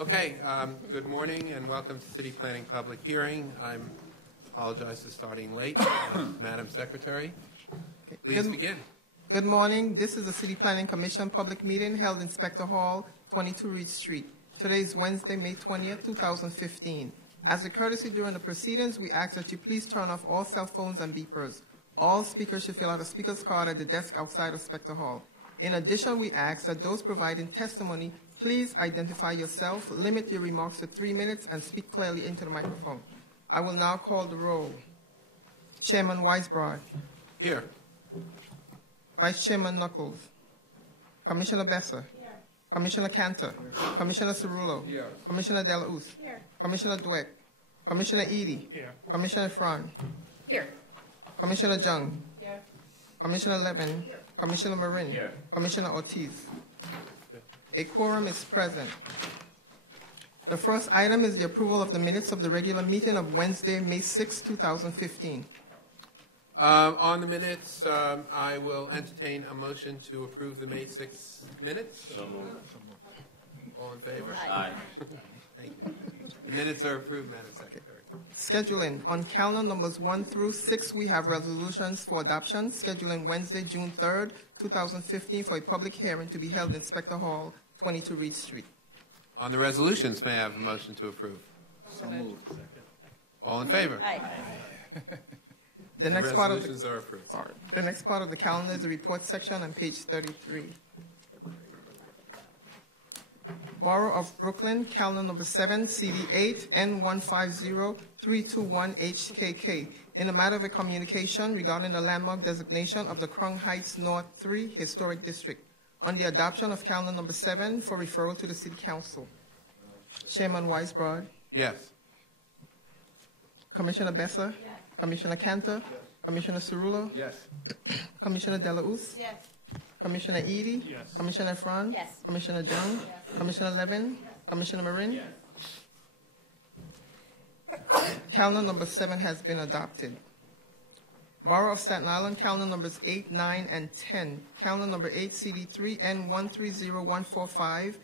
Okay, good morning and welcome to City Planning Public Hearing. I apologize for starting late. Madam Secretary, please begin. Good morning. This is the City Planning Commission public meeting held in Spector Hall, 22 Reade Street. Today is Wednesday, May 20th, 2015. As a courtesy during the proceedings, we ask that you please turn off all cell phones and beepers. All speakers should fill out a speaker's card at the desk outside of Spector Hall. In addition, we ask that those providing testimony please identify yourself, limit your remarks to 3 minutes, and speak clearly into the microphone. I will now call the roll. Chairman Weisbrod. Here. Vice Chairman Knuckles. Commissioner Besser. Here. Commissioner Cantor. Here. Commissioner Cerullo. Here. Commissioner Delausse. Here. Commissioner Dweck. Commissioner Eady. Here. Commissioner Fran. Here. Commissioner Jung. Here. Commissioner Levin. Here. Commissioner Marin. Here. Commissioner Ortiz. A quorum is present. The first item is the approval of the minutes of the regular meeting of Wednesday, May 6, 2015. On the minutes, I will entertain a motion to approve the May 6 minutes. So moved. All in favor? Aye. Thank you. The minutes are approved, Madam Secretary. Scheduling. On calendar numbers 1 through 6, we have resolutions for adoption. Scheduling Wednesday, June 3rd, 2015 for a public hearing to be held in Spector Hall, 22 Reade Street. On the resolutions, may I have a motion to approve? So moved. All in favor? Aye. The next part of the are approved. Sorry. The next part of the calendar is the report section on page 33. Borough of Brooklyn, calendar number 7, CD 8, N150321HKK. In the matter of a communication regarding the landmark designation of the Crown Heights North 3 Historic District, on the adoption of calendar number 7 for referral to the City Council. Chairman Weisbrod. Yes. Commissioner Besser. Yes. Commissioner Cantor. Yes. Commissioner Cerullo. Yes. Commissioner Delausse. Yes. Commissioner Eady. Yes. Commissioner Fran. Yes. Commissioner Jung. Yes. Commissioner Levin. Yes. Commissioner Marin. Yes. Calendar number 7 has been adopted. Borough of Staten Island, calendar numbers 8, 9, and 10. Calendar number 8, CD3, N130145,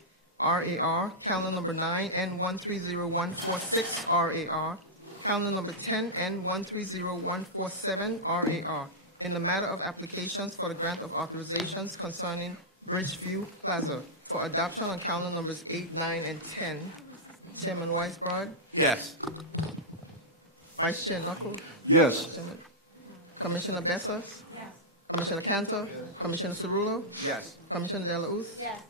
RAR. Calendar number 9, N130146, RAR. Calendar number 10, N130147, RAR. In the matter of applications for the grant of authorizations concerning Bridgeview Plaza for adoption on calendar numbers 8, 9, and 10. Chairman Weisbrod. Yes. Vice Chair Knuckles. Yes. Commissioner Besser. Yes. Commissioner Cantor. Yes. Commissioner Cerullo. Yes. Commissioner Delausse. Yes.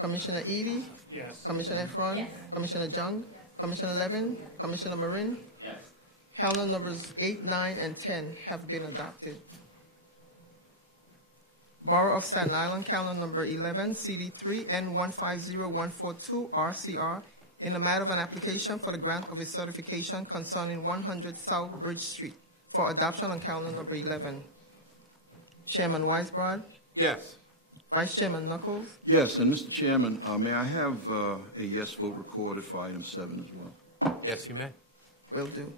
Commissioner Eady. Yes. Commissioner Efron. Yes. Commissioner Jung. Yes. Commissioner Levin. Yes. Commissioner Marin. Yes. Calendar numbers 8, 9, and 10 have been adopted. Borough of Staten Island, calendar number 11, CD3, N150142, RCR, in the matter of an application for the grant of a certification concerning 100 South Bridge Street for adoption on calendar number 11. Chairman Weisbrod. Yes. Vice Chairman Knuckles. Yes, and Mr. Chairman, may I have a yes vote recorded for item 7 as well? Yes, you may. Will do.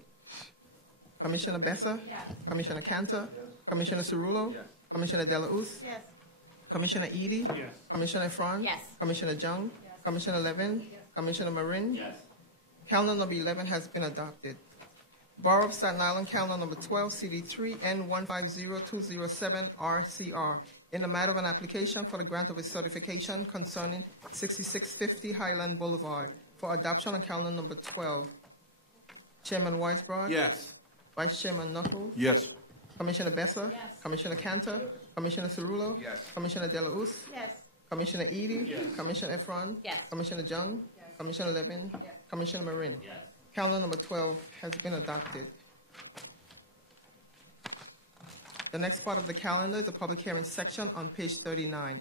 Commissioner Besser. Yes. Commissioner Cantor. Yes. Commissioner Cerullo. Yes. Commissioner Delausse. Yes. Commissioner Eady. Yes. Commissioner Efron. Yes. Commissioner Jung. Yes. Commissioner Levin. Yes. Commissioner Marin. Yes. Calendar number 11 has been adopted. Borough of Staten Island, calendar number 12, CD3, N150207, RCR, in the matter of an application for the grant of a certification concerning 6650 Highland Boulevard for adoption on calendar number 12. Chairman Weisbrod. Yes. Vice Chairman Knuckles. Yes. Commissioner Besser. Yes. Commissioner Cantor. Yes. Commissioner Cerullo. Yes. Commissioner Delausse. Yes. Commissioner Eady. Yes. Commissioner Efron. Yes. Commissioner Jung. Yes. Commissioner Levin. Yes. Commissioner Marin. Yes. Calendar number 12 has been adopted. The next part of the calendar is the public hearing section on page 39.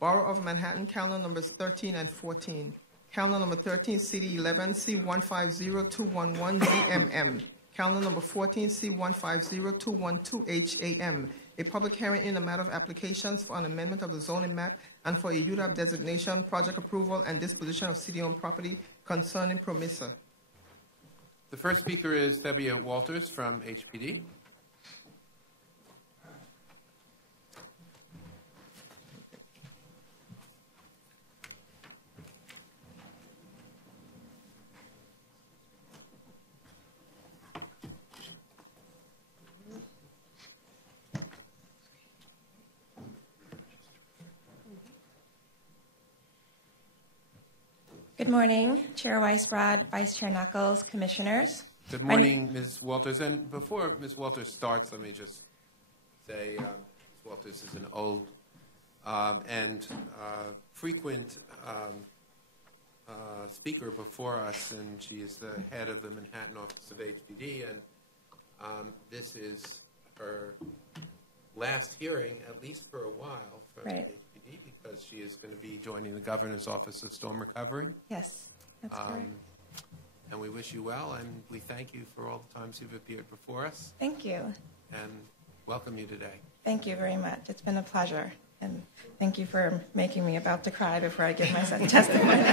Borough of Manhattan, calendar numbers 13 and 14. Calendar number 13, CD 11, C150211ZMM. Calendar number 14, C150212HAM. A public hearing in the matter of applications for an amendment of the zoning map and for a UDAP designation, project approval, and disposition of city-owned property concerning PROMISA. The first speaker is Thebia Walters from HPD. Good morning, Chair Weisbrod, Vice Chair Knuckles, Commissioners. Good morning, Ms. Walters. And before Ms. Walters starts, let me just say Ms. Walters is an old and frequent speaker before us, and she is the head of the Manhattan office of HPD, and this is her last hearing, at least for a while, from HPD, because she is going to be joining the Governor's Office of Storm Recovery. Yes, that's correct. And we wish you well, and we thank you for all the times you've appeared before us. Thank you. And welcome you today. Thank you very much. It's been a pleasure. And thank you for making me about to cry before I give my testimony.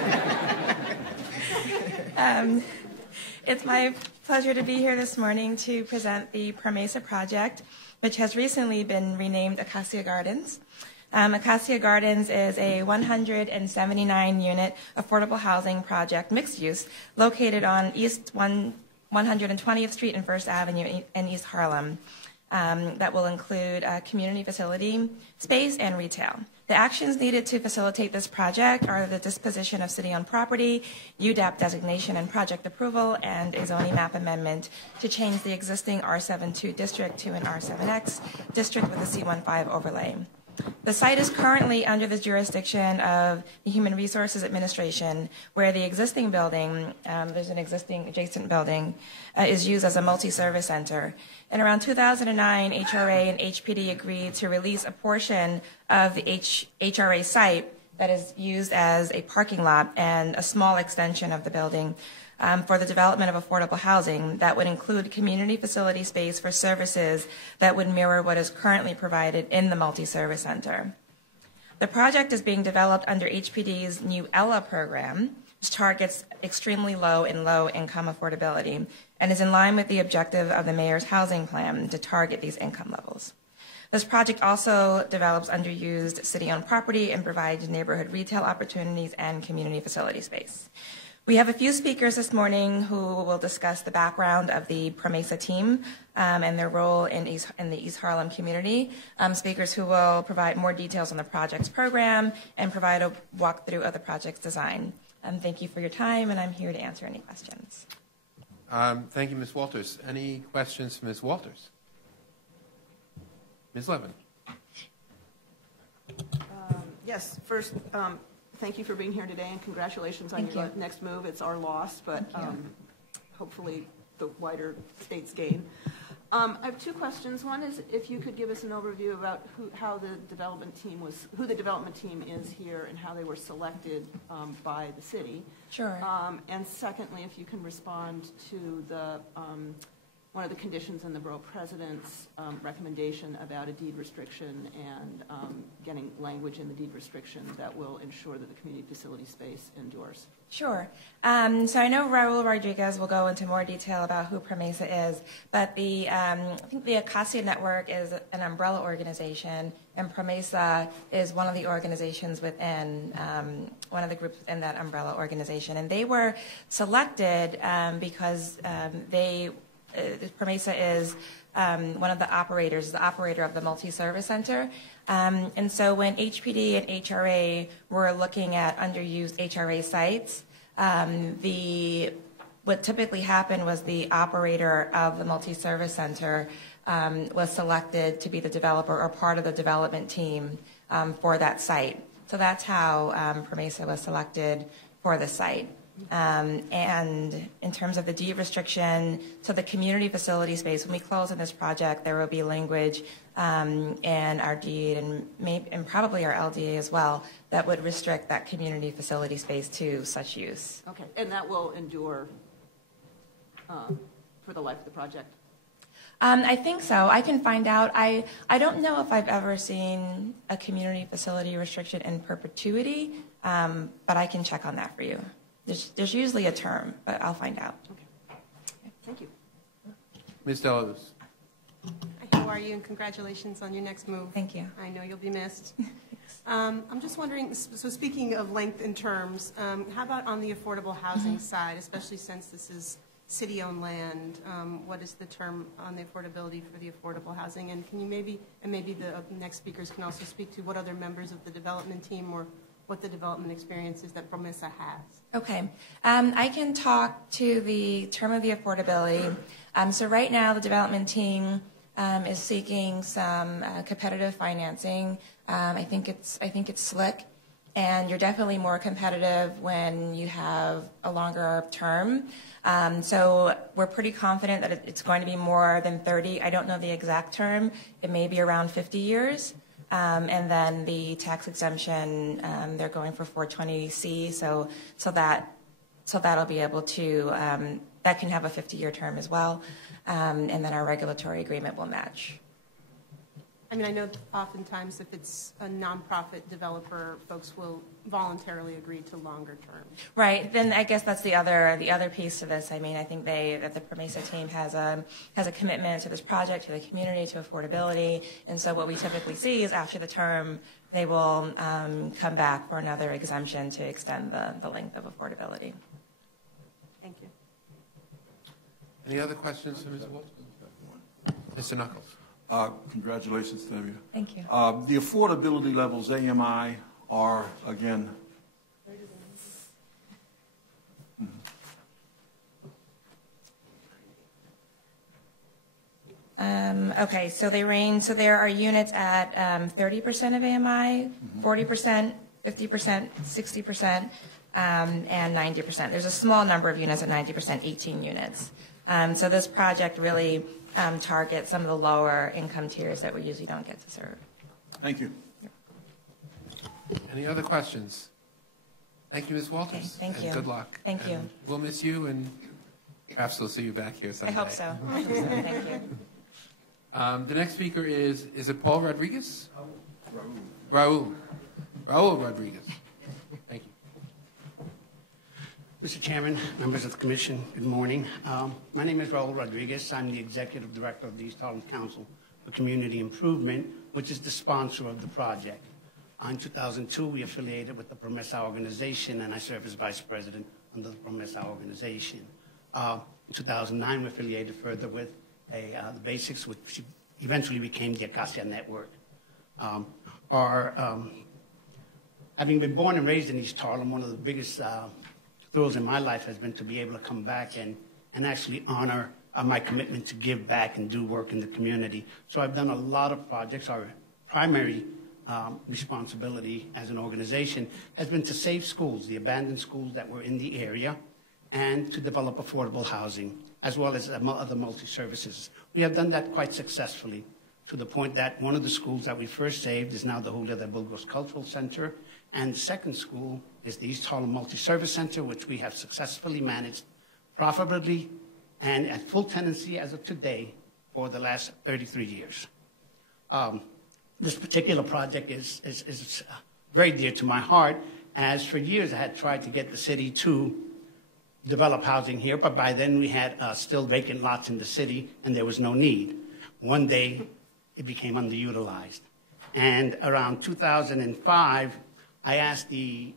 It's my pleasure to be here this morning to present the PROMESA project, which has recently been renamed Acacia Gardens. Acacia Gardens is a 179-unit affordable housing project, mixed use, located on East 120th Street and First Avenue in East Harlem. That will include community facility, space, and retail. The actions needed to facilitate this project are the disposition of city-owned property, UDAP designation and project approval, and a zoning map amendment to change the existing R72 district to an R7X district with a C15 overlay. The site is currently under the jurisdiction of the Human Resources Administration, where the existing building, there's an existing adjacent building, is used as a multi-service center. And around 2009, HRA and HPD agreed to release a portion of the HRA site that is used as a parking lot and a small extension of the building for the development of affordable housing that would include community facility space for services that would mirror what is currently provided in the multi-service center. The project is being developed under HPD's new ELA program, which targets extremely low and low-income affordability and is in line with the objective of the mayor's housing plan to target these income levels. This project also develops underused city-owned property and provides neighborhood retail opportunities and community facility space. We have a few speakers this morning who will discuss the background of the PROMESA team and their role in the East Harlem community. Speakers who will provide more details on the project's program and provide a walkthrough of the project's design. Thank you for your time, and I'm here to answer any questions. Thank you, Ms. Walters. Any questions for Ms. Walters? Ms. Levin. Yes, first, thank you for being here today, and congratulations on your next move. It's our loss, but hopefully the wider states gain. I have two questions. One is if you could give us an overview about who the development team is here and how they were selected by the city. Sure. And secondly, if you can respond to the one of the conditions in the borough president's recommendation about a deed restriction and getting language in the deed restriction that will ensure that the community facility space endures. Sure. So I know Raul Rodriguez will go into more detail about who PROMESA is, but I think the Acacia Network is an umbrella organization, and PROMESA is one of the organizations within, one of the groups in that umbrella organization. And they were selected because PROMESA is one of the operators, the operator of the multi-service center. And so when HPD and HRA were looking at underused HRA sites, what typically happened was the operator of the multi-service center was selected to be the developer or part of the development team for that site. So that's how PROMESA was selected for the site. And in terms of the deed restriction, so the community facility space, when we close on this project, there will be language in our deed and probably our LDA as well that would restrict that community facility space to such use. Okay, and that will endure for the life of the project? I think so. I can find out. I don't know if I've ever seen a community facility restriction in perpetuity, but I can check on that for you. There's usually a term, but I'll find out. Okay. Thank you. Ms. Delos. How are you, and congratulations on your next move. Thank you. I know you'll be missed. I'm just wondering, so speaking of length and terms, how about on the affordable housing side, especially since this is city-owned land? What is the term on the affordability for the affordable housing? And can you maybe the next speakers can also speak to what other members of the development team or what the development experience is that Promesa has. Okay. I can talk to the term of the affordability. So right now, the development team is seeking some competitive financing. I think it's slick, and you're definitely more competitive when you have a longer term. So we're pretty confident that it's going to be more than 30. I don't know the exact term. It may be around 50 years. And then the tax exemption, they're going for 420C, so that'll be able to, that can have a 50-year term as well, and then our regulatory agreement will match. I mean, I know oftentimes if it's a nonprofit developer, folks will voluntarily agree to longer terms. Right. Then I guess that's the other piece to this. I mean, I think that the Promesa team has a commitment to this project, to the community, to affordability, and so what we typically see is after the term, they will come back for another exemption to extend the length of affordability. Thank you. Any other questions for Ms. Walters? Mr. Knuckles. Congratulations, Tamia. Thank you. The affordability levels, AMI, are, again, Okay, so they range, so there are units at 30% of AMI, 40%, 50%, 60%, and 90%. There's a small number of units at 90%, 18 units. So this project really targets some of the lower income tiers that we usually don't get to serve. thank you. Any other questions? Thank you, Ms. Walters. Okay, thank and you. good luck. Thank you. And we'll miss you, and perhaps we'll see you back here I someday. hope so. Thank you. The next speaker is it Paul Rodriguez? Raul Rodriguez. Thank you. Mr. Chairman, members of the Commission, good morning. My name is Raul Rodriguez. I'm the Executive Director of the East Harlem Council for Community Improvement, which is the sponsor of the project. In 2002, we affiliated with the Promesa organization, and I serve as Vice President under the Promesa organization. In 2009, we affiliated further with the Basics, which eventually became the Acacia Network. Having been born and raised in East Harlem, one of the biggest thrills in my life has been to be able to come back and actually honor my commitment to give back and do work in the community. So I've done a lot of projects. Our primary responsibility as an organization has been to save schools, the abandoned schools that were in the area, and to develop affordable housing, as well as other multi-services. We have done that quite successfully, to the point that one of the schools that we first saved is now the Julia de Burgos Cultural Center, and the second school is the East Harlem Multi-Service Center, which we have successfully managed profitably and at full tenancy as of today for the last 33 years. This particular project is very dear to my heart, as for years I had tried to get the city to develop housing here, but by then we had still vacant lots in the city and there was no need. One day it became underutilized. And around 2005, I asked the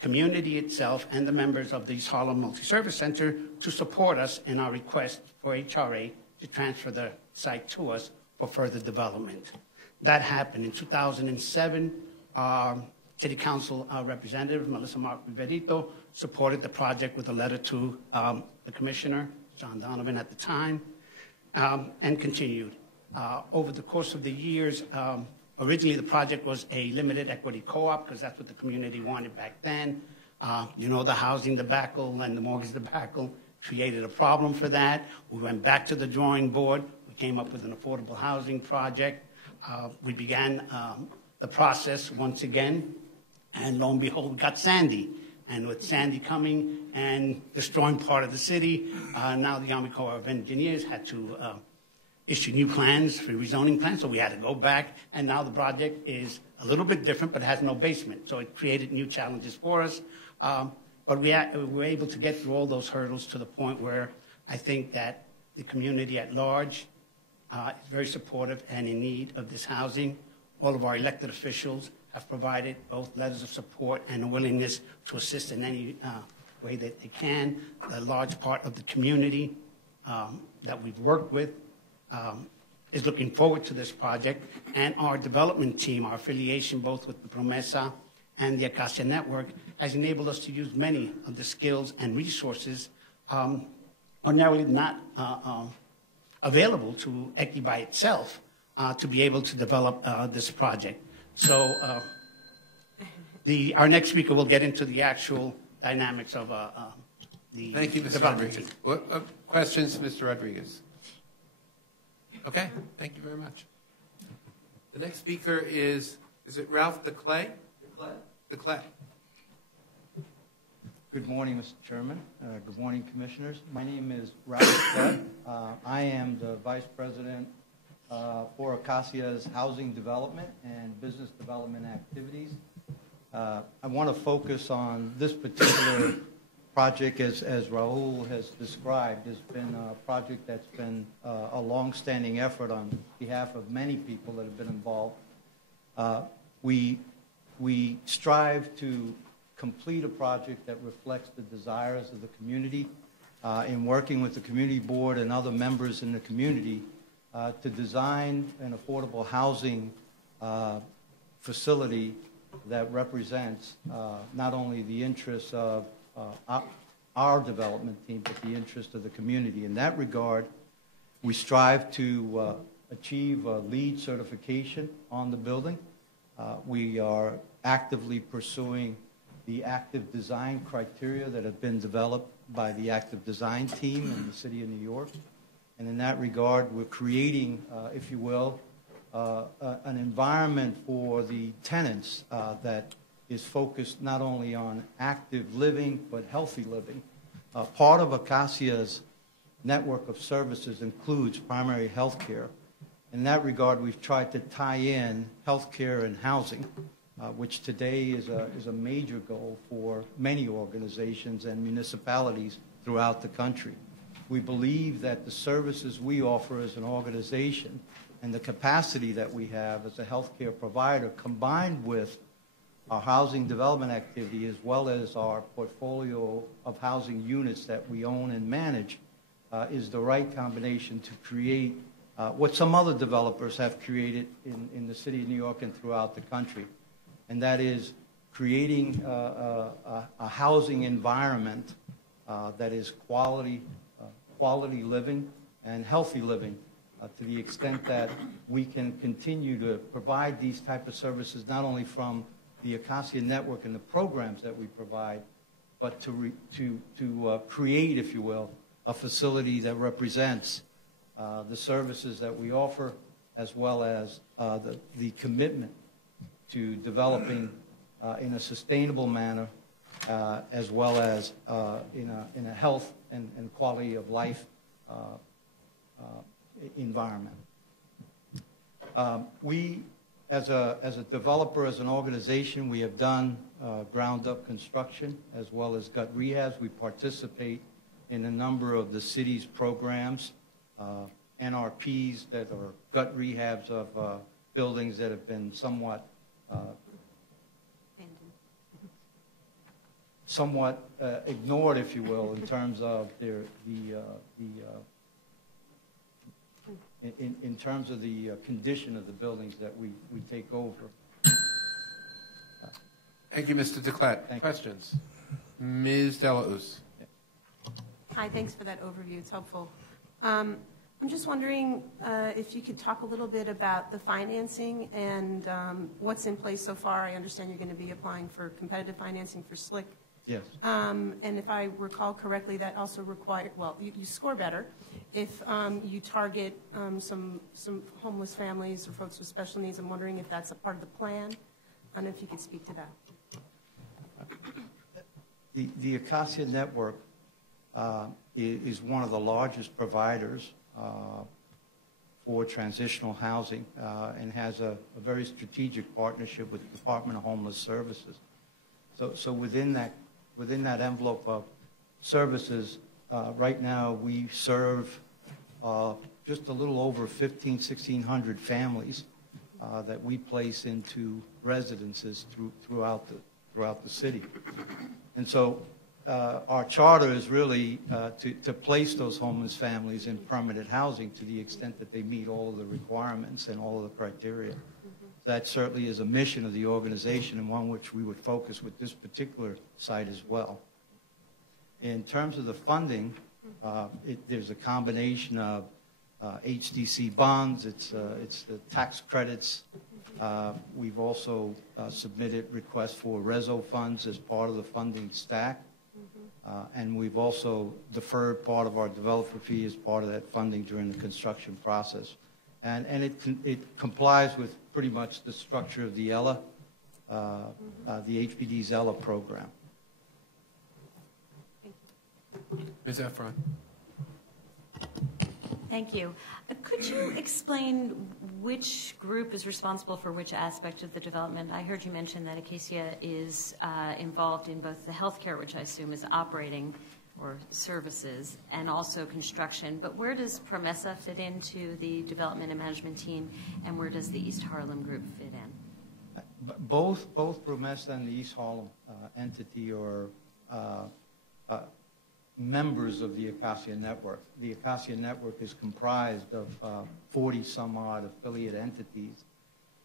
community itself and the members of the East Harlem Multi-Service Center to support us in our request for HRA to transfer the site to us for further development. That happened in 2007. City Council Representative Melissa Mark-Riverito supported the project with a letter to the Commissioner, John Donovan at the time, and continued. Over the course of the years, originally the project was a limited equity co-op because that's what the community wanted back then. The housing debacle and the mortgage debacle created a problem for that. We went back to the drawing board. We came up with an affordable housing project. We began the process once again, and lo and behold, we got Sandy. And with Sandy coming and destroying part of the city, now the Army Corps of Engineers had to issue new plans for rezoning plans, so we had to go back, and now the project is a little bit different, but has no basement, so it created new challenges for us. But we were able to get through all those hurdles to the point where I think that the community at large is very supportive and in need of this housing. All of our elected officials have provided both letters of support and a willingness to assist in any way that they can. A large part of the community that we've worked with is looking forward to this project, and our development team, our affiliation both with the Promesa and the Acacia Network has enabled us to use many of the skills and resources ordinarily not available to ECI by itself to be able to develop this project. So our next speaker will get into the actual dynamics of the Thank you, Mr. development Rodriguez. team. Questions, Mr. Rodriguez? Okay, thank you very much. The next speaker is it Ralph DeClay? DeClay. Good morning, Mr. Chairman. Good morning, Commissioners. My name is Ralph DeClay. I am the Vice President for Acacia's Housing Development and Business Development Activities. I want to focus on this particular project, as Raul has described. Has been a project that's been a long-standing effort on behalf of many people that have been involved. We strive to complete a project that reflects the desires of the community in working with the community board and other members in the community to design an affordable housing facility that represents not only the interests of our development team, but the interest of the community. In that regard, we strive to achieve a LEED certification on the building. We are actively pursuing the active design criteria that have been developed by the active design team in the city of New York. And in that regard, we're creating, if you will, an environment for the tenants that is focused not only on active living, but healthy living. Part of Acacia's network of services includes primary health care. In that regard, we've tried to tie in health care and housing, which today is a major goal for many organizations and municipalities throughout the country. We believe that the services we offer as an organization and the capacity that we have as a healthcare provider, combined with our housing development activity as well as our portfolio of housing units that we own and manage, is the right combination to create what some other developers have created in the city of New York and throughout the country. And that is creating a housing environment that is quality living and healthy living to the extent that we can continue to provide these type of services not only from the Acacia network and the programs that we provide, but to create, if you will, a facility that represents the services that we offer as well as the commitment to developing in a sustainable manner as well as in a health and quality of life environment. We, as a developer, as an organization, we have done ground-up construction as well as gut rehabs. We participate in a number of the city's programs, NRPs that are gut rehabs of buildings that have been somewhat ignored, if you will, in terms of in terms of the condition of the buildings that we take over. Thank you, Mr. DeClay. Questions? Ms. Delaus. Hi, thanks for that overview. It's helpful. I'm just wondering if you could talk a little bit about the financing and what's in place so far. I understand you're going to be applying for competitive financing for SLIC. Yes. And if I recall correctly, that also requires, well, you score better if you target some homeless families or folks with special needs. I'm wondering if that's a part of the plan, and if you could speak to that. The Acacia network is one of the largest providers for transitional housing and has a very strategic partnership with the Department of Homeless Services. So within that envelope of services, right now we serve just a little over 1,600 families that we place into residences throughout the city. And so our charter is really to place those homeless families in permanent housing to the extent that they meet all of the requirements and all of the criteria. That certainly is a mission of the organization and one which we would focus with this particular site as well. In terms of the funding, there's a combination of HDC bonds, it's the tax credits. We've also submitted requests for reso funds as part of the funding stack. And we've also deferred part of our developer fee as part of that funding during the construction process. And it complies with pretty much the structure of the ELA, the HPD's ELA program. Ms. Efron. Thank you. Could you explain which group is responsible for which aspect of the development? I heard you mention that Acacia is involved in both the healthcare, which I assume is operating or services, and also construction. But where does Promesa fit into the development and management team, and where does the East Harlem group fit in? Both Promesa and the East Harlem entity are members of the Acacia Network. The Acacia Network is comprised of 40-some-odd affiliate entities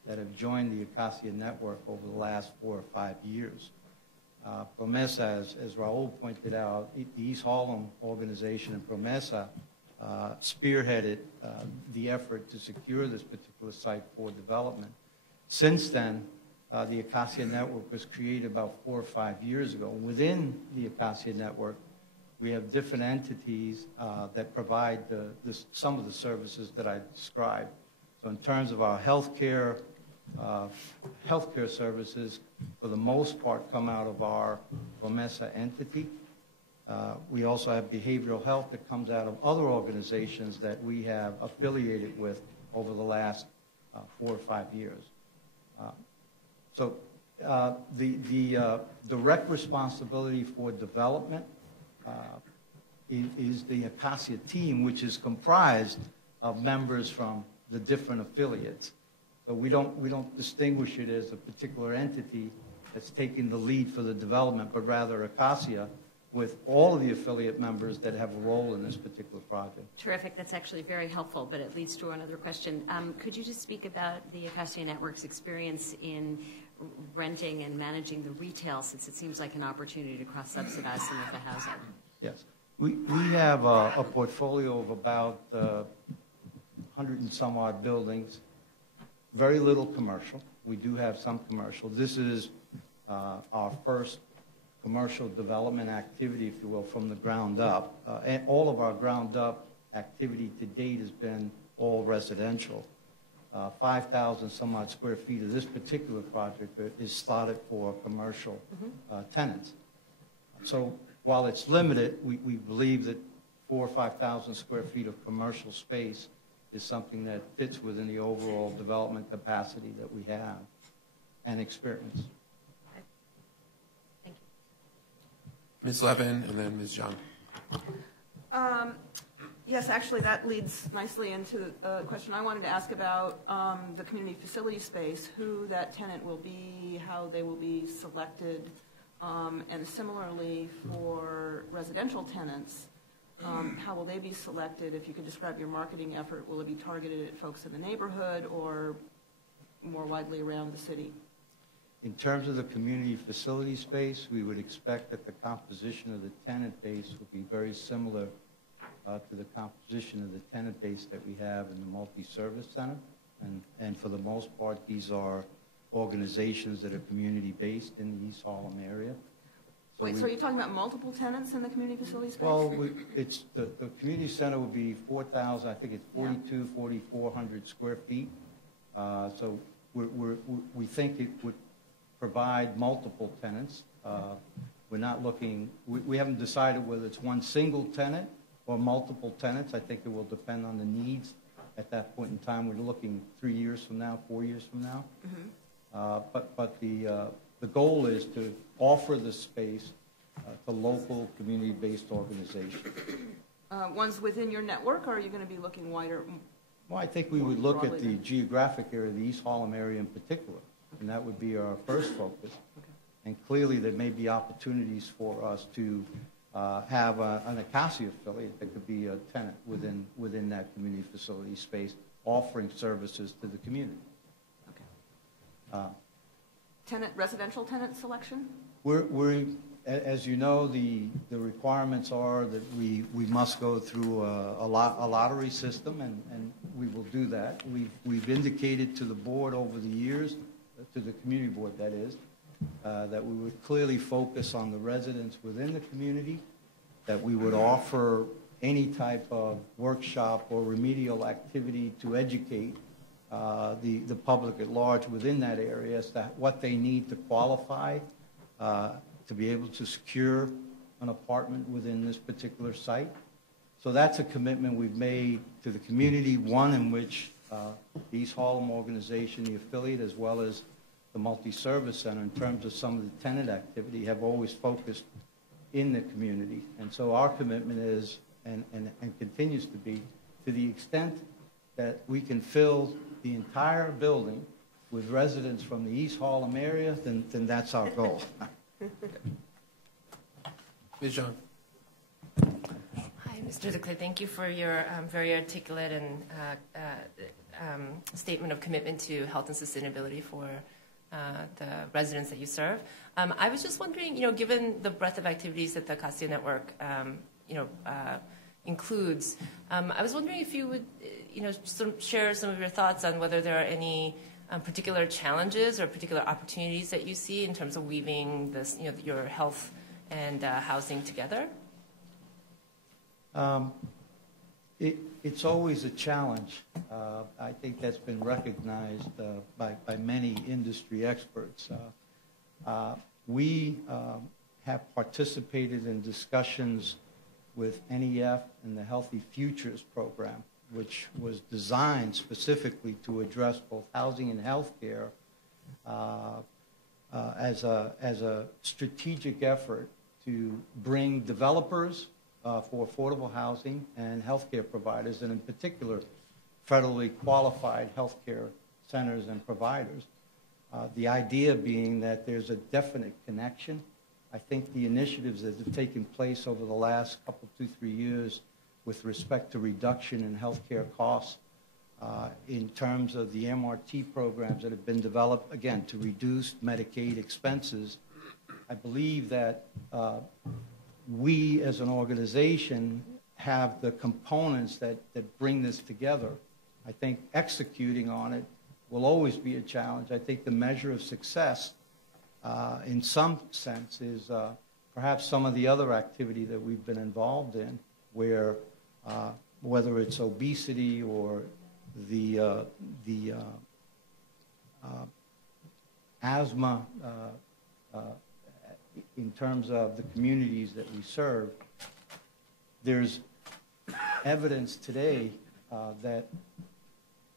that have joined the Acacia Network over the last 4 or 5 years. Promesa, as Raul pointed out, the East Harlem organization and Promesa spearheaded the effort to secure this particular site for development. Since then, the Acacia Network was created about 4 or 5 years ago. Within the Acacia Network, we have different entities that provide some of the services that I described. So in terms of our healthcare services, for the most part, come out of our Promesa entity. We also have behavioral health that comes out of other organizations that we have affiliated with over the last 4 or 5 years. So the direct responsibility for development is the Acacia team, which is comprised of members from the different affiliates. So we don't distinguish it as a particular entity that's taking the lead for the development, but rather Acacia with all of the affiliate members that have a role in this particular project. Terrific. That's actually very helpful, but it leads to another question. Could you just speak about the Acacia Network's experience in renting and managing the retail, since it seems like an opportunity to cross-subsidize some of the housing? Yes. We have a portfolio of about 100 and some odd buildings, very little commercial. We do have some commercial. This is our first commercial development activity, if you will, from the ground up. And all of our ground up activity to date has been all residential. 5,000 some odd square feet of this particular project is slotted for commercial tenants. So while it's limited, we believe that 4,000 or 5,000 square feet of commercial space is something that fits within the overall development capacity that we have and experience. Okay. Thank you. Ms. Levin and then Ms. Young. Yes, actually, that leads nicely into a question I wanted to ask about the community facility space, who that tenant will be, how they will be selected, and similarly for residential tenants, how will they be selected? If you could describe your marketing effort, will it be targeted at folks in the neighborhood or more widely around the city? In terms of the community facility space, we would expect that the composition of the tenant base would be very similar to the composition of the tenant base that we have in the multi-service center. And for the most part, these are organizations that are community-based in the East Harlem area. So are you talking about multiple tenants in the community facility space? Well, it's the community center would be 4,000, I think it's 4,400 square feet. So we think it would provide multiple tenants. We're not looking, we haven't decided whether it's one single tenant or multiple tenants. I think it will depend on the needs at that point in time. We're looking 3 years from now, 4 years from now. But the goal is to offer the space to local community-based organizations. Ones within your network, or are you going to be looking wider? Well, I think we would look at the geographic area, the East Harlem area in particular, and that would be our first focus. Okay. And clearly there may be opportunities for us to have an Acacia affiliate that could be a tenant within that community facility space, offering services to the community. Okay. residential tenant selection? As you know, the requirements are that we must go through a lottery system, and we will do that. We've indicated to the board over the years, to the community board that is, that we would clearly focus on the residents within the community, that we would offer any type of workshop or remedial activity to educate the public at large within that area as to what they need to qualify to be able to secure an apartment within this particular site. So that's a commitment we've made to the community, one in which the East Harlem organization, the affiliate, as well as the Multi-Service Center, in terms of some of the tenant activity, have always focused in the community. And so our commitment is, and continues to be, to the extent that we can fill the entire building with residents from the East Harlem area, then that's our goal. Ms. Jean. Hi, Mr. Declare. Thank you for your very articulate and statement of commitment to health and sustainability for the residents that you serve. I was just wondering, given the breadth of activities that the Castillo Network, includes, I was wondering if you would, share some of your thoughts on whether there are any particular challenges or particular opportunities that you see in terms of weaving this, your health and housing together? It's always a challenge. I think that's been recognized by many industry experts. We have participated in discussions with NEF and the Healthy Futures program, which was designed specifically to address both housing and health care as a strategic effort to bring developers for affordable housing and health care providers, and in particular, federally qualified health care centers and providers. The idea being that there's a definite connection. I think the initiatives that have taken place over the last couple, 2-3 years with respect to reduction in healthcare costs in terms of the MRT programs that have been developed, again, to reduce Medicaid expenses, I believe that we as an organization have the components that bring this together. I think executing on it will always be a challenge. I think the measure of success in some sense is perhaps some of the other activity that we've been involved in, where whether it's obesity or the asthma in terms of the communities that we serve, there's evidence today that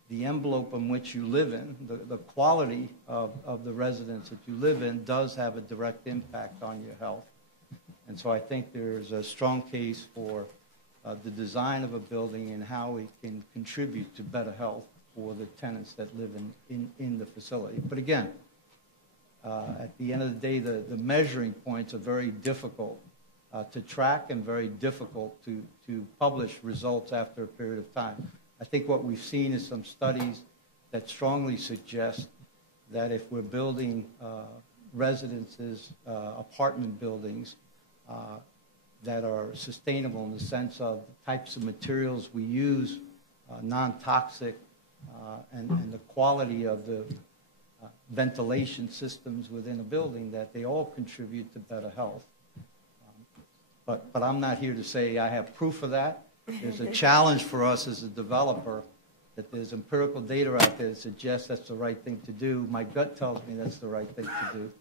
the envelope in which you live in, the quality of the residence that you live in does have a direct impact on your health. And so I think there's a strong case for the design of a building and how it can contribute to better health for the tenants that live in the facility. But again, at the end of the day, the measuring points are very difficult to track and very difficult to publish results after a period of time. I think what we've seen is some studies that strongly suggest that if we're building residences, apartment buildings that are sustainable in the sense of the types of materials we use, non-toxic, and the quality of the ventilation systems within a building, that they all contribute to better health. But I'm not here to say I have proof of that. There's a challenge for us as a developer that there's empirical data out there that suggests that's the right thing to do. My gut tells me that's the right thing to do.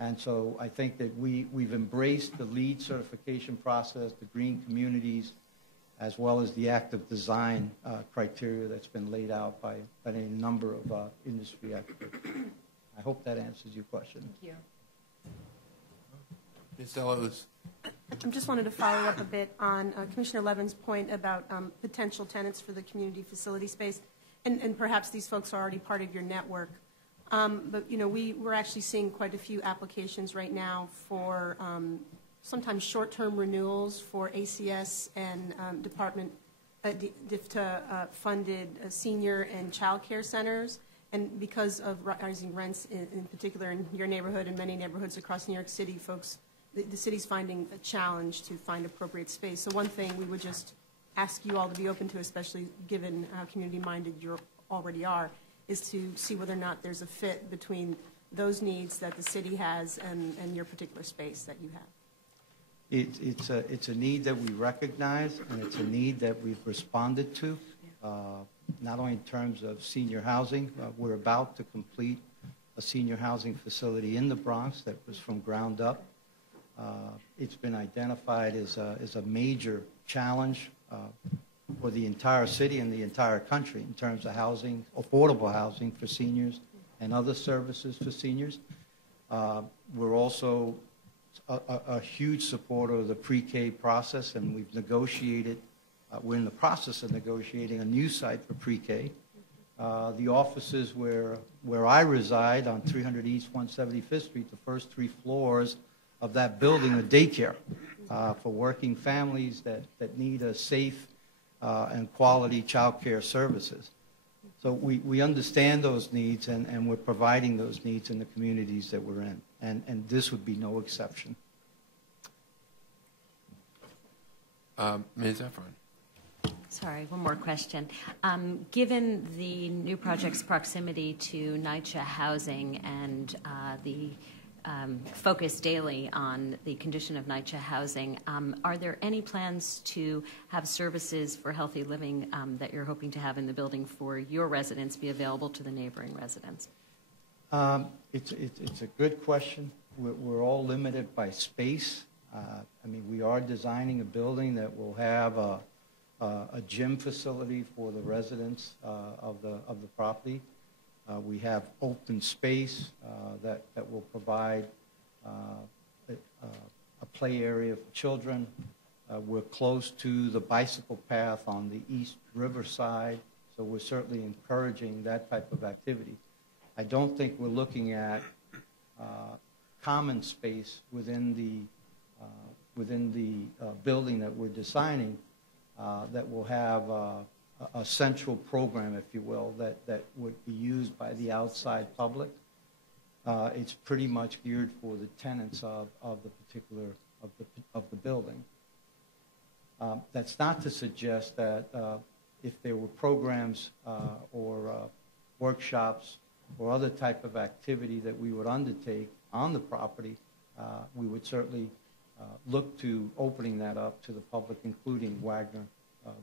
And so I think that we've embraced the LEED certification process, the green communities, as well as the active design criteria that's been laid out by a number of industry experts. I hope that answers your question. Thank you. Ms. Delos. I just wanted to follow up a bit on Commissioner Levin's point about potential tenants for the community facility space, and perhaps these folks are already part of your network. But we're actually seeing quite a few applications right now for sometimes short-term renewals for ACS and DFTA funded senior and child care centers. And because of rising rents, in particular in your neighborhood and many neighborhoods across New York City, folks, the city's finding a challenge to find appropriate space. So one thing we would just ask you all to be open to, especially given how community-minded you already are, is to see whether or not there's a fit between those needs that the city has and your particular space that you have. It's a need that we recognize, and it's a need that we've responded to, not only in terms of senior housing. We're about to complete a senior housing facility in the Bronx that was from ground up. It's been identified as a major challenge for the entire city and the entire country in terms of housing, affordable housing for seniors and other services for seniors. We're also a huge supporter of the pre-K process, and we've negotiated, we're in the process of negotiating a new site for pre-K. The offices where I reside on 300 East 175th Street, the first 3 floors of that building are daycare for working families that need a safe and quality child care services. So we understand those needs, and we're providing those needs in the communities that we're in, and this would be no exception. Ms. Efron. Sorry, one more question. Given the new project's proximity to NYCHA housing and the focus daily on the condition of NYCHA housing, are there any plans to have services for healthy living that you're hoping to have in the building for your residents be available to the neighboring residents? It's a good question. We're all limited by space. I mean, we are designing a building that will have a gym facility for the residents of the property. We have open space that will provide a play area for children. We're close to the bicycle path on the East River side, so we're certainly encouraging that type of activity. I don't think we're looking at common space within the building that we're designing that will have a central program, if you will, that would be used by the outside public. It's pretty much geared for the tenants of the particular of the building. That's not to suggest that if there were programs or workshops or other type of activity that we would undertake on the property, we would certainly look to opening that up to the public, including Wagner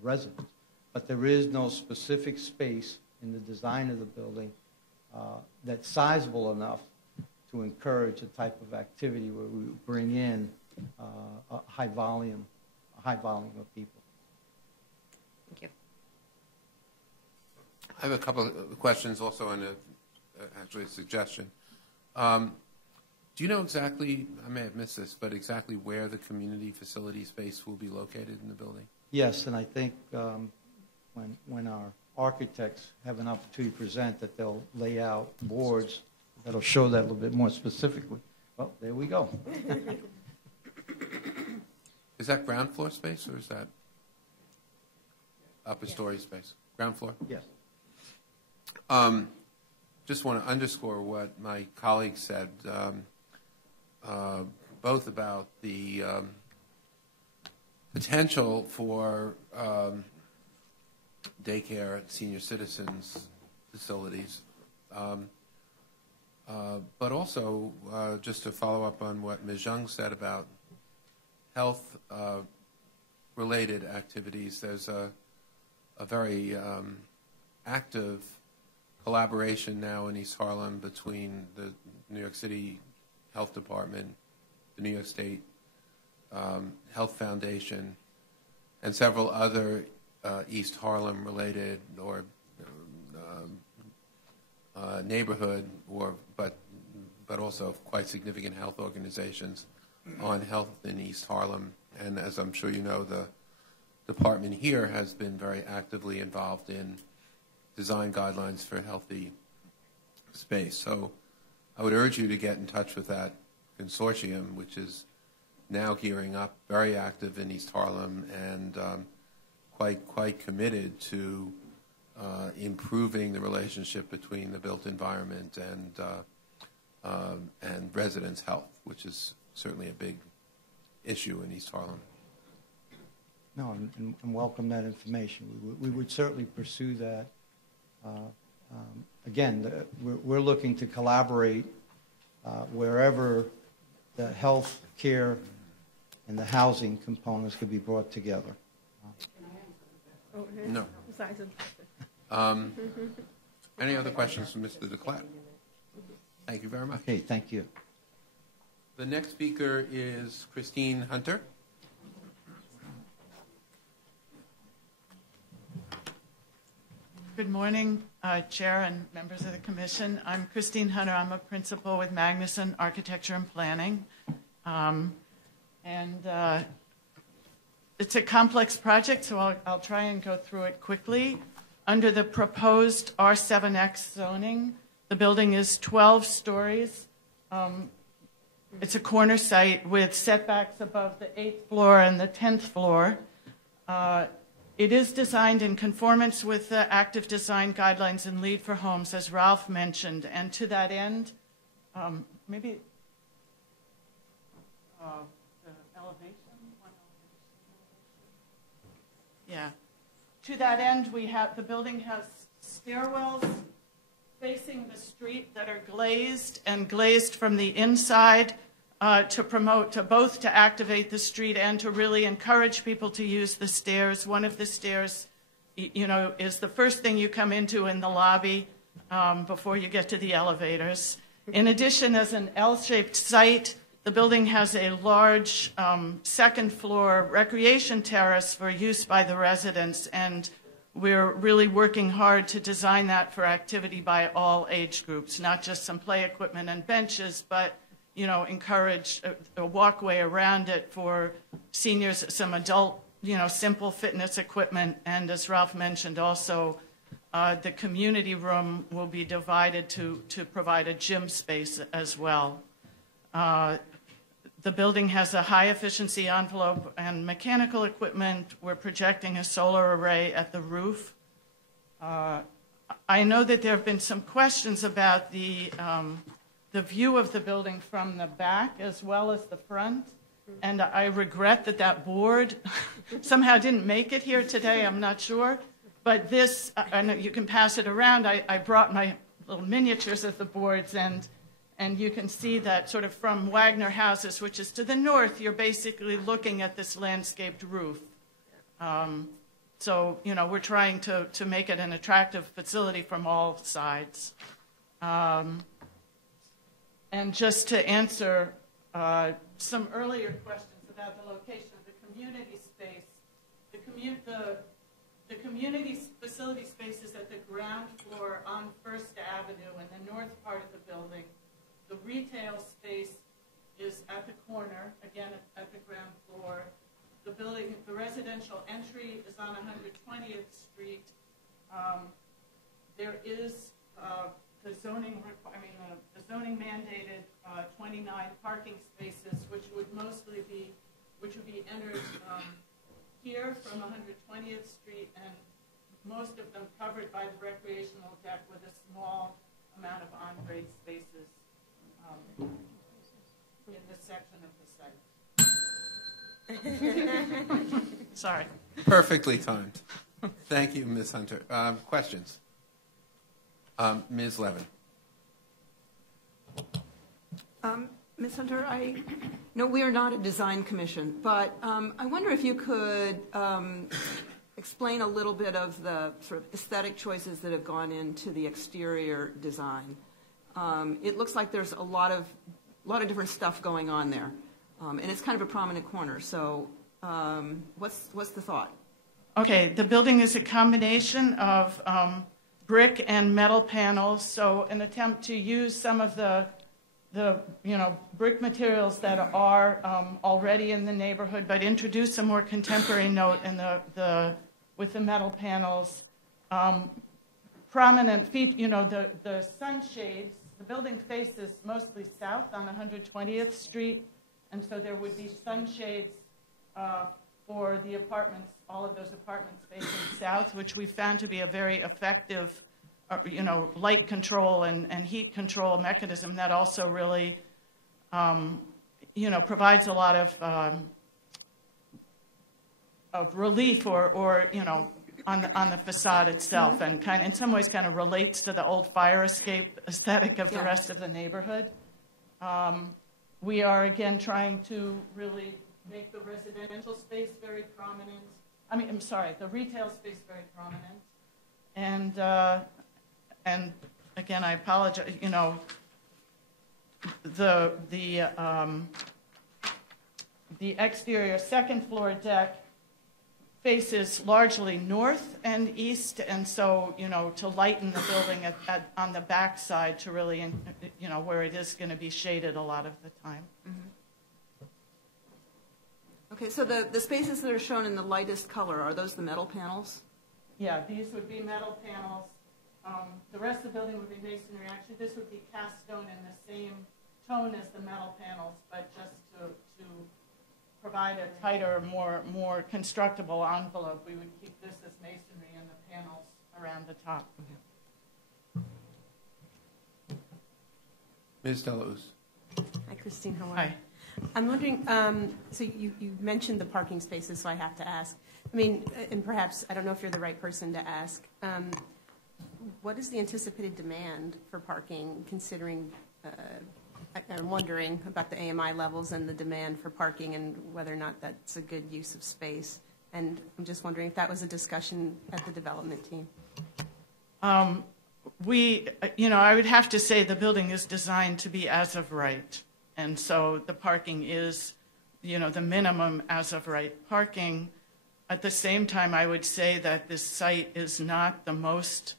residents. But there is no specific space in the design of the building that's sizable enough to encourage a type of activity where we bring in a high volume of people. Thank you. I have a couple of questions also and actually a suggestion. Do you know exactly, I may have missed this, but exactly where the community facility space will be located in the building? Yes, and I think when our architects have an opportunity to present, that they'll lay out boards that'll show that a little bit more specifically. Well, there we go. Is that ground floor space or is that upper story space? Ground floor? Yes. Just want to underscore what my colleague said, both about the potential for daycare at senior citizens facilities, but also just to follow up on what Ms. Young said about health related activities. There's a very active collaboration now in East Harlem between the New York City Health Department, the New York State Health Foundation, and several other East Harlem related or neighborhood but also quite significant health organizations on health in East Harlem. And as I'm sure you know, the department here has been very actively involved in design guidelines for healthy space. So I would urge you to get in touch with that consortium, which is now gearing up, very active in East Harlem, and quite committed to improving the relationship between the built environment and residents' health, which is certainly a big issue in East Harlem. No, and welcome that information. We would certainly pursue that. Again, we're looking to collaborate wherever the health care and the housing components could be brought together. No. Any other questions from Mr. DeClatt? Thank you very much. Okay, thank you. The next speaker is Christine Hunter. Good morning, Chair and members of the Commission. I'm Christine Hunter. I'm a principal with Magnuson Architecture and Planning. It's a complex project, so I'll try and go through it quickly. Under the proposed R7X zoning, the building is 12 stories. It's a corner site with setbacks above the 8th floor and the 10th floor. It is designed in conformance with the active design guidelines and LEED for homes, as Ralph mentioned. And to that end, maybe the elevation? Yeah. To that end, the building has stairwells facing the street that are glazed and glazed from the inside to activate the street and to really encourage people to use the stairs. One of the stairs, is the first thing you come into in the lobby before you get to the elevators. In addition, as an L-shaped site, the building has a large second-floor recreation terrace for use by the residents, and we're really working hard to design that for activity by all age groups, not just some play equipment and benches, but encourage a walkway around it for seniors, some adult, simple fitness equipment, and as Ralph mentioned, also the community room will be divided to provide a gym space as well. The building has a high-efficiency envelope and mechanical equipment. We're projecting a solar array at the roof. I know that there have been some questions about the view of the building from the back as well as the front, and I regret that board somehow didn't make it here today. I'm not sure. But this, I know you can pass it around. I brought my little miniatures of the boards, and you can see that sort of from Wagner Houses, which is to the north, you're basically looking at this landscaped roof. So, we're trying to make it an attractive facility from all sides. And just to answer some earlier questions about the location of the community space, the community facility space is at the ground floor on First Avenue in the north part of the building. The retail space is at the corner, again at the ground floor. The residential entry is on 120th Street. There is the zoning mandated 29 parking spaces, which would be entered here from 120th Street, and most of them covered by the recreational deck with a small amount of on-grade spaces in this section of the site. Sorry. Perfectly timed. Thank you, Ms. Hunter. Questions? Ms. Levin. Ms. Hunter, I know we are not a design commission, but I wonder if you could explain a little bit of the sort of aesthetic choices that have gone into the exterior design. It looks like there's a lot of different stuff going on there, and it's kind of a prominent corner. So, what's the thought? Okay, the building is a combination of brick and metal panels. So, an attempt to use some of the brick materials that are already in the neighborhood, but introduce a more contemporary note in with the metal panels. Prominent feet, the sunshades. The building faces mostly south on 120th Street, and so there would be sunshades for the apartments, all of those apartments facing south, which we found to be a very effective, light control and heat control mechanism that also really, provides a lot of relief or on the facade itself, and in some ways kind of relates to the old fire escape aesthetic of the rest of the neighborhood. We are again trying to really make the residential space very prominent. The retail space very prominent. And again, I apologize. The exterior second floor deck faces largely north and east, and so, to lighten the building on the back side to really, where it is going to be shaded a lot of the time. Mm-hmm. Okay, so the spaces that are shown in the lightest color, are those the metal panels? Yeah, these would be metal panels. The rest of the building would be masonry. Actually, this would be cast stone in the same tone as the metal panels, but just to provide a tighter, more constructible envelope, we would keep this as masonry and the panels around the top. Ms. Deluz. Hi, Christine. How are you? Hi. I'm wondering, so you mentioned the parking spaces, so I have to ask. And perhaps, I don't know if you're the right person to ask, what is the anticipated demand for parking, considering, I'm wondering about the AMI levels and the demand for parking and whether or not that's a good use of space. And I'm just wondering if that was a discussion at the development team. I would have to say the building is designed to be as of right. And so the parking is, the minimum as of right parking. At the same time, I would say that this site is not the most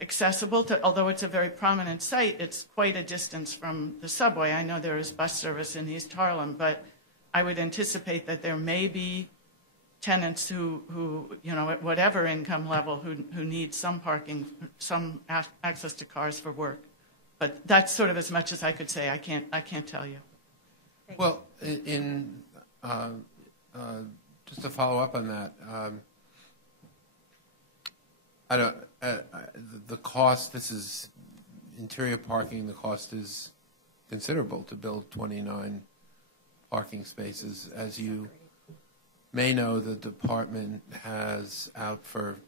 accessible to, although it's a very prominent site, it's quite a distance from the subway. I know there is bus service in East Harlem, but I would anticipate that there may be tenants who at whatever income level, who need some parking, some access to cars for work. But that's sort of as much as I could say. I can't tell you. Well, just to follow up on that, the cost. This is interior parking. The cost is considerable to build 29 parking spaces. As you may know, the department has out for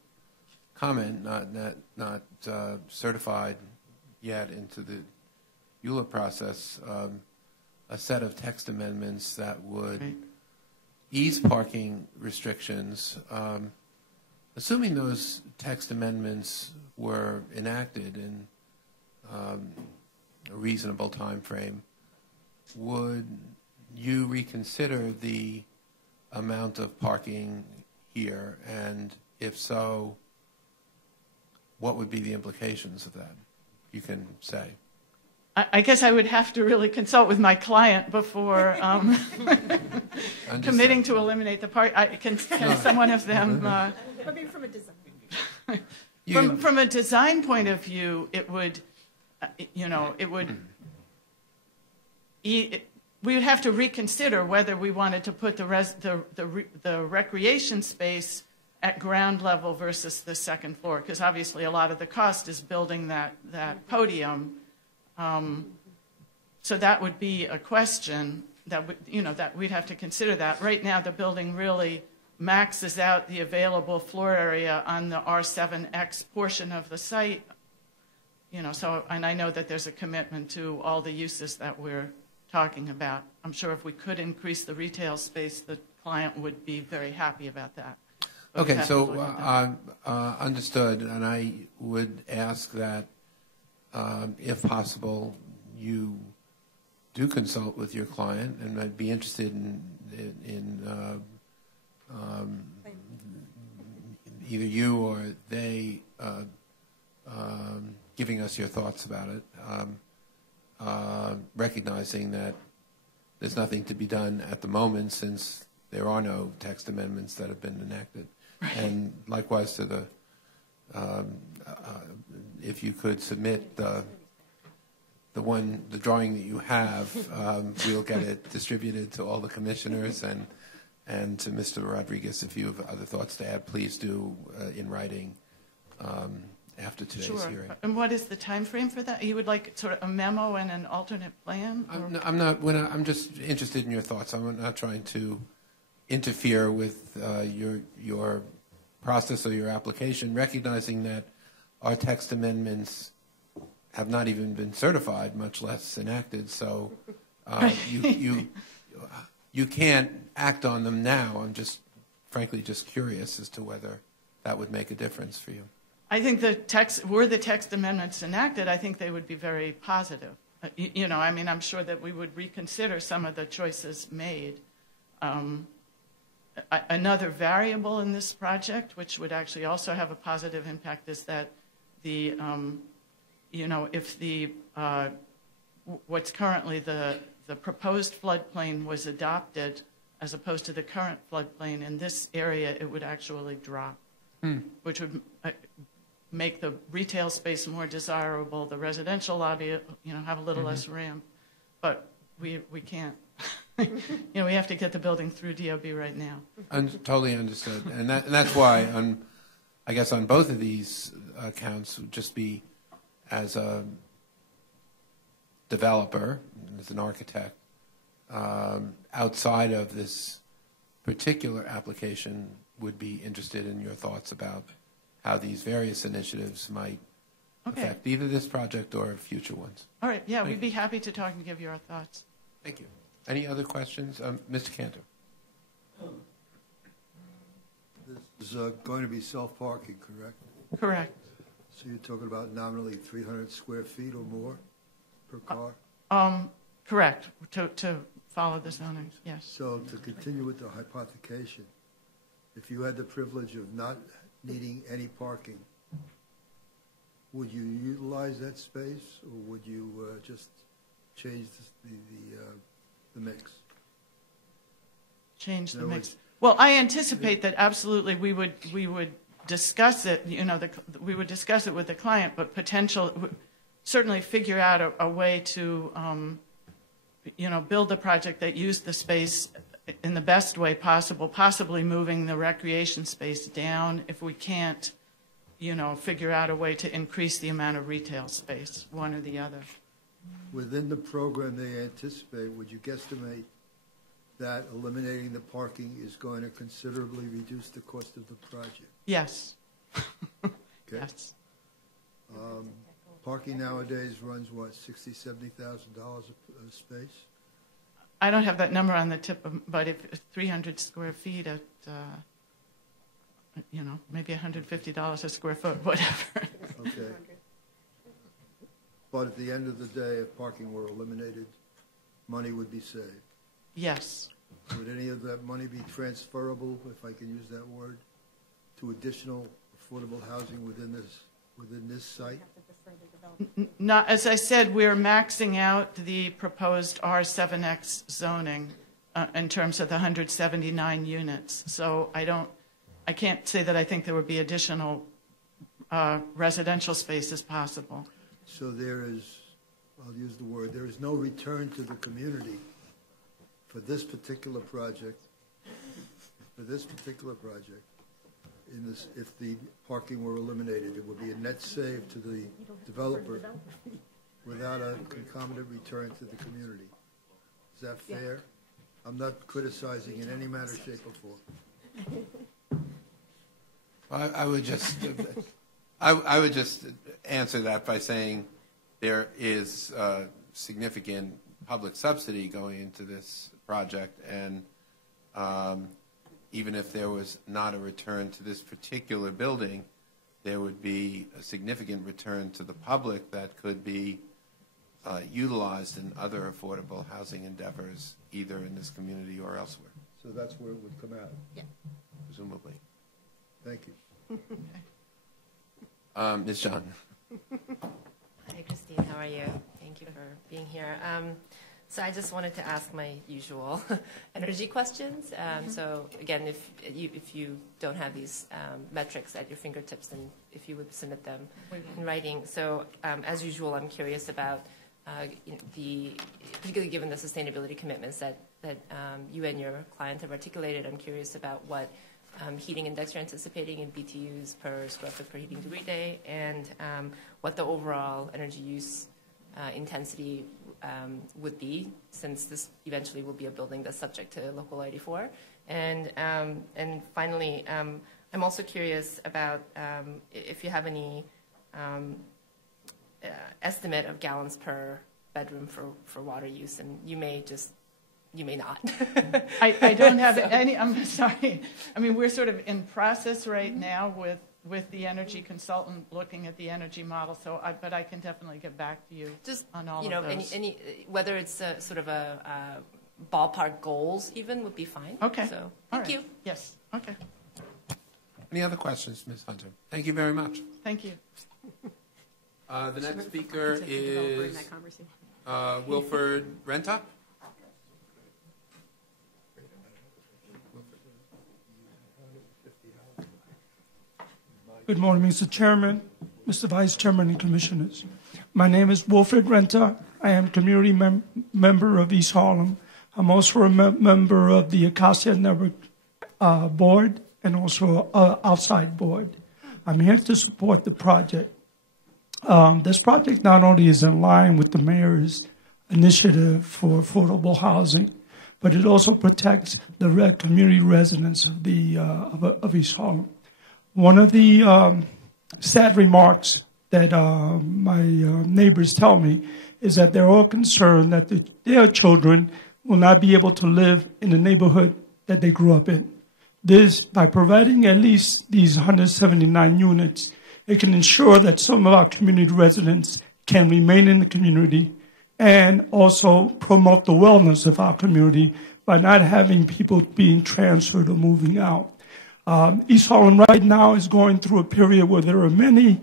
comment, not certified yet into the EULA process, a set of text amendments that would ease parking restrictions. Assuming those text amendments were enacted in a reasonable time frame, would you reconsider the amount of parking here? And if so, what would be the implications of that? You can say. I guess I would have to really consult with my client before committing to eliminate the park. Can someone of them? Maybe from a design. From a design point of view, it would, we would have to reconsider whether we wanted to put the recreation space at ground level versus the second floor, because obviously a lot of the cost is building that podium. So that would be a question that we'd have to consider that. Right now, the building really maxes out the available floor area on the R7X portion of the site. And I know that there's a commitment to all the uses that we're talking about. I'm sure if we could increase the retail space, the client would be very happy about that. Okay, so understood, and I would ask that, if possible, you do consult with your client, and I'd be interested in either you or they giving us your thoughts about it, recognizing that there's nothing to be done at the moment since there are no text amendments that have been enacted. Right. And likewise to the, if you could submit the drawing that you have, we'll get it distributed to all the commissioners, and And to Mr. Rodriguez, if you have other thoughts to add, please do in writing after today's hearing. And what is the time frame for that? You would like sort of a memo and an alternate plan? I'm just interested in your thoughts. I'm not trying to interfere with your process or your application, recognizing that our text amendments have not even been certified, much less enacted. So you can't act on them now. I'm just, frankly, just curious as to whether that would make a difference for you. I think were the text amendments enacted, I think they would be very positive. I mean, I'm sure that we would reconsider some of the choices made. Another variable in this project, which would actually also have a positive impact, is that if what's currently the proposed floodplain was adopted as opposed to the current floodplain in this area, it would actually drop, which would make the retail space more desirable, the residential lobby, have a little less ramp. But we can't. We have to get the building through DOB right now. Totally understood. And that's why, I guess on both of these accounts, would just be as a developer, as an architect, outside of this particular application, would be interested in your thoughts about how these various initiatives might affect either this project or future ones. All right. Yeah, we'd be happy to talk and give you our thoughts. Thank you. Any other questions? Mr. Cantor. This is going to be self-parking, correct? Correct. So you're talking about nominally 300 square feet or more per car? Correct. To follow the zoning, yes. So to continue with the hypothecation, if you had the privilege of not needing any parking, would you utilize that space, or would you just change the mix? Change the mix. Well, I anticipate that absolutely we would discuss it. We would discuss it with the client, but certainly figure out a way to build a project that used the space in the best way possible, possibly moving the recreation space down if we can't, figure out a way to increase the amount of retail space, one or the other. Within the program they anticipate, would you guesstimate that eliminating the parking is going to considerably reduce the cost of the project? Yes. Okay. Yes. Parking nowadays runs, what, $60,000, $70,000 a space? I don't have that number on the tip, but if 300 square feet at, maybe $150 a square foot, whatever. Okay. But at the end of the day, if parking were eliminated, money would be saved. Yes. Would any of that money be transferable, if I can use that word, to additional affordable housing within this site? Not, as I said, we're maxing out the proposed R7X zoning in terms of the 179 units. So I can't say that I think there would be additional residential spaces possible. So there is, I'll use the word, there is no return to the community for this particular project. If the parking were eliminated, it would be a net save to the developer without a concomitant return to the community. Is that fair? I'm not criticizing in any manner, shape, or form. I would just answer that by saying there is significant public subsidy going into this project, and even if there was not a return to this particular building, there would be a significant return to the public that could be utilized in other affordable housing endeavors, either in this community or elsewhere. So that's where it would come out? Yeah. Presumably. Thank you. Ms. John. Hi, Christine. How are you? Thank you for being here. So I just wanted to ask my usual energy questions. So again, if you don't have these metrics at your fingertips, then if you would submit them in writing. So as usual, I'm curious about the particularly given the sustainability commitments that you and your client have articulated. I'm curious about what heating index you're anticipating in BTUs per square foot per heating degree day, and what the overall energy use intensity would be, since this eventually will be a building that's subject to local 84. And finally, I'm also curious about if you have any estimate of gallons per bedroom for water use, and you may not. I don't have any, I'm sorry. I mean, we're sort of in process right now with the energy consultant looking at the energy model, but I can definitely get back to you just on all of those. Whether it's sort of a ballpark goals even would be fine. Okay. So thank you. Yes. Okay. Any other questions, Ms. Hunter? Thank you very much. Thank you. The next speaker is Wilfred Renta. Good morning, Mr. Chairman, Mr. Vice Chairman, and Commissioners. My name is Wilfred Renta. I am community member of East Harlem. I'm also a member of the Acacia Network board and also outside board. I'm here to support the project. This project not only is in line with the mayor's initiative for affordable housing, but it also protects the community residents of East Harlem. One of the sad remarks that my neighbors tell me is that they're all concerned that their children will not be able to live in the neighborhood that they grew up in. This, by providing at least these 179 units, it can ensure that some of our community residents can remain in the community and also promote the wellness of our community by not having people being transferred or moving out. East Harlem right now is going through a period where there are many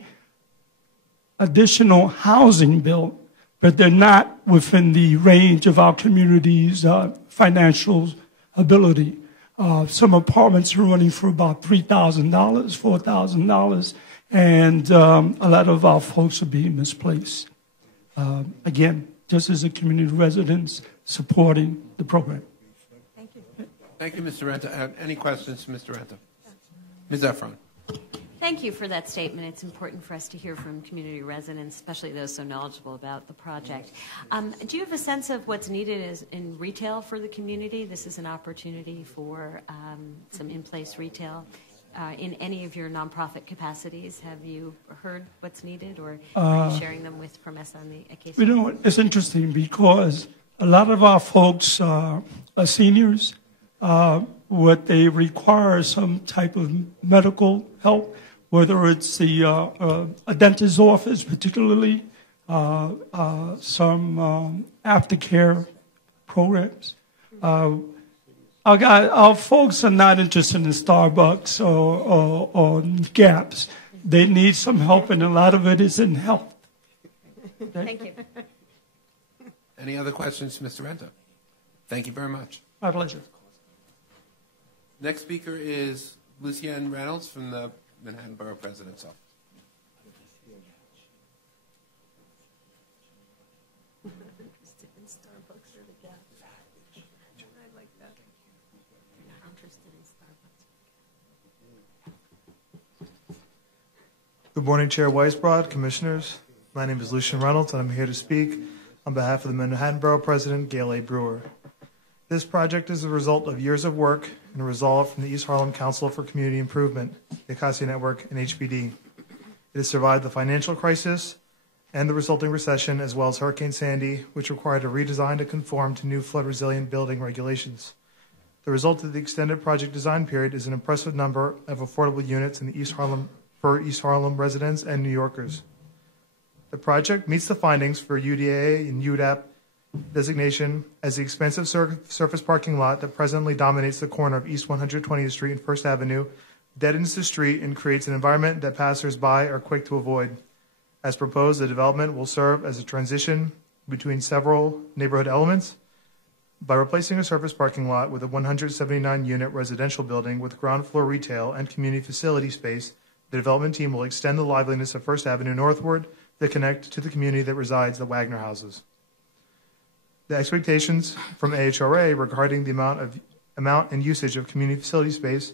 additional housing built, but they're not within the range of our community's financial ability. Some apartments are running for about $3,000, $4,000, and a lot of our folks are being misplaced. Again, just as a community residents supporting the program. Thank you. Thank you, Mr. Renta. Any questions for Mr. Renta? Ms. Efron. Thank you for that statement. It's important for us to hear from community residents, especially those so knowledgeable about the project. Do you have a sense of what's needed in retail for the community? This is an opportunity for some in-place retail. In any of your nonprofit capacities, have you heard what's neted, or are you sharing them with Promesa on the case? You know, it's interesting because a lot of our folks are seniors. What they require is some type of medical help, whether it's a dentist's office, particularly some aftercare programs. Our folks are not interested in Starbucks or Gaps. They need some help, and a lot of it is in health. Thank you. Any other questions, Mr. Renta? Thank you very much. My pleasure. Next speaker is Lucienne Reynolds from the Manhattan Borough President's Office. Good morning, Chair Weisbrod, Commissioners. My name is Lucian Reynolds, and I'm here to speak on behalf of the Manhattan Borough President, Gail A. Brewer. This project is the result of years of work and resolve from the East Harlem Council for Community Improvement, the Acacia Network, and HPD. It has survived the financial crisis and the resulting recession, as well as Hurricane Sandy, which required a redesign to conform to new flood-resilient building regulations. The result of the extended project design period is an impressive number of affordable units in the East Harlem for East Harlem residents and New Yorkers. The project meets the findings for UDA and UDAP designation as the expensive surface parking lot that presently dominates the corner of East 120th Street and First Avenue, deadens the street and creates an environment that passers-by are quick to avoid. As proposed, the development will serve as a transition between several neighborhood elements. By replacing a surface parking lot with a 179-unit residential building with ground floor retail and community facility space, the development team will extend the liveliness of First Avenue northward to connect to the community that resides, the Wagner houses. The expectations from AHRA regarding the amount and usage of community facility space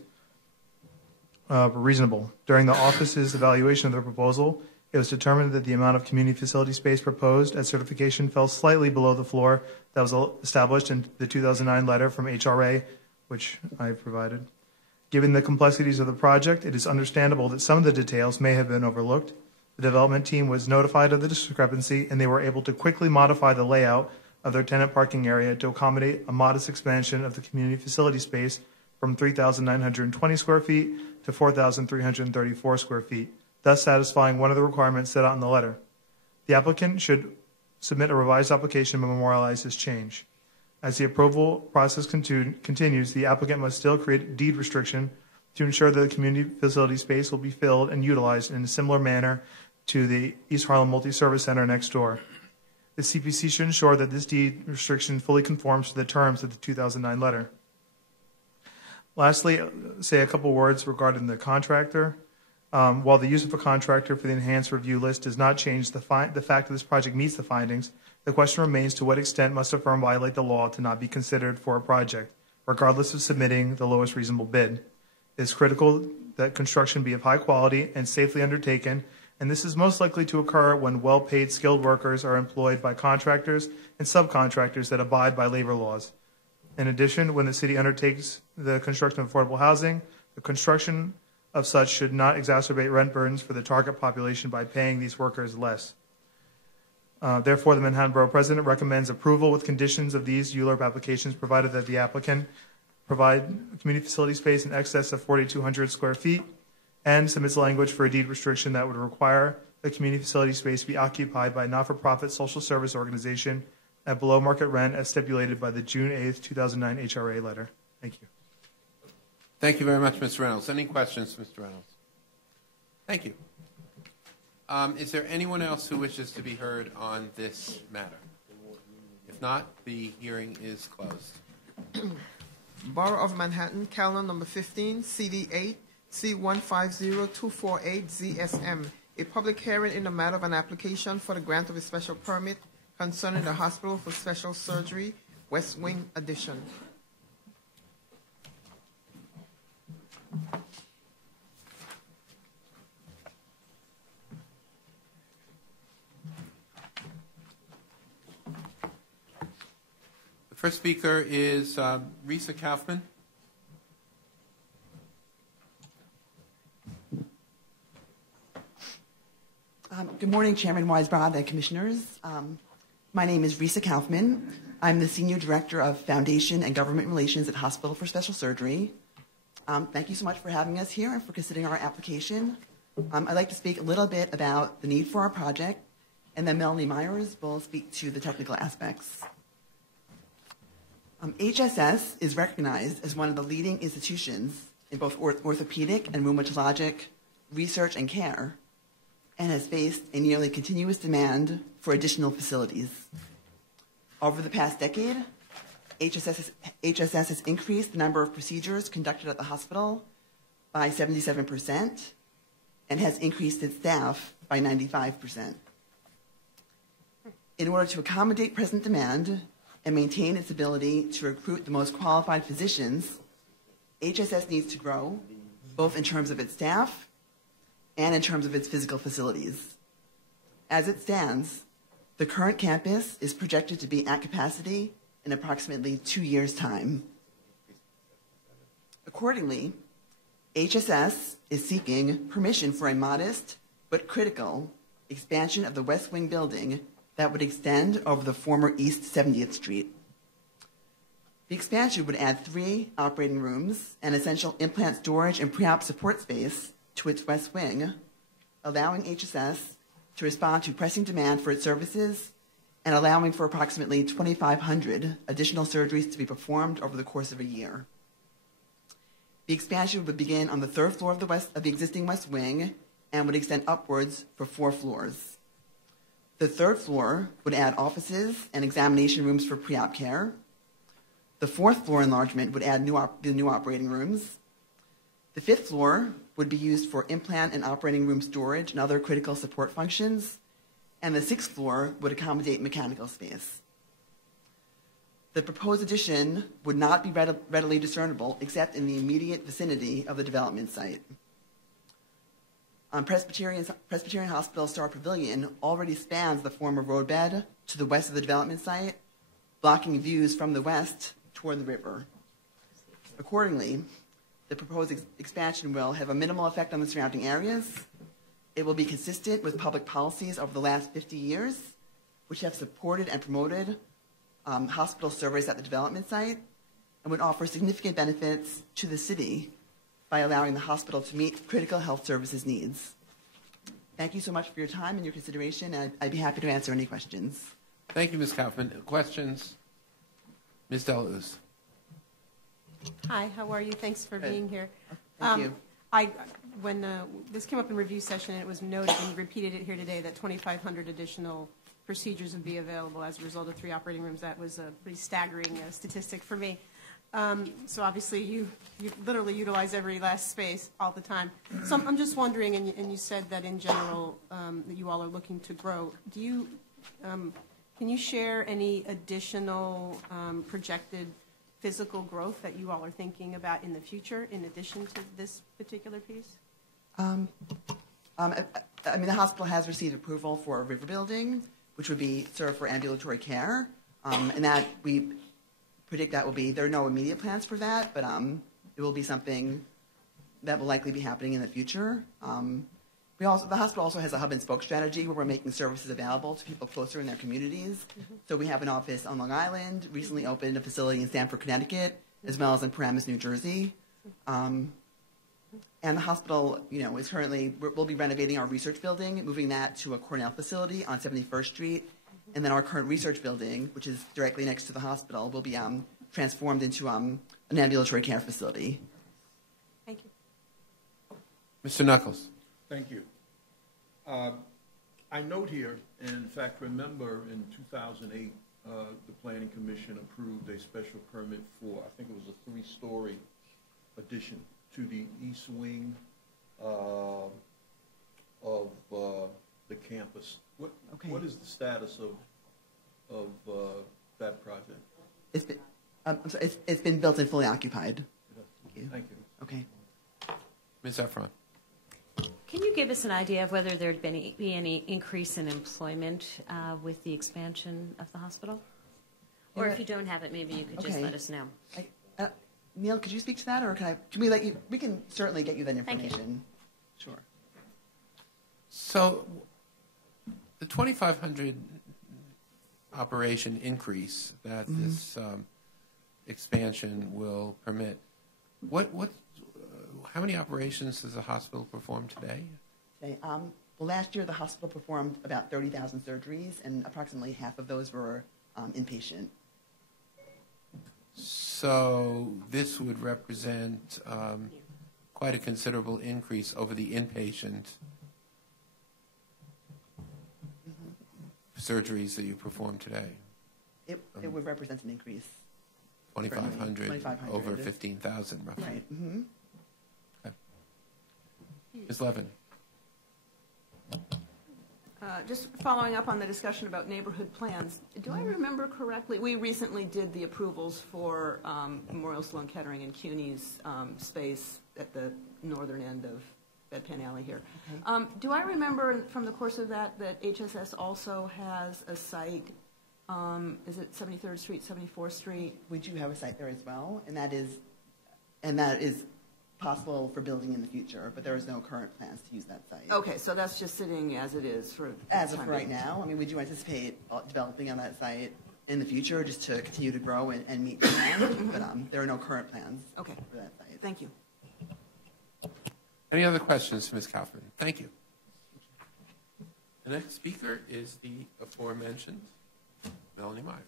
were reasonable. During the office's evaluation of the proposal, it was determined that the amount of community facility space proposed at certification fell slightly below the floor that was established in the 2009 letter from HRA, which I provided. Given the complexities of the project, it is understandable that some of the details may have been overlooked. The development team was notified of the discrepancy, and they were able to quickly modify the layout of their tenant parking area to accommodate a modest expansion of the community facility space from 3,920 square feet to 4,334 square feet, thus satisfying one of the requirements set out in the letter. The applicant should submit a revised application to memorialize this change. As the approval process continues, the applicant must still create deed restriction to ensure that the community facility space will be filled and utilized in a similar manner to the East Harlem Multi-Service Center next door. The CPC should ensure that this deed restriction fully conforms to the terms of the 2009 letter. Lastly, say a couple words regarding the contractor. While the use of a contractor for the enhanced review list does not change the fact that this project meets the findings, the question remains to what extent must a firm violate the law to not be considered for a project, regardless of submitting the lowest reasonable bid. It is critical that construction be of high quality and safely undertaken, and this is most likely to occur when well-paid skilled workers are employed by contractors and subcontractors that abide by labor laws. In addition, when the city undertakes the construction of affordable housing, the construction of such should not exacerbate rent burdens for the target population by paying these workers less. Therefore, the Manhattan Borough President recommends approval with conditions of these ULURP applications, provided that the applicant provide community facility space in excess of 4,200 square feet and submits language for a deed restriction that would require the community facility space be occupied by a not-for-profit social service organization at below market rent as stipulated by the June 8th, 2009 HRA letter. Thank you. Thank you very much, Mr. Reynolds. Any questions, Mr. Reynolds? Thank you. Is there anyone else who wishes to be heard on this matter? If not, the hearing is closed. Borough of Manhattan, calendar number 15, CD 8, C150248ZSM. A public hearing in the matter of an application for the grant of a special permit concerning the Hospital for Special Surgery, West Wing addition. The first speaker is Risa Kaufman. Good morning, Chairman Weisbrod and Commissioners. My name is Risa Kaufman. I'm the Senior Director of Foundation and Government Relations at Hospital for Special Surgery. Thank you so much for having us here and for considering our application. I'd like to speak a little bit about the need for our project, and then Melanie Myers will speak to the technical aspects. HSS is recognized as one of the leading institutions in both orthopedic and rheumatologic research and care, and has faced a nearly continuous demand for additional facilities. Over the past decade, HSS has increased the number of procedures conducted at the hospital by 77% and has increased its staff by 95%. In order to accommodate present demand and maintain its ability to recruit the most qualified physicians, HSS needs to grow, both in terms of its staff and in terms of its physical facilities. As it stands, the current campus is projected to be at capacity in approximately 2 years' time. Accordingly, HSS is seeking permission for a modest but critical expansion of the West Wing building that would extend over the former East 70th Street. The expansion would add 3 operating rooms and essential implant storage and pre-op support space to its West Wing, allowing HSS to respond to pressing demand for its services and allowing for approximately 2,500 additional surgeries to be performed over the course of a year. The expansion would begin on the 3rd floor of the existing West Wing and would extend upwards for 4 floors. The 3rd floor would add offices and examination rooms for pre-op care. The 4th floor enlargement would add the new operating rooms. The 5th floor would be used for implant and operating room storage and other critical support functions, and the 6th floor would accommodate mechanical space. The proposed addition would not be readily discernible except in the immediate vicinity of the development site. Presbyterian Hospital Star Pavilion already spans the former roadbed to the west of the development site, blocking views from the west toward the river. Accordingly, the proposed expansion will have a minimal effect on the surrounding areas. It will be consistent with public policies over the last 50 years, which have supported and promoted hospital service at the development site, and would offer significant benefits to the city by allowing the hospital to meet critical health services needs. Thank you so much for your time and your consideration, and I'd be happy to answer any questions. Thank you, Ms. Kaufman. Questions? Ms. Deluz. Hi, how are you? Thanks for being here. Thank you. When this came up in review session, and it was noted and repeated it here today that 2,500 additional procedures would be available as a result of 3 operating rooms. That was a pretty staggering statistic for me. So obviously you literally utilize every last space all the time. So I'm just wondering, and you said that in general that you all are looking to grow. Do you, can you share any additional projected physical growth that you all are thinking about in the future in addition to this particular piece? I mean, the hospital has received approval for a river building, which would be served for ambulatory care, and that we predict that will be, there are no immediate plans for that, but it will be something that will likely be happening in the future. The hospital also has a hub and spoke strategy where we're making services available to people closer in their communities. Mm-hmm. So we have an office on Long Island, recently opened a facility in Stamford, Connecticut, as well as in Paramus, New Jersey. And the hospital, is currently, we'll be renovating our research building, moving that to a Cornell facility on 71st Street. And then our current research building, which is directly next to the hospital, will be transformed into an ambulatory care facility. Thank you. Mr. Knuckles. Thank you. I note here, and in fact remember in 2008, the Planning Commission approved a special permit for, I think it was a 3-story addition to the east wing of the campus. What is the status of that project? It's been, it's been built and fully occupied. Thank you. Thank you. Okay. Ms. Efron. Can you give us an idea of whether there'd be any increase in employment with the expansion of the hospital? Or if you don't have it, maybe you could just let us know. Neil, could you speak to that, or can we let you? We can certainly get you that information. Thank you. Sure. So, the 2,500 operation increase that this expansion will permit. How many operations does the hospital perform today? Well, last year the hospital performed about 30,000 surgeries, and approximately half of those were inpatient. So this would represent quite a considerable increase over the inpatient surgeries that you perform today. It would represent an increase. 2,500 over 15,000, roughly. Right. Mm-hmm. Okay. Ms. Levin. Just following up on the discussion about neighborhood plans, do I remember correctly? We recently did the approvals for Memorial Sloan Kettering and CUNY's space at the northern end of Bedpan Alley here. Okay. Do I remember from the course of that HSS also has a site, is it 73rd Street, 74th Street? We do have a site there as well, and that is possible for building in the future, but there is no current plans to use that site. Okay, so that's just sitting as it is for as of right now. I mean, we do anticipate developing on that site in the future just to continue to grow and meet demand, but there are no current plans for that site. Thank you. Any other questions for Ms. Kaufman? Thank you. The next speaker is the aforementioned Melanie Myers.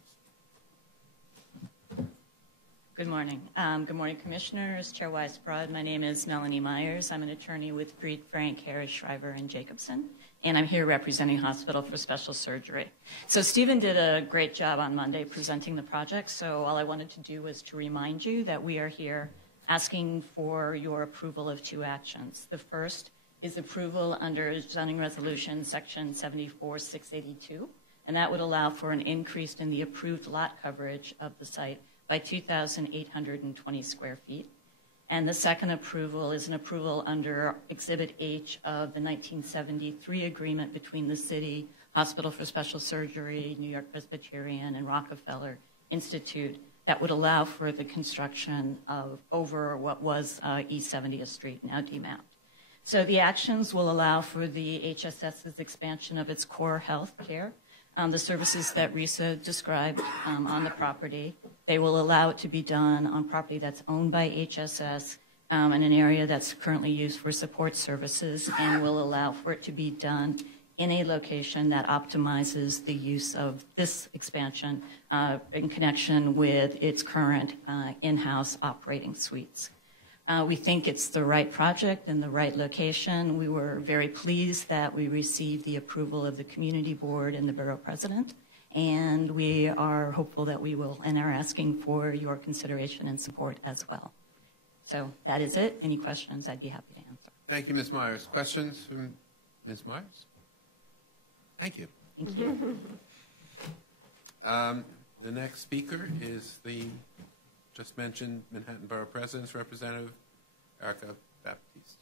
Good morning. Good morning, Commissioners, Chair Weisbrod. My name is Melanie Myers. I'm an attorney with Reade, Frank, Harris, Shriver, and Jacobson, and I'm here representing Hospital for Special Surgery. So Stephen did a great job on Monday presenting the project, so all I wanted to do was to remind you that we are here asking for your approval of 2 actions. The first is approval under Zoning Resolution Section 74-682, and that would allow for an increase in the approved lot coverage of the site by 2,820 square feet. And the second approval is an approval under Exhibit H of the 1973 agreement between the City, Hospital for Special Surgery, New York Presbyterian, and Rockefeller Institute that would allow for the construction of over what was East 70th Street, now demapped. So the actions will allow for the HSS's expansion of its core health care, the services that Risa described on the property. They will allow it to be done on property that's owned by HSS in an area that's currently used for support services, and will allow for it to be done in a location that optimizes the use of this expansion in connection with its current in-house operating suites. We think it's the right project and the right location. We were very pleased that we received the approval of the community board and the borough president, and we are hopeful that we will and are asking for your consideration and support as well. So that is it. Any questions, I'd be happy to answer. Thank you, Ms. Myers. Questions from Ms. Myers? Thank you. Thank you. The next speaker is the just mentioned Manhattan Borough President's representative, Erica Baptiste.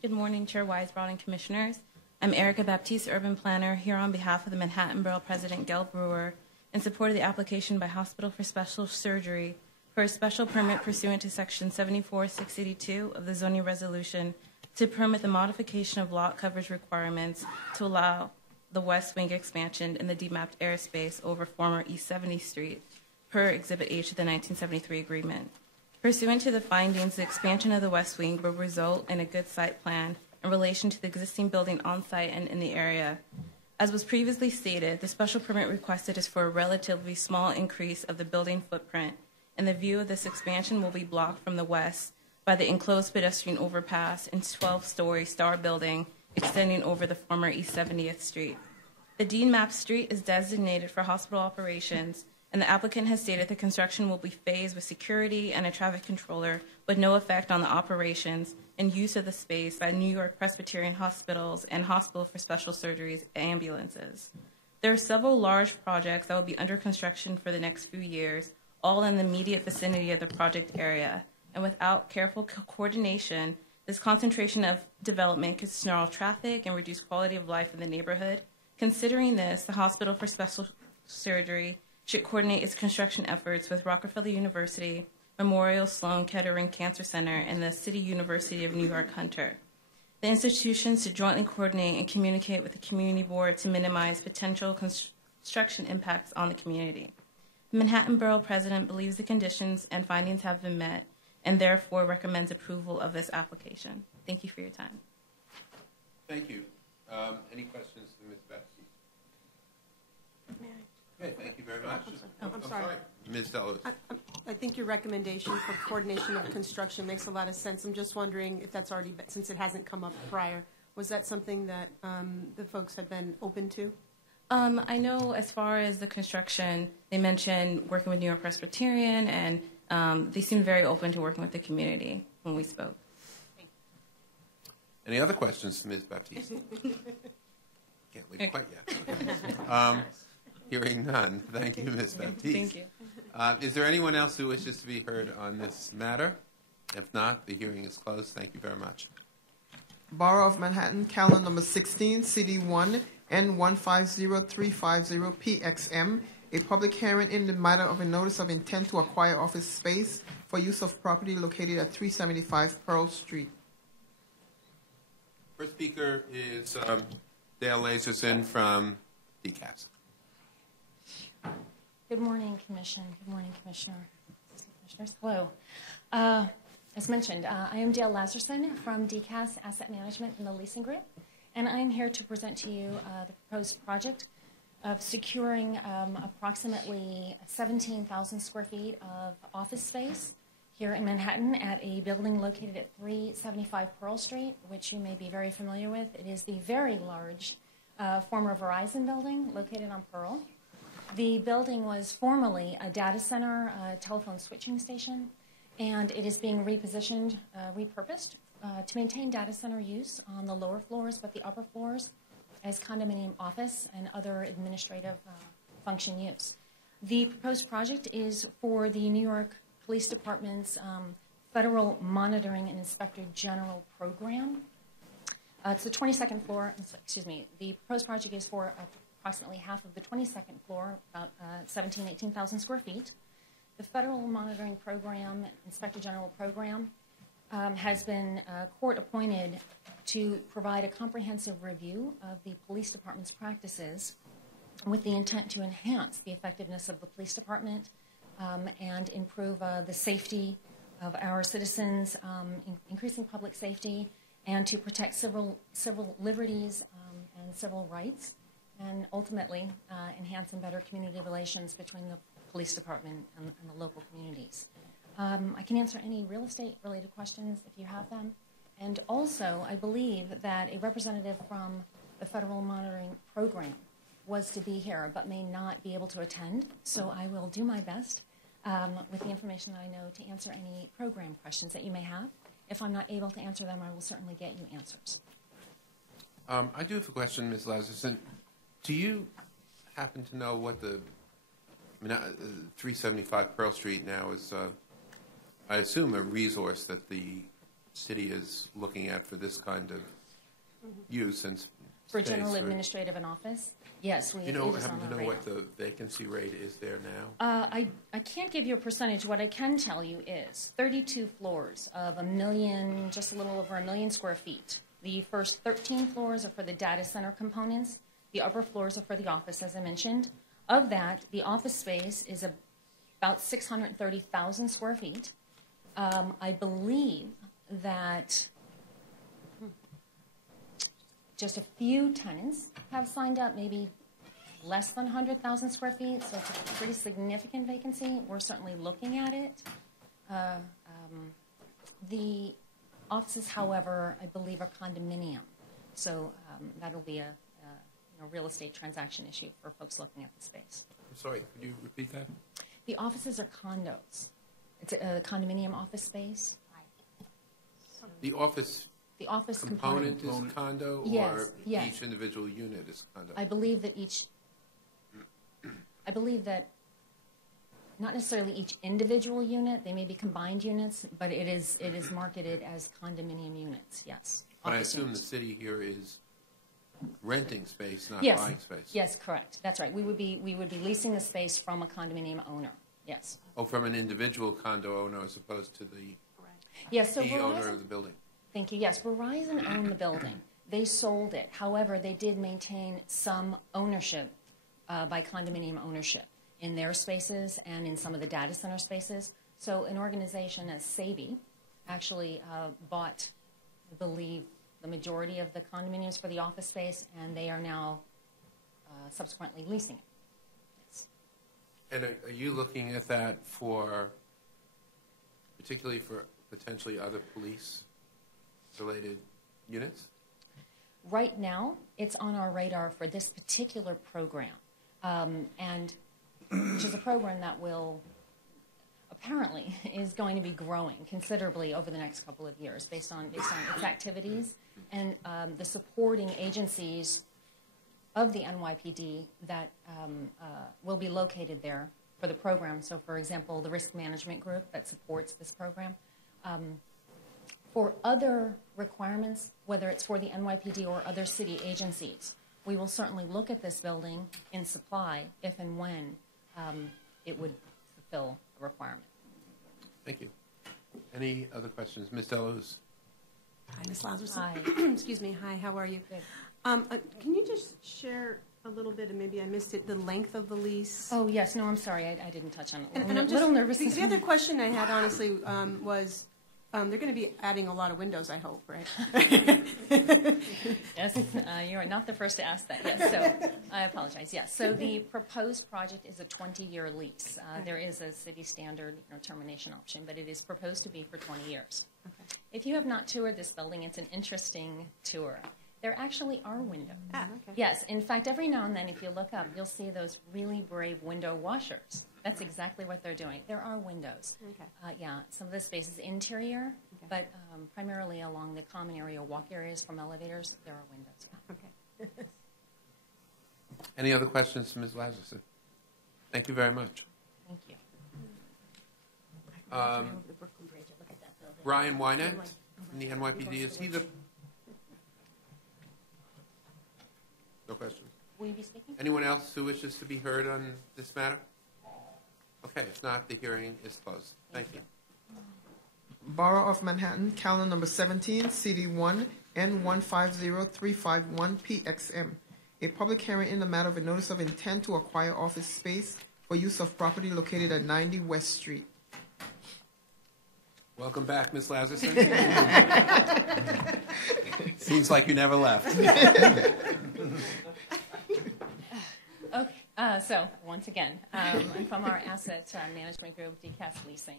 Good morning, Chair Weisbrod and Commissioners. I'm Erica Baptiste, Urban Planner, here on behalf of the Manhattan Borough President, Gail Brewer, in support of the application by Hospital for Special Surgery for a special permit pursuant to Section 74-682 of the zoning resolution to permit the modification of lot coverage requirements to allow the West Wing expansion in the demapped airspace over former East 70th Street per Exhibit H of the 1973 agreement. Pursuant to the findings, the expansion of the West Wing will result in a good site plan in relation to the existing building on site and in the area. As was previously stated, the special permit requested is for a relatively small increase of the building footprint, and the view of this expansion will be blocked from the west by the enclosed pedestrian overpass and 12-story star building extending over the former East 70th Street. The demapped street is designated for hospital operations, and the applicant has stated the construction will be phased with security and a traffic controller with no effect on the operations and use of the space by New York Presbyterian hospitals and Hospital for Special Surgery's ambulances. There are several large projects that will be under construction for the next few years, all in the immediate vicinity of the project area, and without careful coordination, this concentration of development could snarl traffic and reduce quality of life in the neighborhood. Considering this, the Hospital for Special Surgery should coordinate its construction efforts with Rockefeller University, Memorial Sloan Kettering Cancer Center, and the City University of New York Hunter. The institutions should jointly coordinate and communicate with the community board to minimize potential construction impacts on the community. The Manhattan Borough President believes the conditions and findings have been met and therefore recommends approval of this application. Thank you for your time. Thank you. Any questions for Ms. Baptiste? Okay, thank you very much. I'm sorry. Ms. Delos. I think your recommendation for coordination of construction makes a lot of sense. I'm just wondering if that's already, since it hasn't come up prior, was that something that the folks had been open to? I know as far as the construction, they mentioned working with New York Presbyterian, and they seemed very open to working with the community when we spoke. Any other questions to Ms. Baptiste? Can't leave quite yet. Hearing none. Thank you, Ms. Baptiste. Thank you. Is there anyone else who wishes to be heard on this matter? If not, the hearing is closed. Thank you very much. Borough of Manhattan, calendar number 16, CD 1, N150350 PXM, a public hearing in the matter of a notice of intent to acquire office space for use of property located at 375 Pearl Street. First speaker is Dale Laserson from DCAS. Good morning, Commission. Good morning, Commissioners. Hello. As mentioned, I am Dale Laserson from DCAS Asset Management in the Leasing Group, and I am here to present to you the proposed project of securing approximately 17,000 square feet of office space here in Manhattan at a building located at 375 Pearl Street, which you may be very familiar with. It is the very large former Verizon building located on Pearl. The building was formerly a data center, telephone switching station, and it is being repositioned, repurposed to maintain data center use on the lower floors, but the upper floors as condominium office and other administrative function use. The proposed project is for the New York Police Department's Federal Monitoring and Inspector General Program. It's the 22nd floor, excuse me, the proposed project is for approximately half of the 22nd floor, about 18,000 square feet. The Federal Monitoring Program, Inspector General Program, has been court appointed to provide a comprehensive review of the police department's practices with the intent to enhance the effectiveness of the police department and improve the safety of our citizens, increasing public safety, and to protect civil liberties and civil rights, and ultimately enhance and better community relations between the police department and the local communities. I can answer any real estate-related questions if you have them. And also, I believe that a representative from the Federal Monitoring Program was to be here but may not be able to attend. So I will do my best with the information that I know to answer any program questions that you may have. If I'm not able to answer them, I will certainly get you answers. I do have a question, Ms. Lazarson. Do you happen to know what 375 Pearl Street now is, I assume, a resource that the city is looking at for this kind of use and for general administrative and office? Yes, we happen to know what the vacancy rate is there now? I can't give you a percentage. What I can tell you is 32 floors of just a little over 1 million square feet. The first 13 floors are for the data center components. The upper floors are for the office, as I mentioned. Of that, the office space is about 630,000 square feet. I believe that just a few tenants have signed up, maybe less than 100,000 square feet, so it's a pretty significant vacancy. We're certainly looking at it. The offices, however, I believe are condominium, so that'll be a real estate transaction issue for folks looking at the space. I'm sorry, could you repeat that? The offices are condos. It's a condominium office space. The office component is condo, yes, or yes. Each individual unit is condo? I believe that not necessarily each individual unit, they may be combined units, but it is marketed as condominium units, yes. But I assume the city here is renting space, not yes. buying space. Yes, correct. That's right. We would be leasing the space from a condominium owner. Yes. Oh, from an individual condo owner as opposed to the yes, so owner of the building. Thank you. Yes, Verizon owned the building. They sold it. However, they did maintain some ownership by condominium ownership in their spaces and in some of the data center spaces. So an organization as SABI actually bought, I believe, the majority of the condominiums for the office space, and they are now subsequently leasing it. Yes. And are you looking at that particularly for potentially other police-related units? Right now, it's on our radar for this particular program, and which is a program that will apparently is going to be growing considerably over the next couple of years based on its activities and the supporting agencies of the NYPD that will be located there for the program. So, for example, the risk management group that supports this program. For other requirements, whether it's for the NYPD or other city agencies, we will certainly look at this building in supply if and when it would fulfill a requirement. Thank you. Any other questions? Ms. Delos. Hi, Ms. Lazarson. Hi. Excuse me. Hi, how are you? Good. Can you just share a little bit, and maybe I missed it, the length of the lease? Oh, yes. No, I'm sorry. I didn't touch on it. And I'm a little nervous. The other question I had, honestly, was they're going to be adding a lot of windows, I hope, right? Yes, you are not the first to ask that. Yes, so I apologize. Yes, so the proposed project is a 20-year lease. There is a city standard termination option, but it is proposed to be for 20 years. Okay. If you have not toured this building, it's an interesting tour. There actually are windows. Ah, okay. Yes, in fact, every now and then, if you look up, you'll see those really brave window washers. That's exactly what they're doing. There are windows. Okay. Yeah, some of the space is interior, but primarily along the common area, walk areas from elevators, there are windows. Yeah. Okay. Any other questions to Ms. Lazarson? Thank you very much. Thank you. Ryan Wynant from the NYPD, is he the... No questions. Will you be speaking? Anyone else who wishes to be heard on this matter? Okay, if not, the hearing is closed. Thank you. Borough of Manhattan, calendar number 17, CD1, N150351 PXM. A public hearing in the matter of a notice of intent to acquire office space for use of property located at 90 West Street. Welcome back, Ms. Lazarson. Seems like you never left. Okay, so once again, I'm from our asset management group, DCAS Leasing.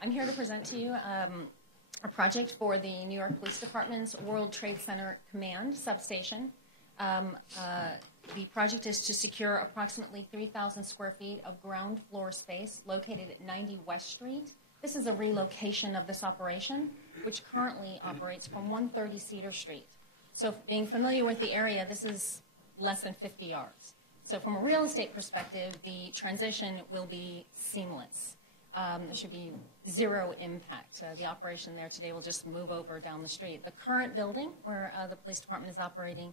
I'm here to present to you a project for the New York Police Department's World Trade Center Command substation. The project is to secure approximately 3,000 square feet of ground floor space located at 90 West Street. This is a relocation of this operation, which currently operates from 130 Cedar Street. So being familiar with the area, this is less than 50 yards. So from a real estate perspective, the transition will be seamless. There should be zero impact. The operation there today will just move over down the street. The current building where the police department is operating,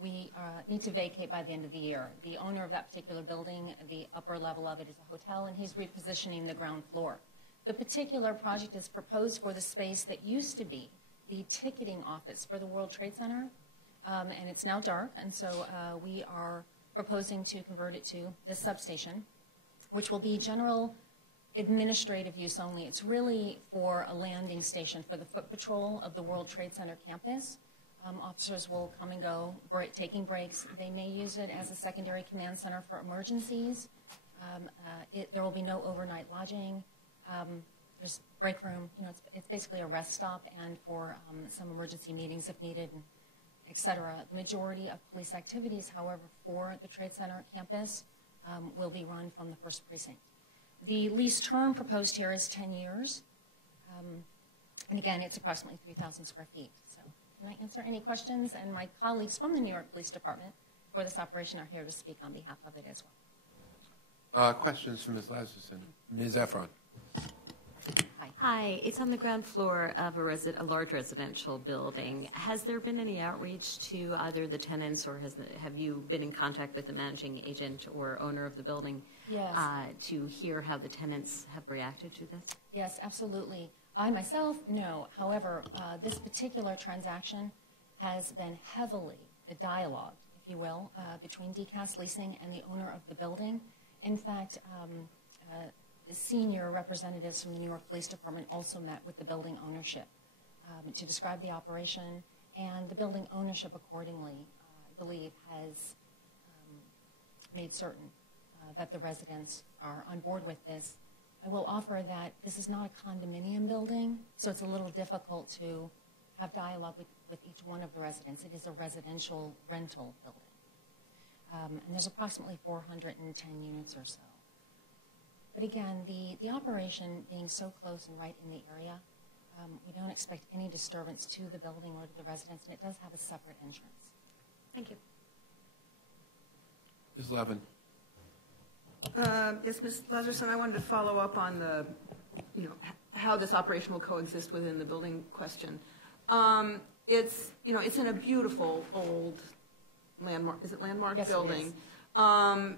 we need to vacate by the end of the year. The owner of that particular building, the upper level of it is a hotel, and he's repositioning the ground floor. The particular project is proposed for the space that used to be the ticketing office for the World Trade Center, and it's now dark, and so we are proposing to convert it to this substation, which will be general administrative use only. It's really for a landing station for the foot patrol of the World Trade Center campus. Officers will come and go, taking breaks. They may use it as a secondary command center for emergencies. There will be no overnight lodging. There's break room. You know, it's basically a rest stop and for some emergency meetings if needed, and et cetera. The majority of police activities, however, for the Trade Center campus will be run from the first precinct. The lease term proposed here is 10 years. And again, it's approximately 3,000 square feet. So can I answer any questions? And my colleagues from the New York Police Department for this operation are here to speak on behalf of it as well. Questions from Ms. Lazarson? Ms. Efron. Hi, it's on the ground floor of a large residential building. Has there been any outreach to either the tenants, or have you been in contact with the managing agent or owner of the building? Yes. To hear how the tenants have reacted to this? Yes, absolutely. I myself, no. However, this particular transaction has been heavily dialogued, if you will, between DCAS Leasing and the owner of the building. In fact, senior representatives from the New York Police Department also met with the building ownership to describe the operation, and the building ownership accordingly, I believe, has made certain that the residents are on board with this. I will offer that this is not a condominium building, so it's a little difficult to have dialogue with each one of the residents. It is a residential rental building. And there's approximately 410 units or so. But again, the operation being so close and right in the area, we don't expect any disturbance to the building or to the residents, and it does have a separate entrance. Thank you. Ms. Levin. Yes, Ms. Lazarson, I wanted to follow up on the, how this operation will coexist within the building question. It's in a beautiful old landmark. Is it landmark building? And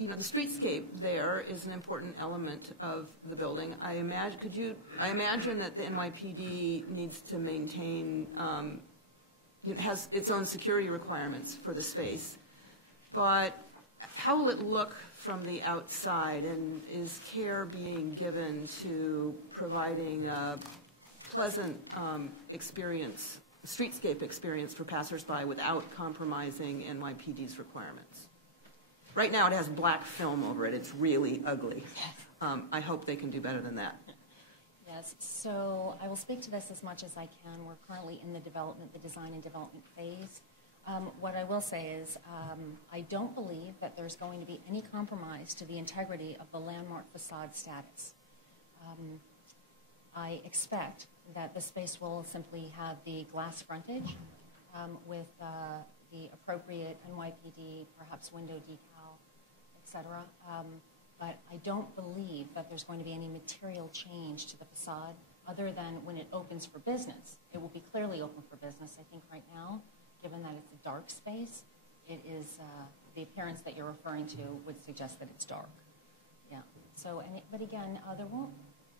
the streetscape there is an important element of the building. I imagine that the NYPD needs to maintain, has its own security requirements for the space. But how will it look from the outside, and is care being given to providing a pleasant experience, streetscape experience for passersby without compromising NYPD's requirements? Right now it has black film over it. It's really ugly. I hope they can do better than that. Yes, so I will speak to this as much as I can. We're currently in the design and development phase. What I will say is I don't believe that there's going to be any compromise to the integrity of the landmark facade status. I expect that the space will simply have the glass frontage with the appropriate NYPD, perhaps window decal, etc. But I don't believe that there's going to be any material change to the facade other than when it opens for business. It will be clearly open for business. I think right now, given that it's a dark space, it is the appearance that you're referring to would suggest that it's dark. Yeah. So, but again,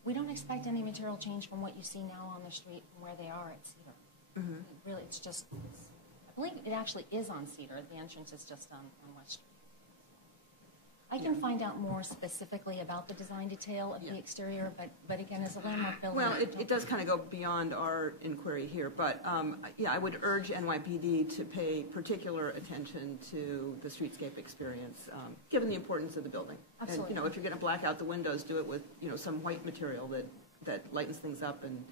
we don't expect any material change from what you see now on the street from where they are at Cedar. Mm-hmm. Really, I believe it actually is on Cedar. The entrance is just on West Street. I can find out more specifically about the design detail of the exterior, but again, as a landmark building... Well, it does kind of go beyond our inquiry here, but yeah, I would urge NYPD to pay particular attention to the streetscape experience, given the importance of the building. Absolutely. And, if you're going to black out the windows, do it with, some white material that lightens things up and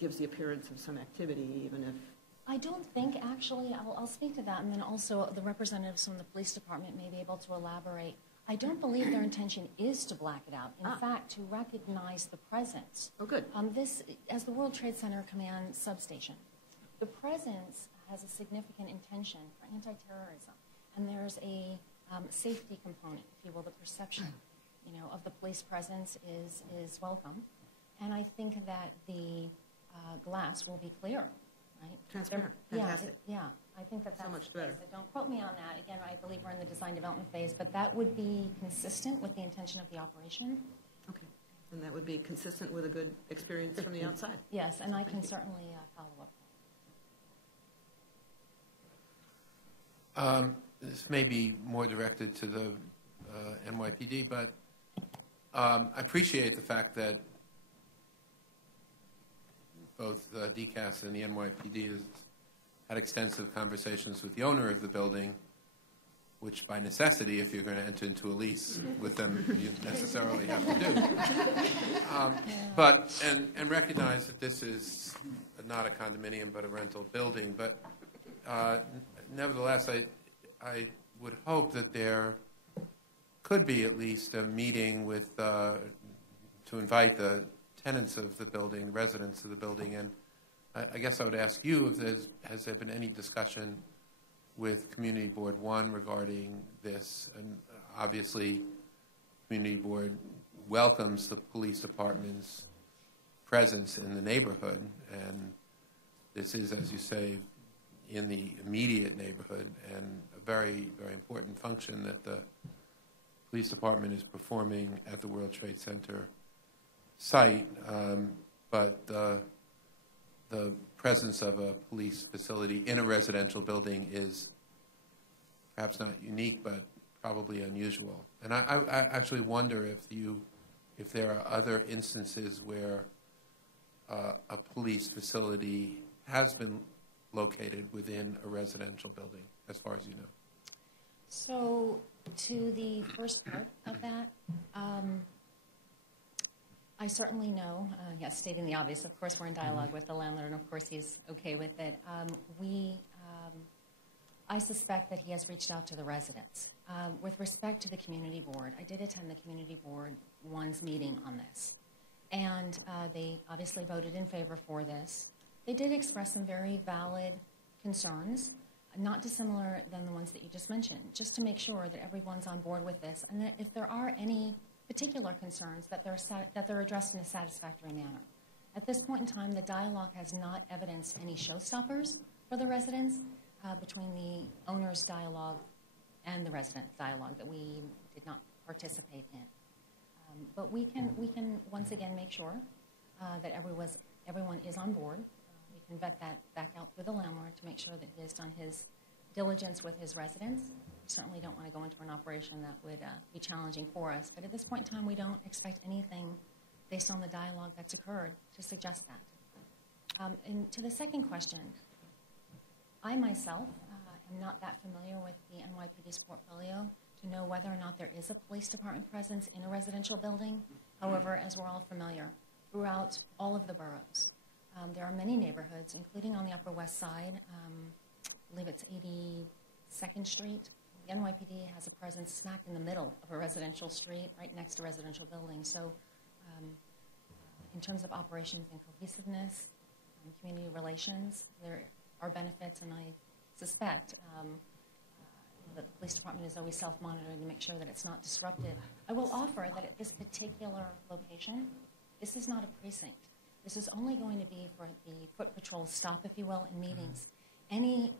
gives the appearance of some activity, even if... I don't think, actually, I'll speak to that, and then also the representatives from the police department may be able to elaborate. I don't believe their intention is to black it out. In fact, to recognize the presence. Oh, good. This, as the World Trade Center Command substation, the presence has a significant intention for anti-terrorism, and there's a safety component, if you will, the perception, of the police presence is welcome, and I think that the glass will be clear, right? Transparent. Fantastic. Yeah. I think that's so much better. Don't quote me on that. Again, I believe we're in the design development phase, but that would be consistent with the intention of the operation. Okay. And that would be consistent with a good experience from the outside. Yes, and I can certainly follow up. This may be more directed to the NYPD, but I appreciate the fact that both DCAS and the NYPD has had extensive conversations with the owner of the building, which by necessity, if you're going to enter into a lease with them, you necessarily have to do. And recognize that this is not a condominium but a rental building. But nevertheless, I would hope that there could be at least a meeting with to invite the tenants of the building, the residents of the building, and I guess I would ask you if has there been any discussion with Community Board 1 regarding this? And obviously, Community Board welcomes the police department's presence in the neighborhood, and this is, as you say, in the immediate neighborhood, and a very, very important function that the police department is performing at the World Trade Center site, but the presence of a police facility in a residential building is perhaps not unique, but probably unusual. And I actually wonder if there are other instances where a police facility has been located within a residential building, as far as you know. So, to the first part of that, I certainly know, yes, stating the obvious, of course we're in dialogue with the landlord, and of course he's okay with it. I suspect that he has reached out to the residents. With respect to the community board, I did attend the community board 1's meeting on this, and they obviously voted in favor for this. They did express some very valid concerns, not dissimilar than the ones that you just mentioned, just to make sure that everyone's on board with this, and that if there are any particular concerns, that they're addressed in a satisfactory manner. At this point in time, the dialogue has not evidenced any showstoppers for the residents between the owner's dialogue and the resident dialogue that we did not participate in. But we can once again make sure that everyone is on board. We can vet that back out with the landlord to make sure that he has done his diligence with his residents. We certainly don't want to go into an operation that would be challenging for us. But at this point in time, we don't expect anything based on the dialogue that's occurred to suggest that. And to the second question, I myself am not that familiar with the NYPD's portfolio to know whether or not there is a police department presence in a residential building. However, as we're all familiar, throughout all of the boroughs. There are many neighborhoods, including on the Upper West Side. I believe it's 82nd Street. The NYPD has a presence smack in the middle of a residential street, right next to residential buildings. So in terms of operations and cohesiveness, community relations, there are benefits, and I suspect the police department is always self-monitoring to make sure that it's not disruptive. I will offer that at this particular location, this is not a precinct. This is only going to be for the foot patrol stop, if you will, in meetings. Any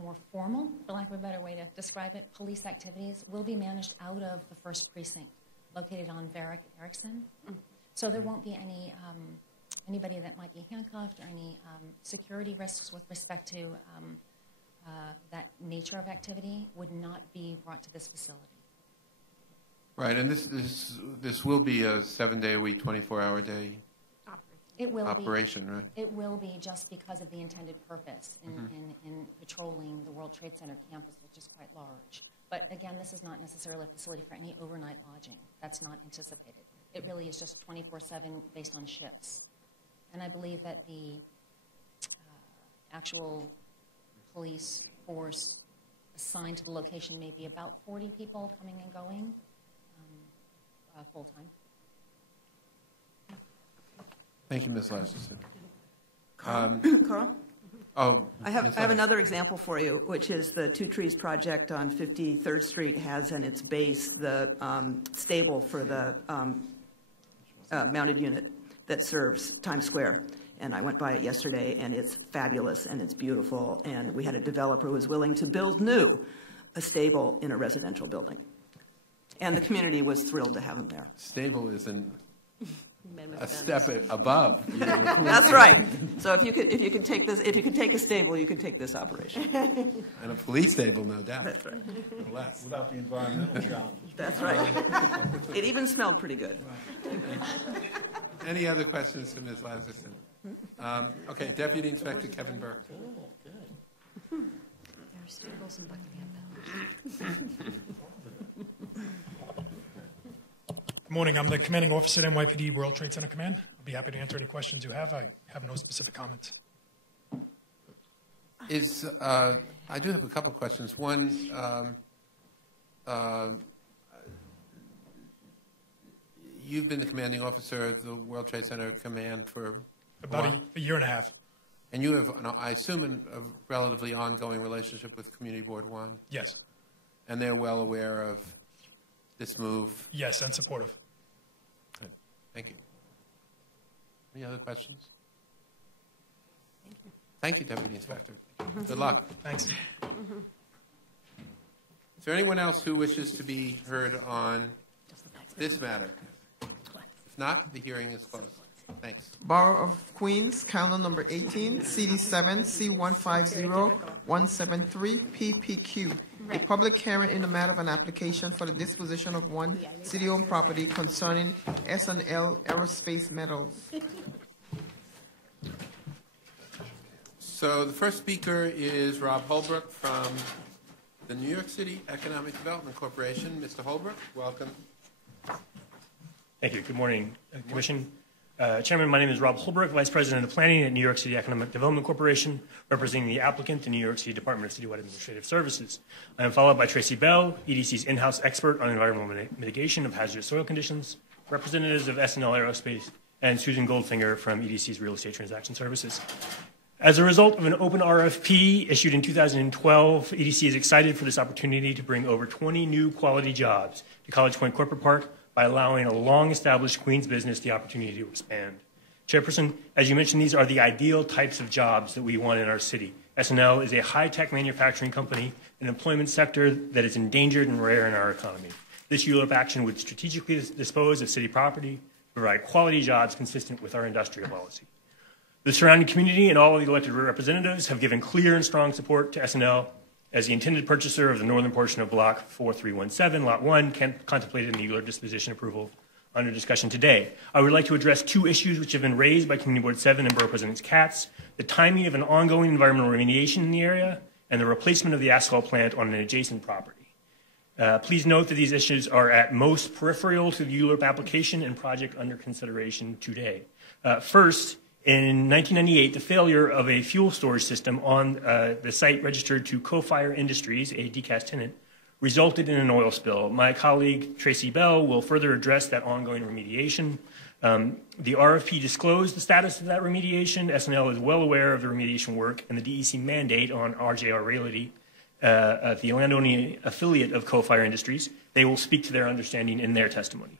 more formal, for lack of a better way to describe it, police activities will be managed out of the first precinct, located on Varick Erickson. So there won't be any anybody that might be handcuffed or any security risks with respect to that nature of activity would not be brought to this facility. Right, and this will be a 7-day-a-week, 24-hour day It will operation, right? It will be, just because of the intended purpose in patrolling the World Trade Center campus, which is quite large. But again, this is not necessarily a facility for any overnight lodging. That's not anticipated. It really is just 24/7 based on shifts. And I believe that the actual police force assigned to the location may be about 40 people coming and going full-time. Thank you, Ms. Lasterson. Carl? Oh, I have another example for you, which is the Two Trees project on 53rd Street has in its base the stable for the mounted unit that serves Times Square. And I went by it yesterday, and it's fabulous, and it's beautiful. And we had a developer who was willing to build a stable in a residential building. And the community was thrilled to have him there. Stable isn't a step above. That's right. So if you could take a stable, you could take this operation. And a police stable, no doubt. That's right. Without the environmental challenges. That's right. It even smelled pretty good. Any other questions for Ms. Lasterson? Okay, Deputy Inspector Kevin Burke. There are stables in Buckingham Palace. Good morning. I'm the commanding officer at NYPD World Trade Center Command. I'll be happy to answer any questions you have. I have no specific comments. I do have a couple of questions. One, you've been the commanding officer of the World Trade Center Command for about a year and a half. And you have, I assume, a relatively ongoing relationship with Community Board 1? Yes. And they're well aware of this move? Yes, and supportive. Good. Thank you. Any other questions? Thank you, Deputy Inspector. Good luck. Thanks. Is there anyone else who wishes to be heard on this matter? If not, the hearing is closed. Thanks. Borough of Queens, calendar number 18, CD7, C150173, PPQ. A public hearing in the matter of an application for the disposition of one city-owned property concerning S&L Aerospace Metals. So the first speaker is Rob Holbrook from the New York City Economic Development Corporation. Mr. Holbrook, welcome. Thank you. Good morning, Commission. Chairman, my name is Rob Holbrook, Vice President of Planning at New York City Economic Development Corporation, representing the applicant, the New York City Department of Citywide Administrative Services. I am followed by Tracy Bell, EDC's in-house expert on environmental mitigation of hazardous soil conditions, representatives of S&L Aerospace, and Susan Goldfinger from EDC's Real Estate Transaction Services. As a result of an open RFP issued in 2012, EDC is excited for this opportunity to bring over 20 new quality jobs to College Point Corporate Park by allowing a long-established Queens business the opportunity to expand. Chairperson, as you mentioned, these are the ideal types of jobs that we want in our city. S&L is a high-tech manufacturing company, an employment sector that is endangered and rare in our economy. This ULIP action would strategically dispose of city property, provide quality jobs consistent with our industrial policy. The surrounding community and all of the elected representatives have given clear and strong support to S&L as the intended purchaser of the northern portion of Block 4317, Lot 1, contemplated in the ULIP disposition approval under discussion today. I would like to address two issues which have been raised by Community Board 7 and Borough President Katz: the timing of an ongoing environmental remediation in the area and the replacement of the asphalt plant on an adjacent property. Please note that these issues are at most peripheral to the ULURP application and project under consideration today. First, in 1998, the failure of a fuel storage system on the site registered to Co-Fire Industries, a DCAS tenant, resulted in an oil spill. My colleague, Tracy Bell, will further address that ongoing remediation. The RFP disclosed the status of that remediation. SNL is well aware of the remediation work and the DEC mandate on RJR Realty, the landowning affiliate of Co-Fire Industries. They will speak to their understanding in their testimony.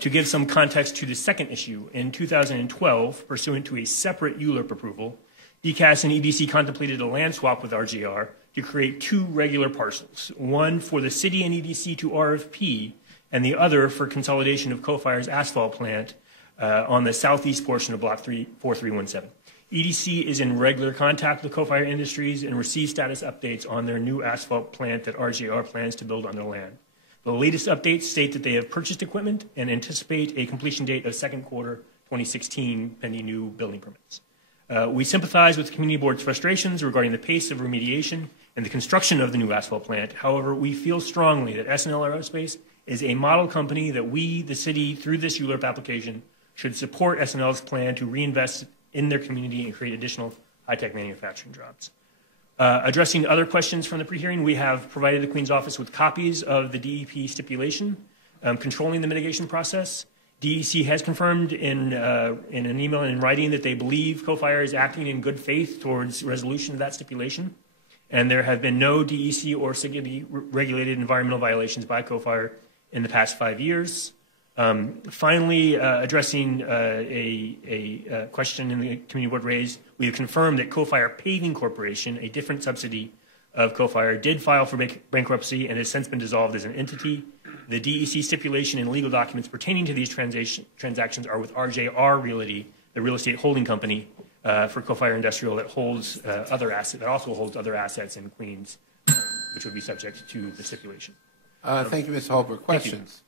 To give some context to the second issue, in 2012, pursuant to a separate ULURP approval, DCAS and EDC contemplated a land swap with RJR to create two regular parcels, one for the city and EDC to RFP, and the other for consolidation of Co-Fire's asphalt plant on the southeast portion of Block 4317. EDC is in regular contact with Co-Fire Industries and receives status updates on their new asphalt plant that RJR plans to build on their land. The latest updates state that they have purchased equipment and anticipate a completion date of second quarter 2016 pending new building permits. We sympathize with the community board's frustrations regarding the pace of remediation and the construction of the new asphalt plant. However, we feel strongly that SNL Aerospace is a model company that we, the city, through this ULURP application, should support SNL's plan to reinvest in their community and create additional high-tech manufacturing jobs. Addressing other questions from the pre-hearing, we have provided the Queen's Office with copies of the DEP stipulation controlling the mitigation process. DEC has confirmed in an email and in writing that they believe Co-Fire is acting in good faith towards resolution of that stipulation, and there have been no DEC or city-regulated environmental violations by Co-Fire in the past 5 years. Finally, addressing a question in the community board raised, we have confirmed that Co-Fire Paving Corporation, a different subsidy of Co-Fire, did file for bankruptcy and has since been dissolved as an entity. The DEC stipulation and legal documents pertaining to these transactions are with RJR Realty, the real estate holding company for Co-Fire Industrial that holds other assets, that also holds other assets in Queens, which would be subject to the stipulation. Thank you, Mr. Holbrook. Questions?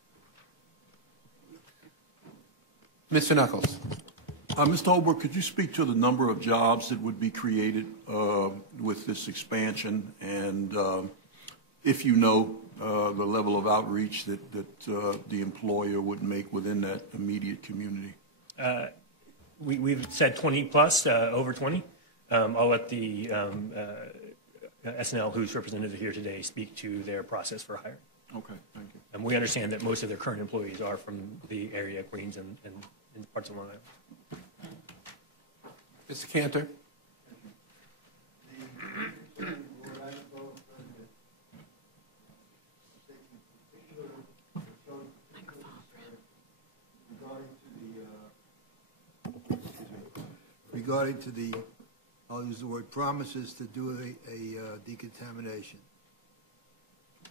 Mr. Knuckles. Mr. Holbrook, could you speak to the number of jobs that would be created with this expansion, and if you know the level of outreach that the employer would make within that immediate community? We've said 20 plus, over 20. I'll let the SNL, who's represented here today, speak to their process for hiring. Okay, thank you. And we understand that most of their current employees are from the area, Queens and parts of Long Island. Mr. Cantor. Regarding to the, I'll use the word promises to do a decontamination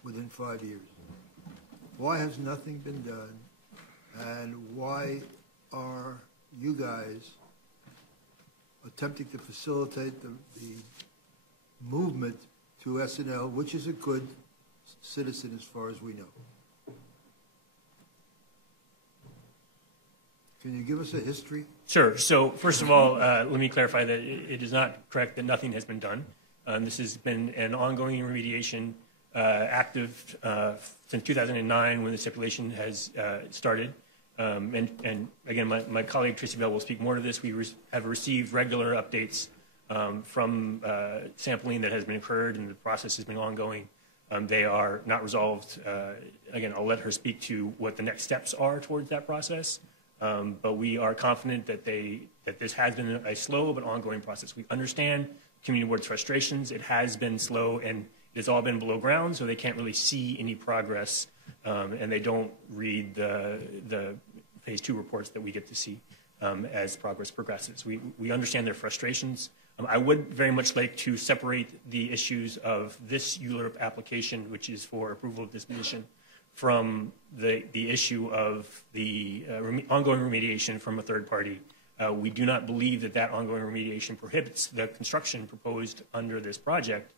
within 5 years. Why has nothing been done, and why are you guys attempting to facilitate the movement to SNL, which is a good citizen as far as we know? Can you give us a history? Sure. So first of all, let me clarify that it is not correct that nothing has been done. This has been an ongoing remediation, active since 2009 when the stipulation has started. And again, my colleague Tracy Bell will speak more to this. We have received regular updates from sampling that has been occurred, and the process has been ongoing. They are not resolved. Again, I'll let her speak to what the next steps are towards that process. But we are confident that this has been a slow but ongoing process. We understand community board's frustrations. It has been slow, and it has all been below ground, so they can't really see any progress, and they don't read the phase 2 reports that we get to see as progress progresses. We understand their frustrations. I would very much like to separate the issues of this ULURP application, which is for approval of disposition, from the issue of the ongoing remediation from a third party. We do not believe that ongoing remediation prohibits the construction proposed under this project.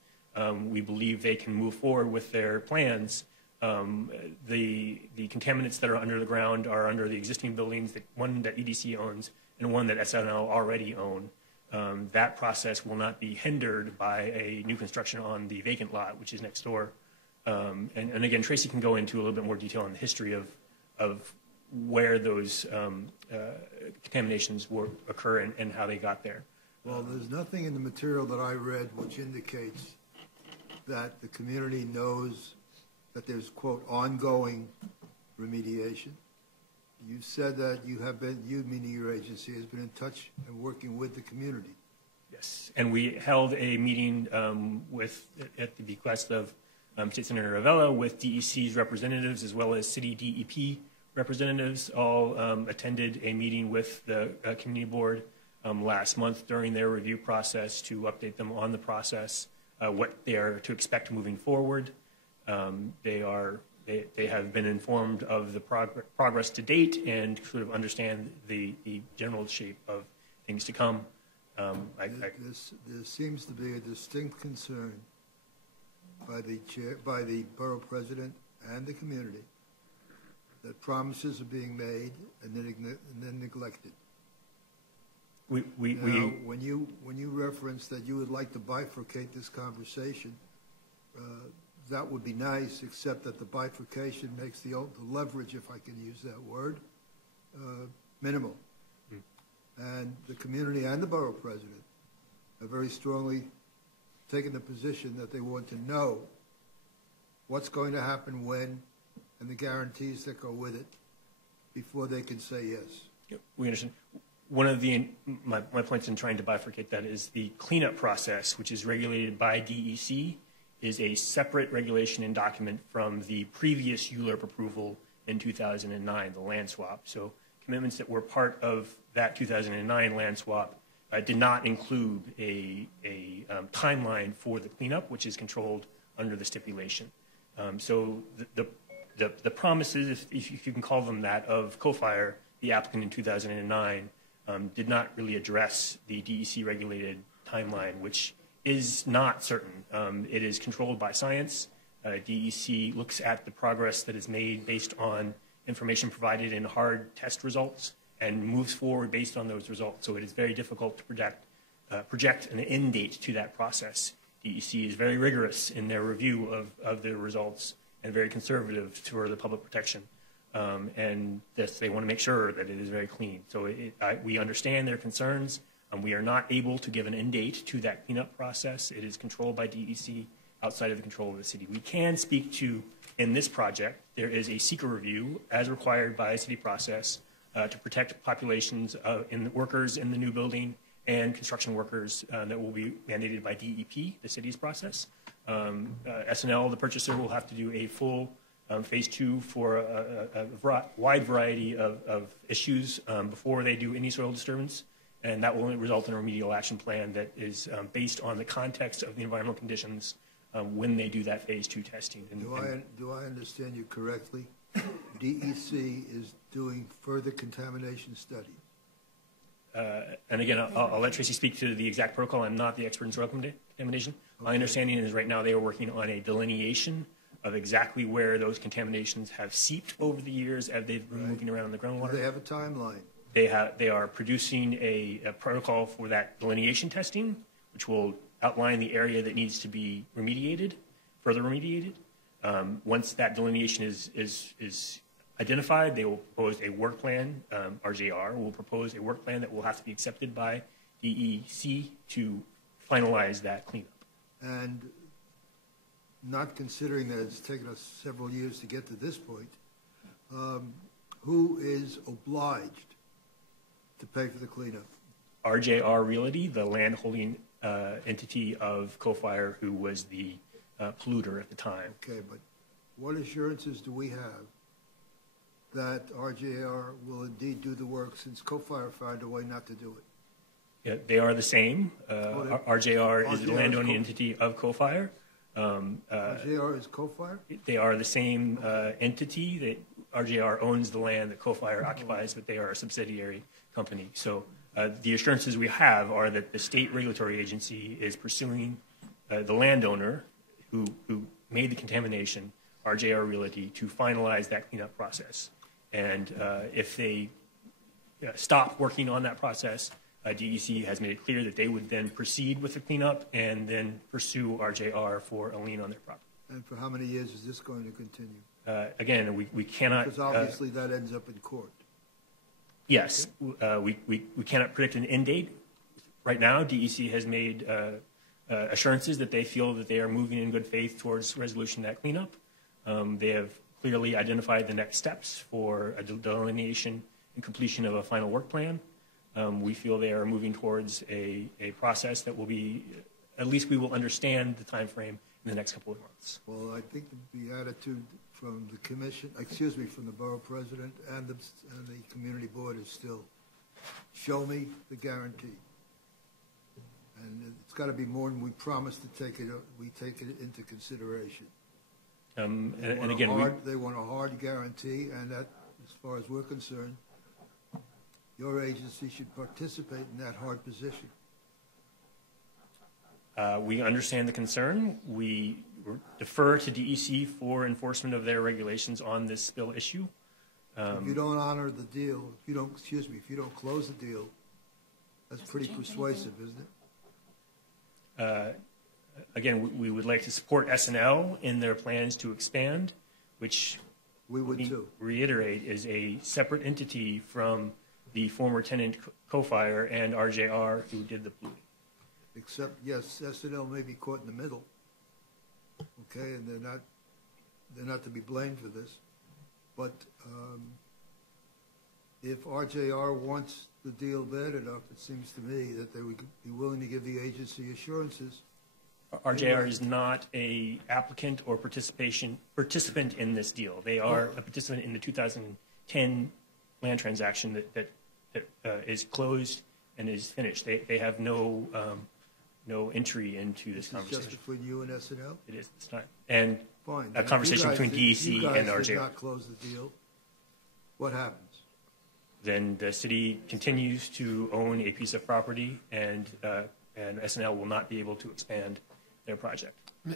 We believe they can move forward with their plans. The contaminants that are under the ground are under the existing buildings, one that EDC owns and one that SNL already own. That process will not be hindered by a new construction on the vacant lot, which is next door. And again, Tracy can go into a little bit more detail on the history of where those contaminations occur and how they got there. Well, there's nothing in the material that I read which indicates that the community knows that there's, quote, ongoing remediation. You've said that you, meaning your agency, has been in touch and working with the community. Yes, and we held a meeting at the bequest of State Senator Ravella with DEC's representatives as well as city DEP representatives. All attended a meeting with the community board last month during their review process to update them on the process, what they are to expect moving forward. They have been informed of the progress to date and sort of understand the general shape of things to come. There seems to be a distinct concern by the borough president and the community that promises are being made and then neglected. Now, when you reference that you would like to bifurcate this conversation, that would be nice, except that the bifurcation makes the leverage, if I can use that word, minimal. And the community and the borough president have very strongly taken the position that they want to know what's going to happen when and the guarantees that go with it before they can say yes. Yep, we understand. One of my points in trying to bifurcate that is the cleanup process, which is regulated by DEC, is a separate regulation and document from the previous ULURP approval in 2009, the land swap. So commitments that were part of that 2009 land swap did not include a timeline for the cleanup, which is controlled under the stipulation. So the promises, if you can call them that, of COFIRE, the applicant in 2009, did not really address the DEC-regulated timeline, which is not certain. It is controlled by science. DEC looks at the progress that is made based on information provided in hard test results and moves forward based on those results. So it is very difficult to project an end date to that process. DEC is very rigorous in their review of the results and very conservative for the public protection. And they want to make sure that it is very clean. So we understand their concerns. We are not able to give an end date to that cleanup process. It is controlled by DEC outside of the control of the city. We can speak to, in this project, there is a seeker review as required by a city process to protect populations in workers in the new building and construction workers that will be mandated by DEP, the city's process. SNL, the purchaser, will have to do a full phase 2 for a wide variety of issues before they do any soil disturbance. And that will result in a remedial action plan that is based on the context of the environmental conditions when they do that phase 2 testing. Do I understand you correctly? DEC is doing further contamination study. And again, I'll let Tracy speak to the exact protocol. I'm not the expert in soil contamination. Okay. My understanding is right now they are working on a delineation of exactly where those contaminations have seeped over the years as they've been moving around in the groundwater. Do they have a timeline? They are producing a protocol for that delineation testing, which will outline the area that needs to be further remediated. Once that delineation is identified, they will propose a work plan. RJR will propose a work plan that will have to be accepted by DEC to finalize that cleanup. And not considering that it's taken us several years to get to this point, who is obliged to pay for the cleanup? RJR Realty, the land holding entity of COFIRE, who was the polluter at the time. Okay, but what assurances do we have that RJR will indeed do the work since COFIRE found a way not to do it? Yeah, they are the same. RJR is the landowning entity of COFIRE. RJR is COFIRE? They are the same entity. That RJR owns the land that COFIRE occupies, but they are a subsidiary company. So the assurances we have are that the state regulatory agency is pursuing the landowner who made the contamination, RJR Realty, to finalize that cleanup process. And if they stop working on that process, DEC has made it clear that they would then proceed with the cleanup and then pursue RJR for a lien on their property. And for how many years is this going to continue? Again, we cannot. Because obviously that ends up in court. Yes, we cannot predict an end date. Right now, DEC has made assurances that they feel that they are moving in good faith towards resolution of that cleanup. They have clearly identified the next steps for a delineation and completion of a final work plan. We feel they are moving towards a process that will be, at least we will understand the time frame in the next couple of months. Well, I think the attitude from the commission, excuse me, from the borough president and the community board is still, show me the guarantee. And it's got to be more than we promised to take it. We take it into consideration. And again, they want a hard guarantee, and that, as far as we're concerned, your agency should participate in that hard position. We understand the concern. We defer to DEC for enforcement of their regulations on this spill issue. If you don't honor the deal, if you don't close the deal, that's pretty persuasive, isn't it? Again, we would like to support SNL in their plans to expand, which we would too. Reiterate is a separate entity from the former tenant co-fire and RJR who did the polluting. Except, yes, SNL may be caught in the middle, okay, and they're not to be blamed for this. But if RJR wants the deal bad enough, it seems to me that they would be willing to give the agency assurances. RJR is not a applicant or participant in this deal. They are a participant in the 2010 land transaction that is closed and is finished. They have no entry into this conversation. It's just between you and SNL? It is. It's not. And fine. A conversation between DEC and RJR. If you guys did not close the deal, what happens? Then the city continues to own a piece of property, and SNL will not be able to expand their project.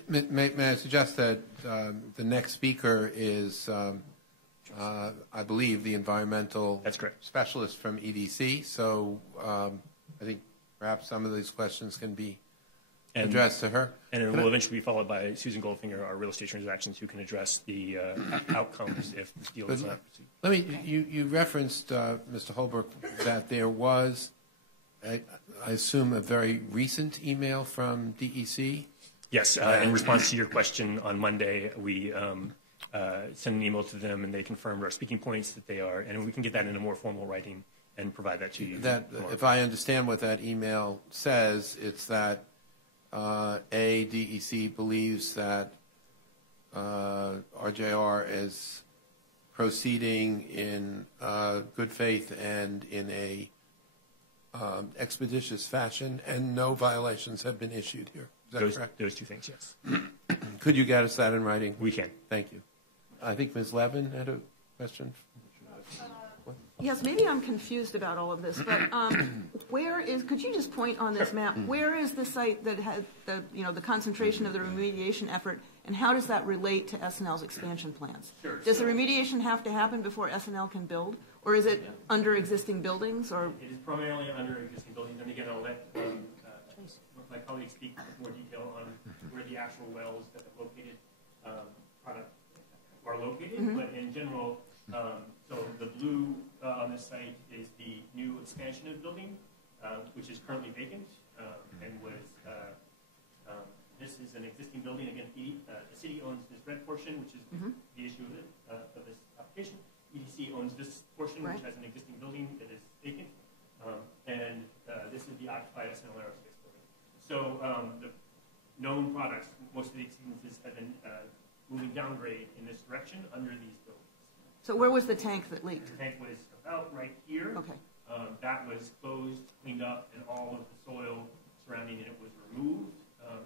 May I suggest that the next speaker is, I believe, the environmental specialist from EDC. So I think perhaps some of these questions can be addressed to her. And it will eventually be followed by Susan Goldfinger, our real estate transactions, who can address the outcomes if the deal does not proceed. Let me. You referenced, Mr. Holbrook, that there was, I assume, a very recent email from DEC. Yes. In response to your question on Monday, we sent an email to them, and they confirmed our speaking points that they are, and we can get that in a more formal writing and provide that to you. That, if I understand what that email says, it's that DEC believes that RJR is proceeding in good faith and in a expeditious fashion, and no violations have been issued here. Is that correct? Those two things, yes. Could you get us that in writing? We can. Thank you. I think Ms. Levin had a question. Yes, maybe I'm confused about all of this, but could you just point on this map, where is the site that had the concentration of the remediation effort, and how does that relate to SNL's expansion plans? Sure. Does the remediation have to happen before SNL can build, or is it under existing buildings? Or it is primarily under existing buildings, and again, I'll let my colleagues speak with more detail on where the actual wells that are located are located, but in general, so the blue on this site is the new expansion of the building, which is currently vacant, and was, this is an existing building. Again, the city owns this red portion, which is the issue of it, of this application. EDC owns this portion, which has an existing building that is vacant, and this is the occupied SNL aerospace building. So the known products, most of the exceedances have been moving downgrade in this direction under these buildings. So where was the tank that leaked? The tank was about right here. Okay. That was closed, cleaned up, and all of the soil surrounding it was removed.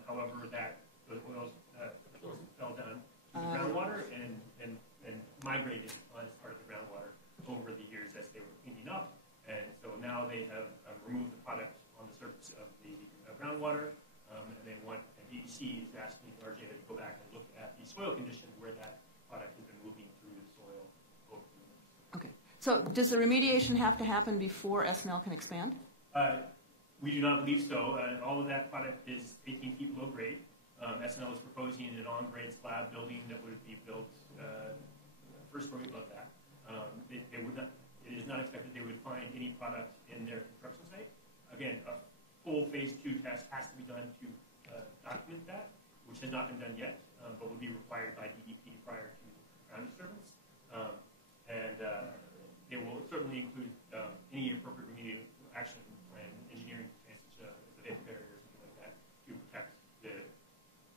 However, those oils fell down to the groundwater and migrated as part of the groundwater over the years as they were cleaning up. And so now they have removed the product on the surface of the groundwater, and they want, and DEC is asking RJ to go back and look at the soil condition where that product has been moving through the soil. Okay. So does the remediation have to happen before SNL can expand? We do not believe so. All of that product is 18 feet below grade. SNL is proposing an on-grade slab building that would be built first story above that. It is not expected they would find any product in their construction site. Again, a full phase 2 test has to be done to document that, which has not been done yet, but would be required by DEP prior to ground disturbance. They will certainly include any appropriate remedial action plan, engineering plans, such as the vapor barriers, something like that, to protect the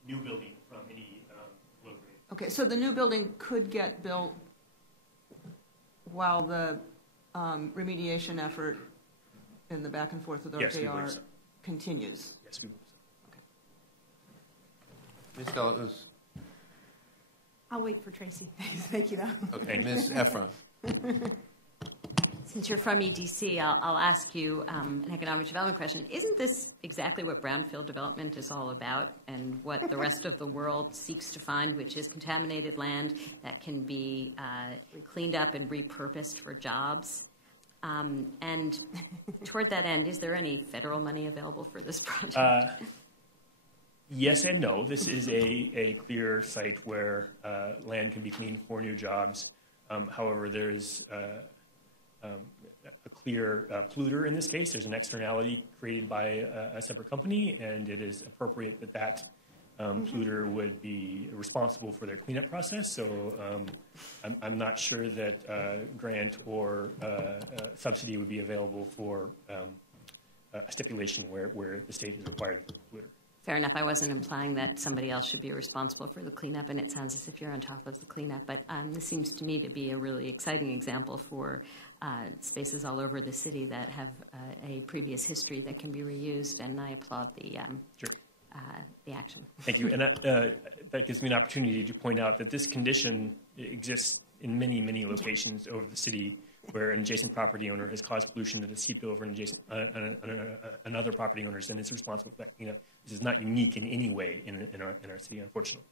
new building from any low grade. Okay, so the new building could get built while the remediation effort in the back and forth with RJR continues? Yes, we believe so. Ms. Delos. I'll wait for Tracy. Thank you, though. Okay, Ms. Efron. Since you're from EDC, I'll ask you an economic development question. Isn't this exactly what brownfield development is all about, and what the rest of the world seeks to find, which is contaminated land that can be cleaned up and repurposed for jobs? And toward that end, is there any federal money available for this project? Yes and no. This is a clear site where land can be cleaned for new jobs. However, there is a clear polluter in this case. There's an externality created by a separate company, and it is appropriate that that polluter would be responsible for their cleanup process. So I'm not sure that grant or subsidy would be available for a stipulation where the state is required to polluter. Fair enough. I wasn't implying that somebody else should be responsible for the cleanup, and it sounds as if you're on top of the cleanup. But this seems to me to be a really exciting example for spaces all over the city that have a previous history that can be reused, and I applaud the action. Thank you. And that gives me an opportunity to point out that this condition exists in many, many locations over the city, where an adjacent property owner has caused pollution that has seeped over another property owners, and is responsible for that cleanup. This is not unique in any way in our city, unfortunately.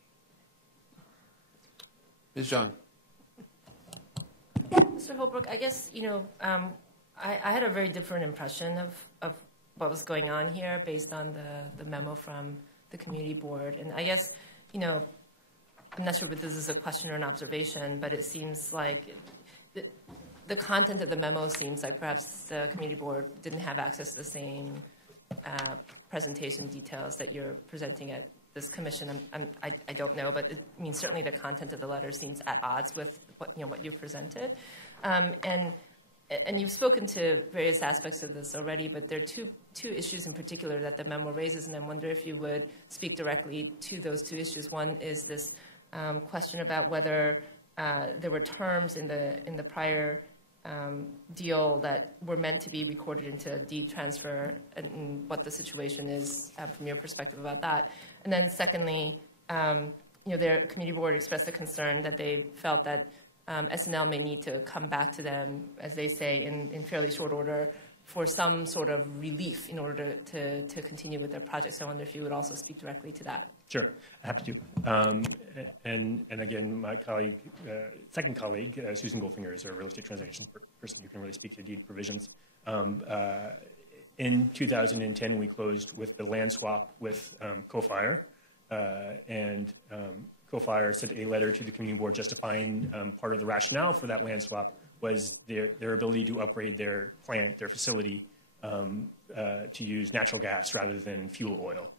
Ms. Zhang. Mr. Holbrook, I guess, I had a very different impression of what was going on here based on the memo from the community board. And I guess, I'm not sure if this is a question or an observation, but it seems like the content of the memo seems like perhaps the community board didn't have access to the same presentation details that you're presenting at this commission. I don't know, but it means certainly the content of the letter seems at odds with what you've presented. And you've spoken to various aspects of this already, but there are two issues in particular that the memo raises, and I wonder if you would speak directly to those two issues. One is this question about whether there were terms in the prior deal that were meant to be recorded into a deed transfer, and what the situation is from your perspective about that. And then secondly, their community board expressed a concern that they felt that SNL may need to come back to them, as they say, in fairly short order for some sort of relief in order to continue with their project. So I wonder if you would also speak directly to that. Sure, happy to. And again, my colleague, second colleague, Susan Goldfinger, is a real estate transaction person who can really speak to deed provisions. In 2010, we closed with the land swap with CoFire, and CoFire sent a letter to the community board justifying part of the rationale for that land swap was their ability to upgrade their plant, their facility, to use natural gas rather than fuel oil,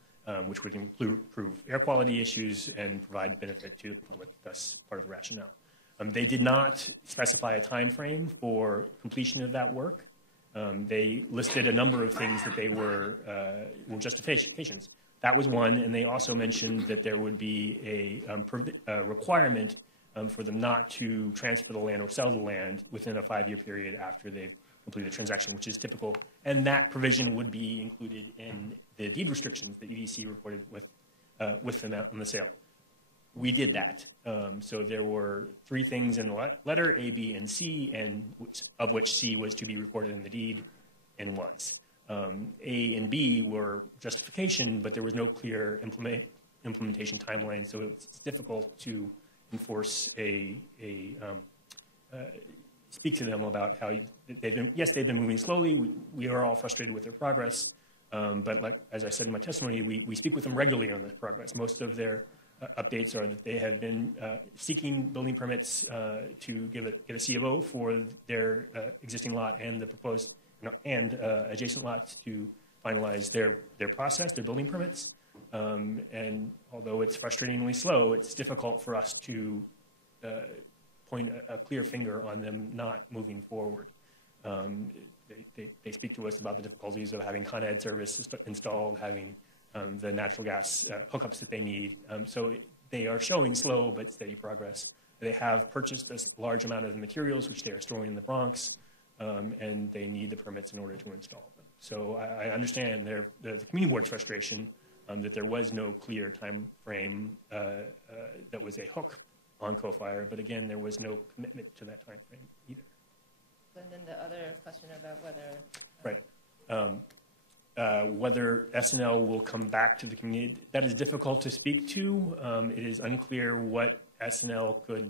which would improve air quality issues and provide benefit to the public. That's part of the rationale. They did not specify a time frame for completion of that work. They listed a number of things that they were justifications. That was one, and they also mentioned that there would be a requirement for them not to transfer the land or sell the land within a 5-year period after they've completed the transaction, which is typical. And that provision would be included in the deed restrictions that EDC reported with them on the sale. We did that. So there were 3 things in the letter, A, B, and C, and of which C was to be recorded in the deed and was. A and B were justification, but there was no clear implementation timeline, so it's difficult to enforce speak to them about how they've been moving slowly. We are all frustrated with their progress, But like, as I said in my testimony, we speak with them regularly on this progress. Most of their updates are that they have been seeking building permits to get a C of O for their existing lot and the proposed and adjacent lots to finalize their process, their building permits. And although it's frustratingly slow, it's difficult for us to point a clear finger on them not moving forward. They speak to us about the difficulties of having Con Ed service installed, having the natural gas hookups that they need. So they are showing slow but steady progress. They have purchased a large amount of the materials, which they are storing in the Bronx, and they need the permits in order to install them. So I understand the community board's frustration that there was no clear time frame that was a hook on co-fire, but again, there was no commitment to that time frame either. And then the other question about whether... Right. Whether SNL will come back to the community, that is difficult to speak to. It is unclear what SNL could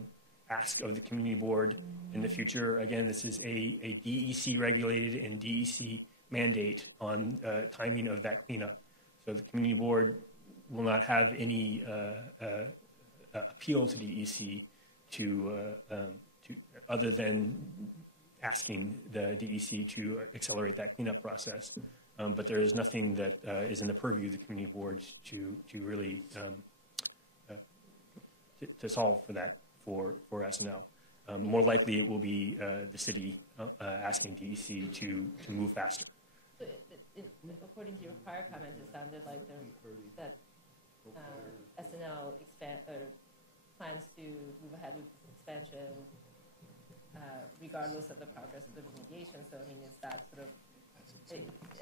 ask of the community board in the future. Again, this is a DEC regulated and DEC mandate on timing of that cleanup. So the community board will not have any appeal to DEC to other than asking the DEC to accelerate that cleanup process. But there is nothing that is in the purview of the community board to really to solve for that for SNL. More likely, it will be the city asking DEC to move faster. So according to your prior comments, it sounded like that SNL plans to move ahead with this expansion regardless of the progress of the remediation. So, I mean, is that sort of,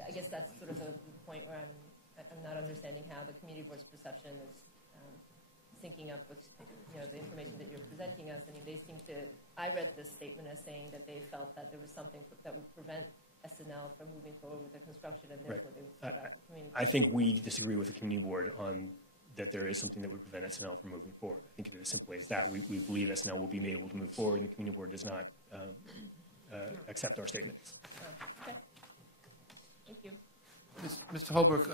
I guess that's sort of the point where I'm not understanding how the community board's perception is syncing up with, the information that you're presenting us. I mean, they seem to, I read this statement as saying that they felt that there was something that would prevent SNL from moving forward with the construction, and therefore they would start out the community board. I think we disagree with the community board on that there is something that would prevent SNL from moving forward. I think it is as simple as that. We believe SNL will be able to move forward, and the community board does not accept our statements. Okay. Thank you. Mr. Holbrook,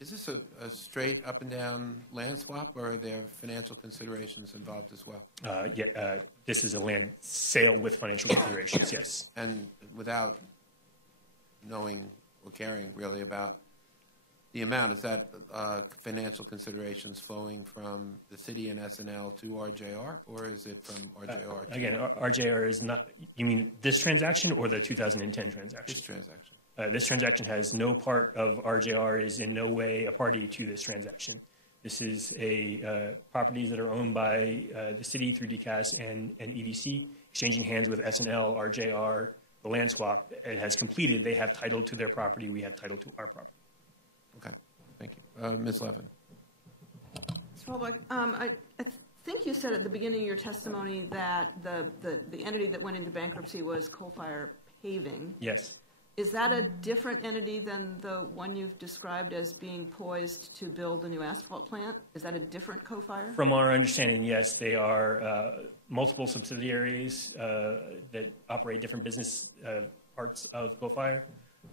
is this a straight up and down land swap, or are there financial considerations involved as well? This is a land sale with financial considerations, yes. And without knowing or caring really about the amount, is that financial considerations flowing from the city and SNL to RJR, or is it from RJR to... Again, RJR is not... You mean this transaction or the 2010 transaction? This transaction. This transaction has no part of RJR, is in no way a party to this transaction. This is properties that are owned by the city through DCAS and EDC, exchanging hands with SNL, RJR, the land swap. It has completed. They have title to their property. We have title to our property. Okay. Thank you. Ms. Levin. Mr. Holbrook, I think you said at the beginning of your testimony that the entity that went into bankruptcy was Coal-Fire Paving. Yes. Is that a different entity than the one you've described as being poised to build a new asphalt plant? Is that a different co-fire? From our understanding, yes. They are multiple subsidiaries that operate different business parts of co-fire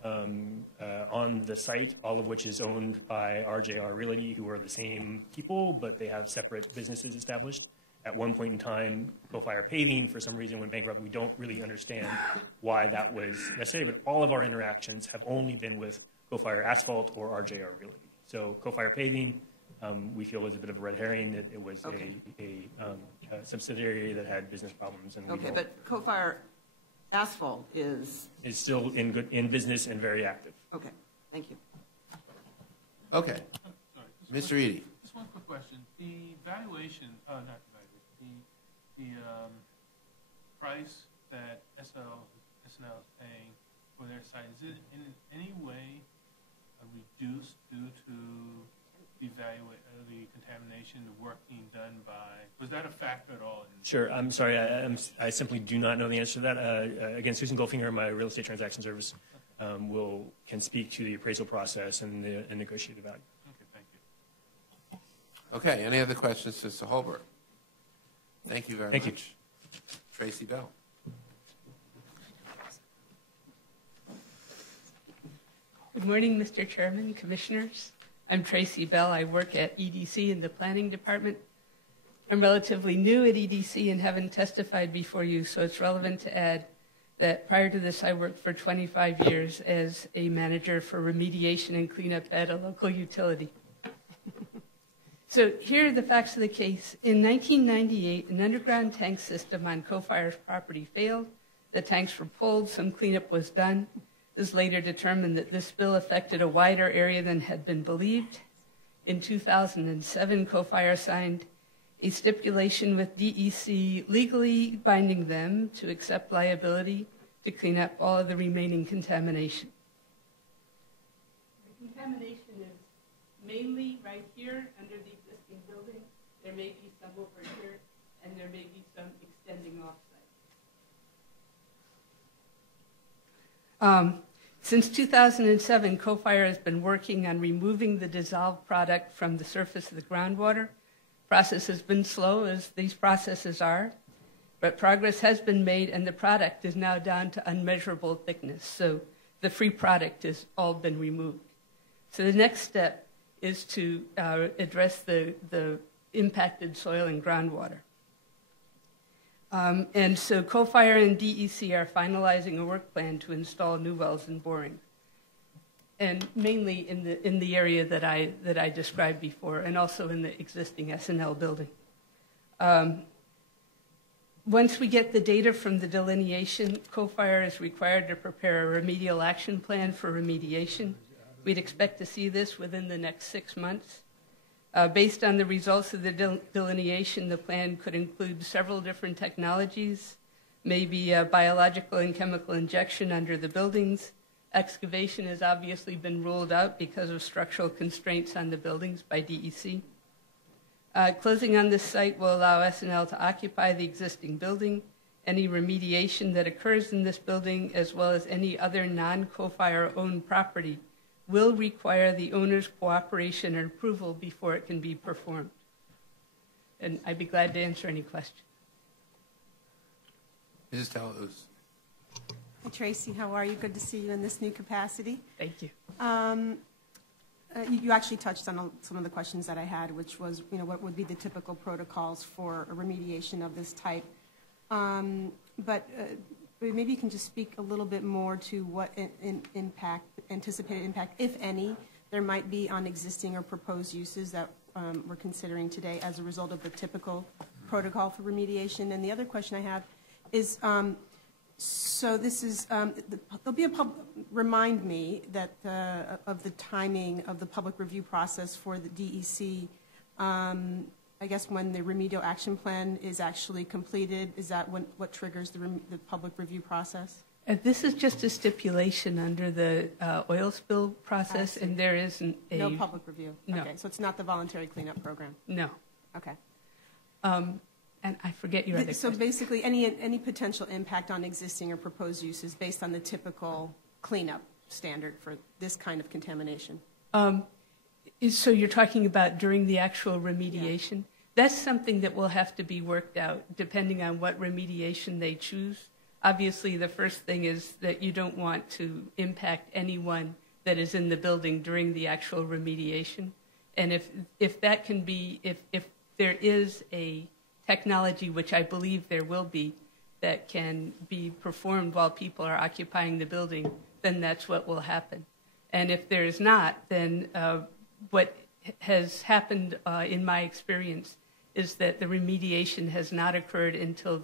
on the site, all of which is owned by RJR Realty, who are the same people, but they have separate businesses established. At one point in time, Co-Fire Paving, for some reason, went bankrupt. We don't really understand why that was necessary, but all of our interactions have only been with Co-Fire Asphalt or RJR Realty. So Co-Fire Paving, we feel is a bit of a red herring, that it was a subsidiary that had business problems. And okay, but Co-Fire Asphalt is still in business and very active. Okay, thank you. Okay. Mr. Reade. Just one quick question. The valuation, not the price that SNL is paying for their site, is it in any way reduced due to the contamination, the work being done by, was that a factor at all? Sure. I'm sorry. I simply do not know the answer to that. Again, Susan Goldfinger, my real estate transaction service, can speak to the appraisal process and the negotiated value. Okay, thank you. Okay, any other questions to Mr. Holbrook? Thank you very much. Tracy Bell. Good morning, Mr. Chairman, Commissioners. I'm Tracy Bell. I work at EDC in the Planning Department. I'm relatively new at EDC and haven't testified before you, so it's relevant to add that prior to this, I worked for 25 years as a manager for remediation and cleanup at a local utility. So here are the facts of the case. In 1998, an underground tank system on Co-Fire's property failed. The tanks were pulled. Some cleanup was done. It was later determined that this spill affected a wider area than had been believed. In 2007, Co-Fire signed a stipulation with DEC legally binding them to accept liability to clean up all of the remaining contamination. The contamination is mainly right here under the existing building. There may be some over here, and there may be some extending off-site. Since 2007, Co-Fire has been working on removing the dissolved product from the surface of the groundwater. Process has been slow, as these processes are, but progress has been made, and the product is now down to unmeasurable thickness. So the free product has all been removed. So the next step is to address the impacted soil and groundwater. And so Co-Fire and DEC are finalizing a work plan to install new wells and boring, and mainly in the area that I described before, and also in the existing SNL building. Once we get the data from the delineation, Co-Fire is required to prepare a remedial action plan for remediation. We'd expect to see this within the next 6 months. Based on the results of the delineation, the plan could include several different technologies, maybe biological and chemical injection under the buildings. Excavation has obviously been ruled out because of structural constraints on the buildings by DEC. Closing on this site will allow SNL to occupy the existing building. Any remediation that occurs in this building, as well as any other non-Co-Fire owned property, will require the owner's cooperation and approval before it can be performed. And I'd be glad to answer any questions. Mrs. Talos. Hi, Tracy. How are you? Good to see you in this new capacity. Thank you. You actually touched on some of the questions that I had, which was, what would be the typical protocols for a remediation of this type. But maybe you can just speak a little bit more to what anticipated impact, if any, there might be on existing or proposed uses that we're considering today as a result of the typical protocol for remediation. And the other question I have is, so this is, there'll be remind me that of the timing of the public review process for the DEC. I guess when the remedial action plan is actually completed, is that what triggers the public review process? This is just a stipulation under the oil spill process, and there isn't a... No public review? No. Okay, so it's not the voluntary cleanup program? No. Okay. And I forget your other So question. basically, any potential impact on existing or proposed uses based on the typical cleanup standard for this kind of contamination? So you're talking about during the actual remediation? Yeah. That's something that will have to be worked out depending on what remediation they choose. Obviously, the first thing is that you don't want to impact anyone that is in the building during the actual remediation. And if that can be, if there is a technology, which I believe there will be, that can be performed while people are occupying the building, then that's what will happen. And if there is not, then what has happened in my experience is that the remediation has not occurred until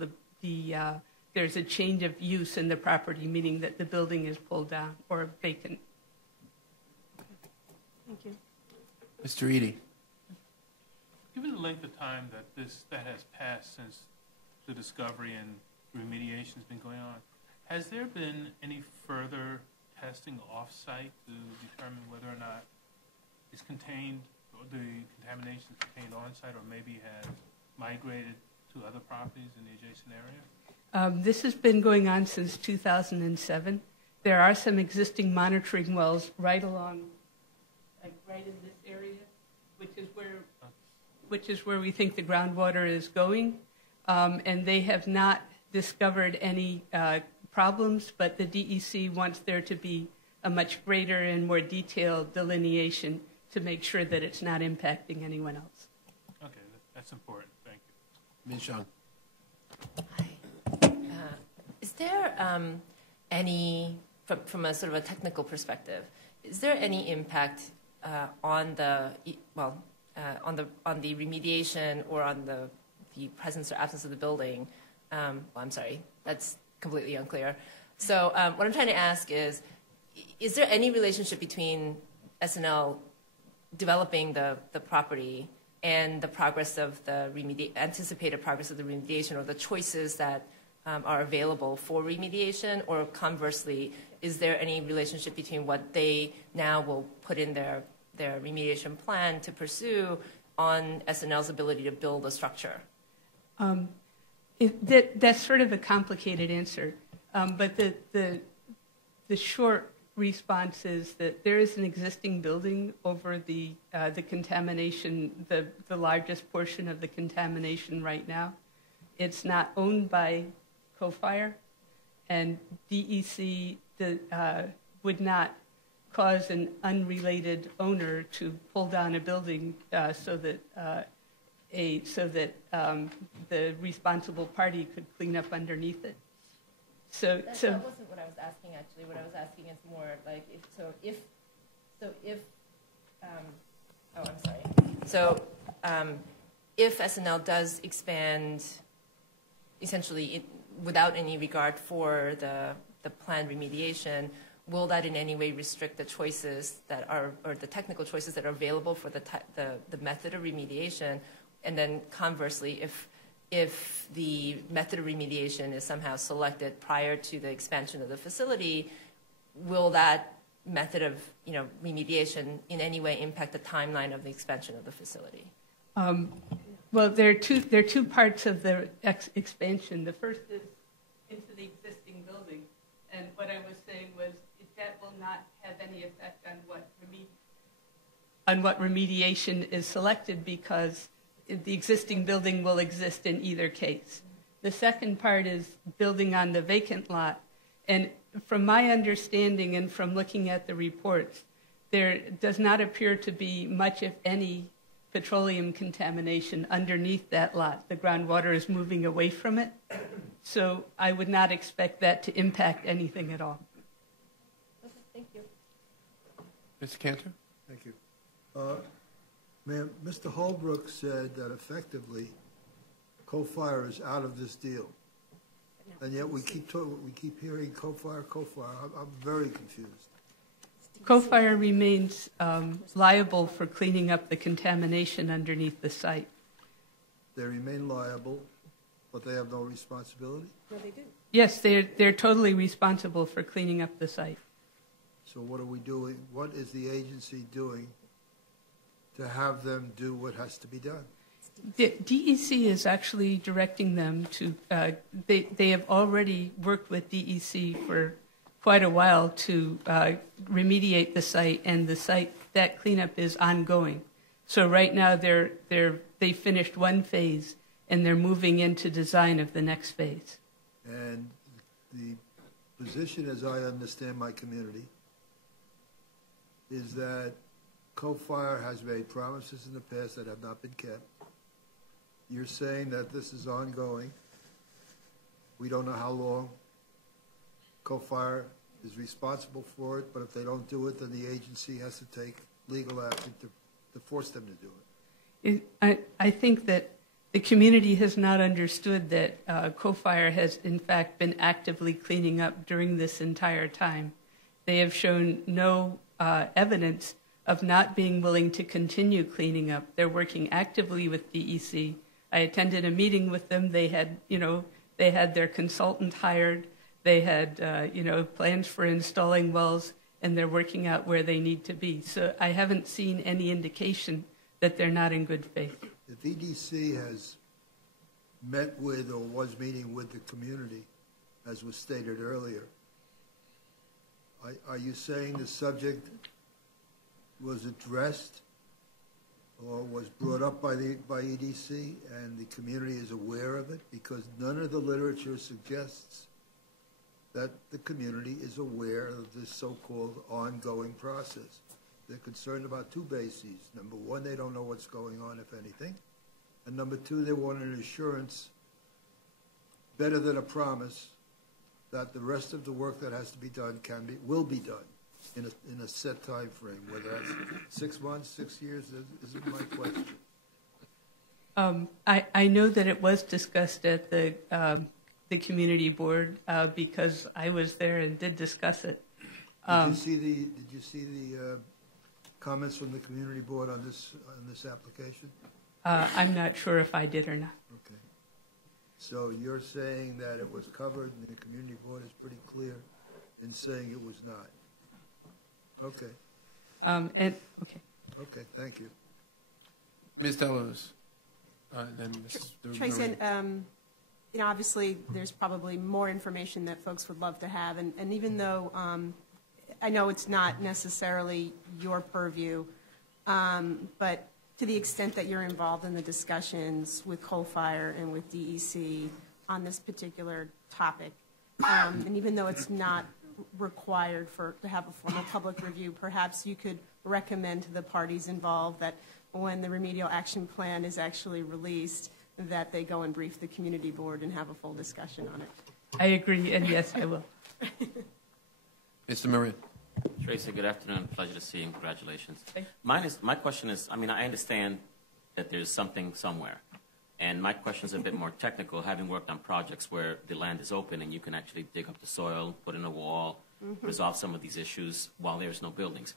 there's a change of use in the property, meaning that the building is pulled down or vacant. Thank you. Mr. Reade. Given the length of time that has passed since the discovery and remediation has been going on, has there been any further testing off-site to determine whether or not it's contained, or the contamination is contained on-site, or maybe has migrated to other properties in the adjacent area? This has been going on since 2007. There are some existing monitoring wells right along, like right in this area, which is where we think the groundwater is going, and they have not discovered any problems, but the DEC wants there to be a much greater and more detailed delineation to make sure that it's not impacting anyone else. Okay, that's important. Thank you. Ms. Young. Is there any, from a sort of a technical perspective, is there any impact on the remediation or on the presence or absence of the building? Well, I'm sorry, that's completely unclear. So what I'm trying to ask is there any relationship between SNL developing the property and the progress of the anticipated progress of the remediation, or the choices that are available for remediation? Or conversely, is there any relationship between what they now will put in their remediation plan to pursue on SNL's ability to build a structure? That's sort of a complicated answer, but the short response is that there is an existing building over the contamination, the largest portion of the contamination right now. It's not owned by CoFire, and DEC would not cause an unrelated owner to pull down a building so that the responsible party could clean up underneath it. That wasn't what I was asking, actually. What I was asking is more like, if SNL does expand essentially without any regard for the planned remediation, will that in any way restrict the choices that are, or the technical choices that are available for the method of remediation? And then conversely, if the method of remediation is somehow selected prior to the expansion of the facility, will that method of remediation in any way impact the timeline of the expansion of the facility? Well, there are two parts of the expansion. The first is into the existing building, and what I was saying was that will not have any effect on what remediation is selected, because the existing building will exist in either case. The second part is building on the vacant lot, and from my understanding and from looking at the reports, there does not appear to be much, if any, petroleum contamination underneath that lot. The groundwater is moving away from it, so I would not expect that to impact anything at all. Okay, thank you. Mr. Cantor? Thank you. Ma'am, Mr. Holbrook said that effectively CoFire is out of this deal, and yet we keep hearing CoFire. I'm very confused. CoFire remains liable for cleaning up the contamination underneath the site. They remain liable, but they have no responsibility? No, they do. Yes, they're totally responsible for cleaning up the site. So what are we doing? What is the agency doing to have them do what has to be done? The DEC is actually directing them to, they have already worked with DEC for quite a while to remediate the site, and the site, that cleanup is ongoing. So right now they finished one phase, and they're moving into design of the next phase. And the position, as I understand my community, is that CoFire has made promises in the past that have not been kept. You're saying that this is ongoing. We don't know how long. CoFire is responsible for it, but if they don't do it, then the agency has to take legal action to force them to do it. I think that the community has not understood that CoFire has, in fact, been actively cleaning up during this entire time. They have shown no evidence of not being willing to continue cleaning up. They're working actively with DEC. I attended a meeting with them. They had their consultant hired. They had, plans for installing wells, and they're working out where they need to be. So I haven't seen any indication that they're not in good faith. If EDC has met with or was meeting with the community, as was stated earlier, are you saying the subject was addressed or was brought up by EDC and the community is aware of it? Because none of the literature suggests that the community is aware of this so-called ongoing process. They're concerned about two bases. Number one, they don't know what's going on, if anything. And number two, they want an assurance, better than a promise, that the rest of the work that has to be done will be done in a set time frame, whether that's 6 months, 6 years, isn't my question. I know that it was discussed at the community board because I was there and did discuss it. Did you see the comments from the community board on this application? I'm not sure if I did or not. Okay. So you're saying that it was covered, and the community board is pretty clear in saying it was not. Okay. Okay. Okay. Thank you. Ms. Delos. Then Mr. Tracy, obviously there's probably more information that folks would love to have, and even though I know it's not necessarily your purview, but to the extent that you're involved in the discussions with Coal Fire and with DEC on this particular topic, and even though it's not required to have a formal public review, perhaps you could recommend to the parties involved that when the remedial action plan is actually released, that they go and brief the community board and have a full discussion on it. I agree, and yes, I will. Mr. Marin. Tracy, good afternoon. Pleasure to see you, and congratulations. My question is, I understand that there's something somewhere, and my question is a bit more technical, having worked on projects where the land is open and you can actually dig up the soil, put in a wall, resolve some of these issues while there's no buildings.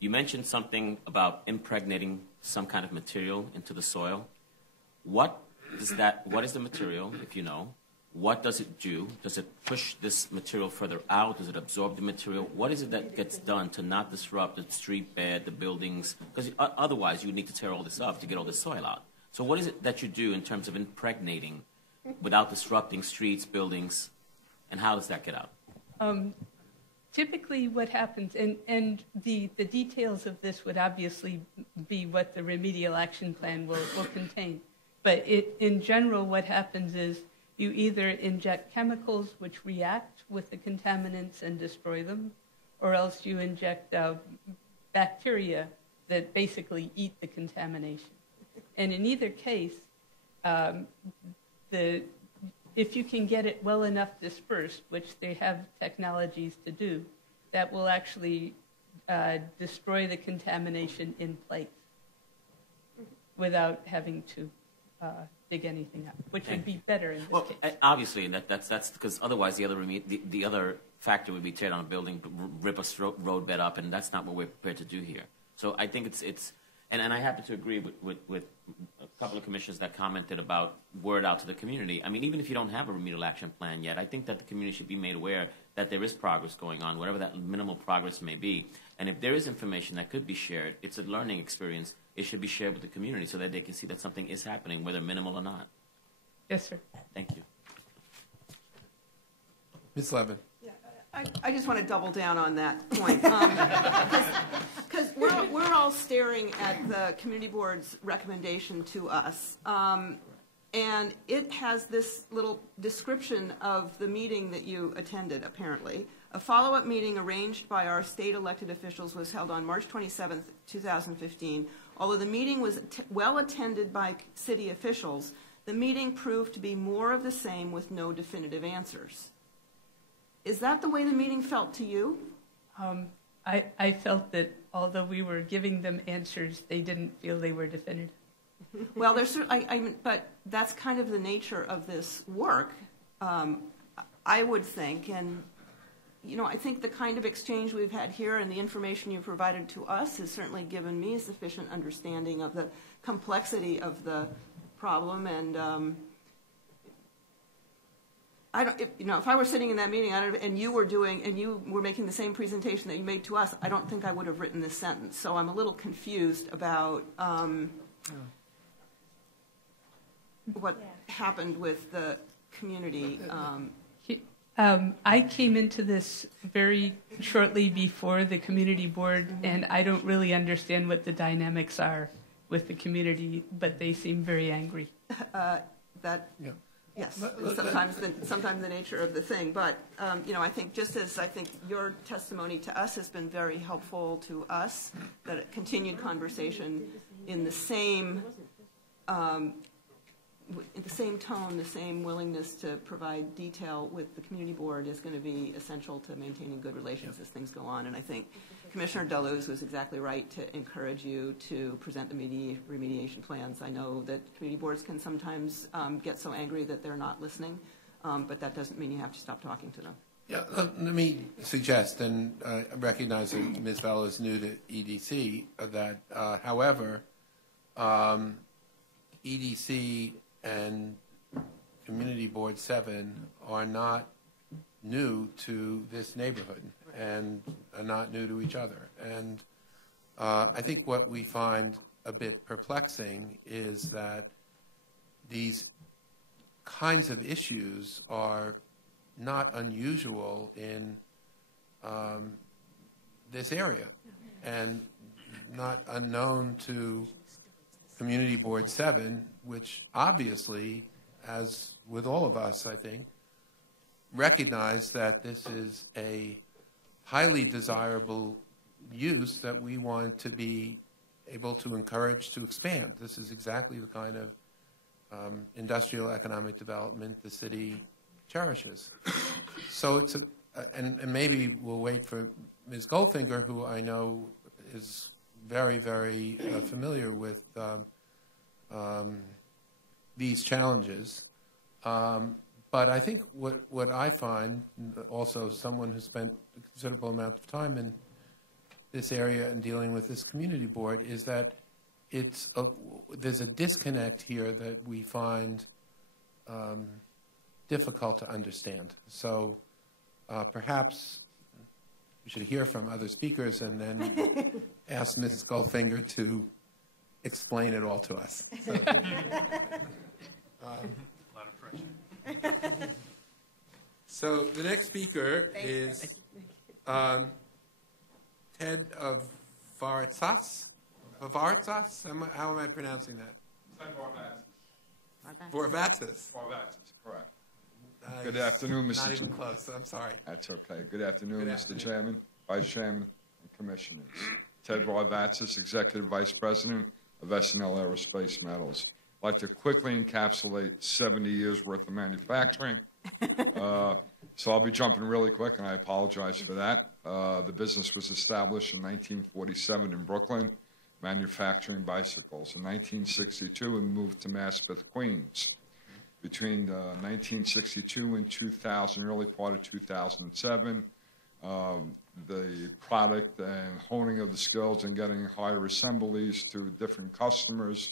You mentioned something about impregnating some kind of material into the soil. What is the material, if you know? What does it do? Does it push this material further out? Does it absorb the material? What is it that gets done to not disrupt the street bed, the buildings? Because otherwise you would need to tear all this up to get all the soil out. So what is it that you do in terms of impregnating without disrupting streets, buildings, and how does that get out? Typically what happens, and the details of this would obviously be what the remedial action plan will contain. But in general, what happens is you either inject chemicals which react with the contaminants and destroy them, or else you inject bacteria that basically eat the contamination. And in either case, if you can get it well enough dispersed, which they have technologies to do, that will actually destroy the contamination in place without having to dig anything up, which would be better in this case. Obviously, that's because otherwise the other factor would be tear down a building, rip a roadbed up, and that's not what we're prepared to do here. So I think it's and I happen to agree with a couple of commissioners that commented about word out to the community. I mean, even if you don't have a remedial action plan yet, I think that the community should be made aware that there is progress going on, whatever that minimal progress may be. And if there is information that could be shared, it's a learning experience. It should be shared with the community so that they can see that something is happening, whether minimal or not. Yes, sir. Thank you. Ms. Levin. I just want to double down on that point. Because we're all staring at the community board's recommendation to us. And it has this little description of the meeting that you attended, apparently. A follow-up meeting arranged by our state elected officials was held on March 27th, 2015. Although the meeting was well attended by city officials, the meeting proved to be more of the same with no definitive answers. Is that the way the meeting felt to you? I felt that although we were giving them answers, they didn't feel they were definitive. Well, but that's kind of the nature of this work, I would think. And, I think the kind of exchange we've had here and the information you've provided to us has certainly given me a sufficient understanding of the complexity of the problem. And, if I were sitting in that meeting and you were making the same presentation that you made to us, I don't think I would have written this sentence. So I'm a little confused about what happened with the community. I came into this very shortly before the community board, and I don't really understand what the dynamics are with the community, but they seem very angry. Yes, sometimes the nature of the thing, but I think just as I think your testimony to us has been very helpful to us, that a continued conversation in the same tone, the same willingness to provide detail with the community board is going to be essential to maintaining good relations as things go on. And I think Commissioner Deleuze was exactly right to encourage you to present the remediation plans. I know that community boards can sometimes get so angry that they're not listening, but that doesn't mean you have to stop talking to them. Yeah, let me suggest, and recognizing Ms. Vela is new to EDC, that however, EDC and Community Board 7 are not new to this neighborhood and are not new to each other. And I think what we find a bit perplexing is that these kinds of issues are not unusual in this area and not unknown to Community Board 7, which obviously, as with all of us, I think, recognize that this is a highly desirable use that we want to be able to encourage to expand. This is exactly the kind of industrial economic development the city cherishes. So it's and maybe we'll wait for Ms. Goldfinger, who I know is very, very familiar with these challenges. But I think what I find, also someone who spent a considerable amount of time in this area and dealing with this community board, is that there's a disconnect here that we find difficult to understand. So perhaps we should hear from other speakers and then ask Mrs. Goldfinger to explain it all to us. So, a lot of pressure. So the next speaker is Ted of Varetsas. How am I pronouncing that? Vorvatzis. Correct. Good afternoon, Mr. Not even close. I'm sorry. That's okay. Good afternoon, Mr. Chairman, Vice Chairman, and Commissioners. Ted Varvatzis, Executive Vice President of S&L Aerospace Metals. I'd like to quickly encapsulate 70 years worth of manufacturing. So I'll be jumping really quick, and I apologize for that. The business was established in 1947 in Brooklyn, manufacturing bicycles. In 1962, we moved to Maspeth, Queens. Between 1962 and 2000, early part of 2007, the product and honing of the skills and getting higher assemblies to different customers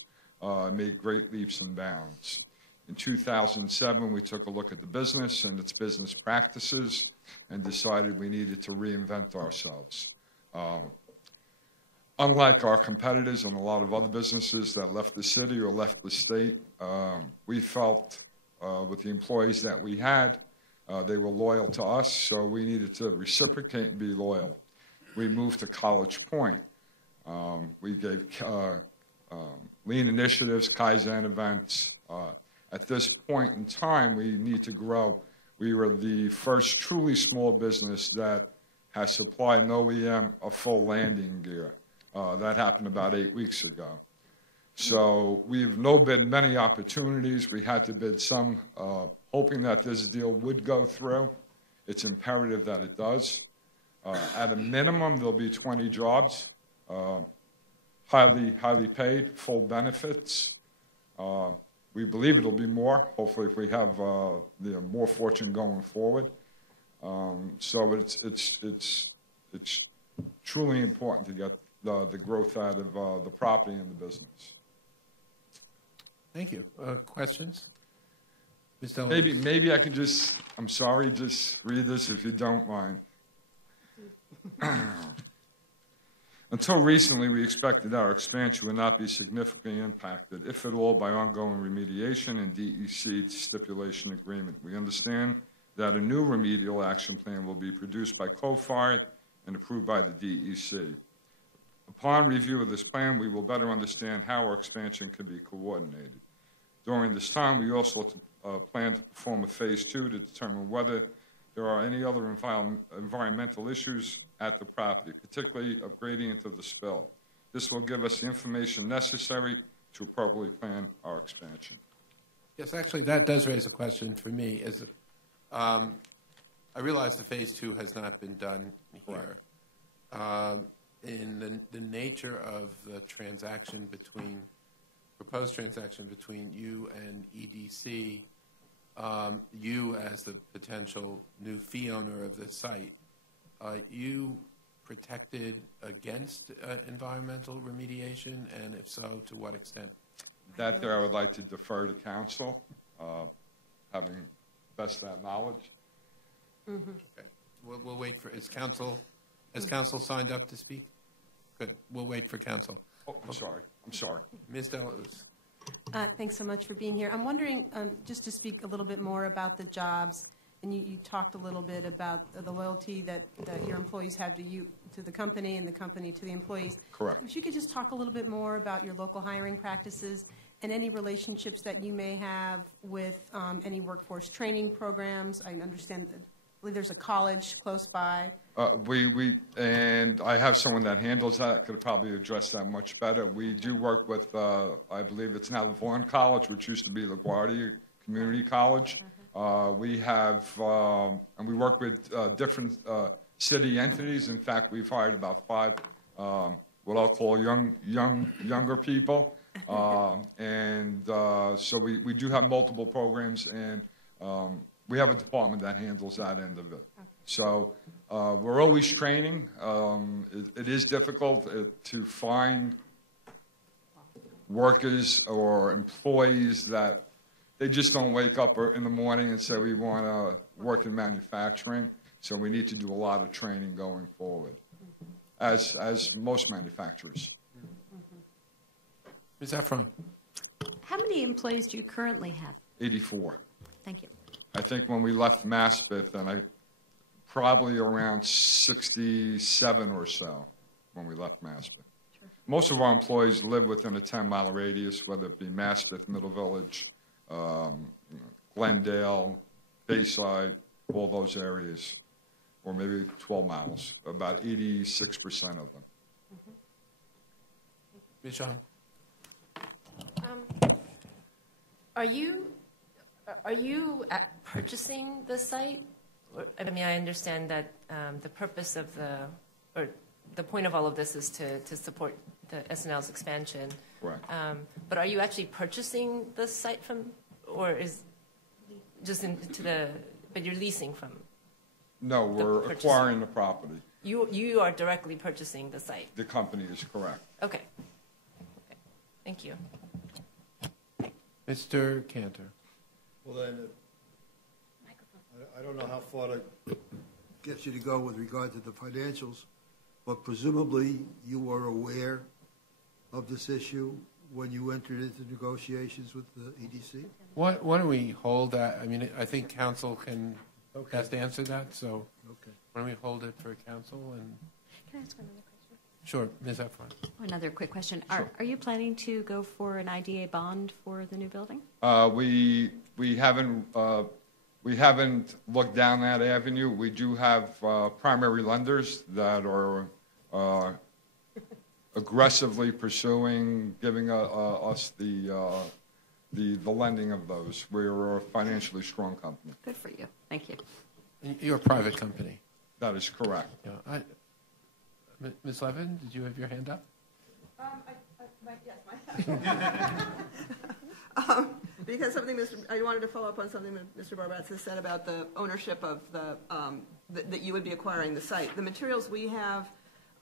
made great leaps and bounds. In 2007, we took a look at the business and its business practices and decided we needed to reinvent ourselves. Unlike our competitors and a lot of other businesses that left the city or left the state, we felt with the employees that we had, they were loyal to us, so we needed to reciprocate and be loyal. We moved to College Point. We gave lean initiatives, Kaizen events. At this point in time, we need to grow. We were the first truly small business that has supplied an OEM a full landing gear. That happened about 8 weeks ago. So we've no bid many opportunities. We had to bid some, hoping that this deal would go through. It's imperative that it does. At a minimum, there'll be 20 jobs, highly paid, full benefits. We believe it'll be more, hopefully, if we have more fortune going forward. So it's truly important to get the growth out of the property and the business. Thank you. Questions? Maybe I can just, I'm sorry, just read this if you don't mind. Until recently, we expected our expansion would not be significantly impacted, if at all, by ongoing remediation and DEC stipulation agreement. We understand that a new remedial action plan will be produced by COFIRE and approved by the DEC. Upon review of this plan, we will better understand how our expansion can be coordinated. During this time, we also plan to perform a Phase 2 to determine whether there are any other environmental issues at the property, particularly of gradient of the spill. This will give us the information necessary to appropriately plan our expansion. Yes, actually, that does raise a question for me. I realize the Phase 2 has not been done here. In the nature of the proposed transaction between you and EDC, you as the potential new fee owner of the site, are you protected against environmental remediation, and if so, to what extent? That there I would like to defer to council, having best that knowledge. Mm-hmm. Okay. We'll wait for, has council signed up to speak? Good. We'll wait for council. Oh, I'm sorry. Ms. Deluz. Thanks so much for being here. I'm wondering, just to speak a little bit more about the jobs, and you talked a little bit about the loyalty that your employees have to the company and the company to the employees. Correct. If you could just talk a little bit more about your local hiring practices and any relationships that you may have with any workforce training programs. I understand that I believe there's a college close by. And I have someone that handles that, could probably address that much better. We do work with, I believe it's now the Vaughan College, which used to be LaGuardia Community College. We have, and we work with different city entities. In fact, we've hired about 5, what I'll call younger people. So we do have multiple programs, and we have a department that handles that end of it. So we're always training. It is difficult to find workers or employees that they just don't wake up in the morning and say we want to work in manufacturing. So we need to do a lot of training going forward, as most manufacturers. Ms. Efron. How many employees do you currently have? 84. Thank you. I think when we left Maspeth, and probably around 67 or so when we left Maspeth. Sure. Most of our employees live within a 10-mile radius, whether it be Maspeth, Middle Village, Glendale, Bayside, all those areas, or maybe 12 miles, about 86% of them. Ms. Young. Are you purchasing the site? I mean, I understand that the purpose of the point of all of this is to support the SNL's expansion. Correct. But are you actually purchasing the site from, or is just but you're leasing from? No, we're acquiring the property. You are directly purchasing the site. The company is correct. Okay. Thank you. Mr. Cantor. Well, then, I don't know how far that gets you to go with regard to the financials, but presumably you were aware of this issue when you entered into negotiations with the EDC? Why don't we hold that? I mean, I think council can best answer that, so why don't we hold it for council? And can I ask another question? Sure, Ms. Efron. Another quick question. Sure. Are you planning to go for an IDA bond for the new building? We haven't looked down that avenue. We do have primary lenders that are aggressively pursuing giving us the lending of those. We're a financially strong company. Good for you. Thank you. You're a private company. That is correct. Yeah. Ms. Levin, did you have your hand up? Because I wanted to follow up on something that Mr. Barbatz has said about the ownership of that you would be acquiring the site. The materials we have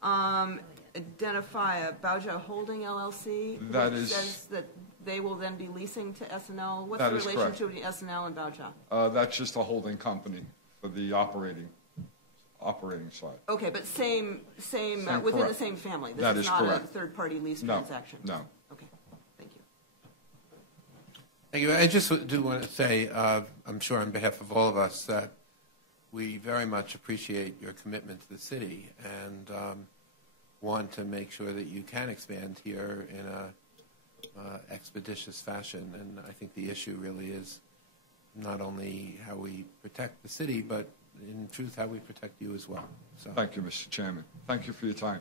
identify a Bauja Holding LLC, which says that they will then be leasing to SNL. What's the relationship between SNL and Bauja? That's just a holding company for the operating side. Okay, but same within correct. the same family. This that is not correct. a third-party lease transaction. No. Okay, thank you. Thank you. I just do want to say, I'm sure on behalf of all of us, that we very much appreciate your commitment to the city and want to make sure that you can expand here in a expeditious fashion. And I think the issue really is not only how we protect the city, but in truth, how we protect you as well. So, Thank you, Mr. Chairman. Thank you for your time.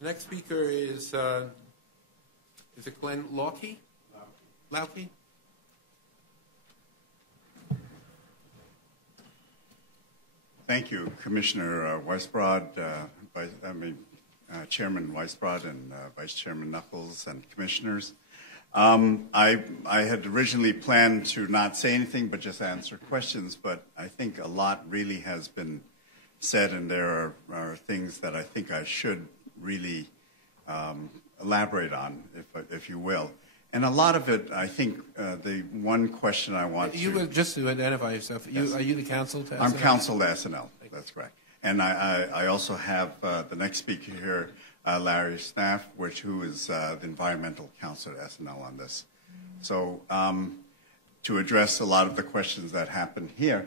The next speaker is it Glenn Lauke? Lauke? Thank you, Commissioner Weisbrod, Chairman Weisbrod and Vice Chairman Knuckles and Commissioners. I had originally planned to not say anything but just answer questions, but I think a lot really has been said, and there are things that I think I should really elaborate on, if you will. And a lot of it, I think, the one question I want to... Just to identify yourself, Yes. are you the counsel to SNL? I'm counsel to SNL, that's correct. And I also have the next speaker here, Larry Snaff, who is the environmental counsel at SNL on this. So to address a lot of the questions that happened here,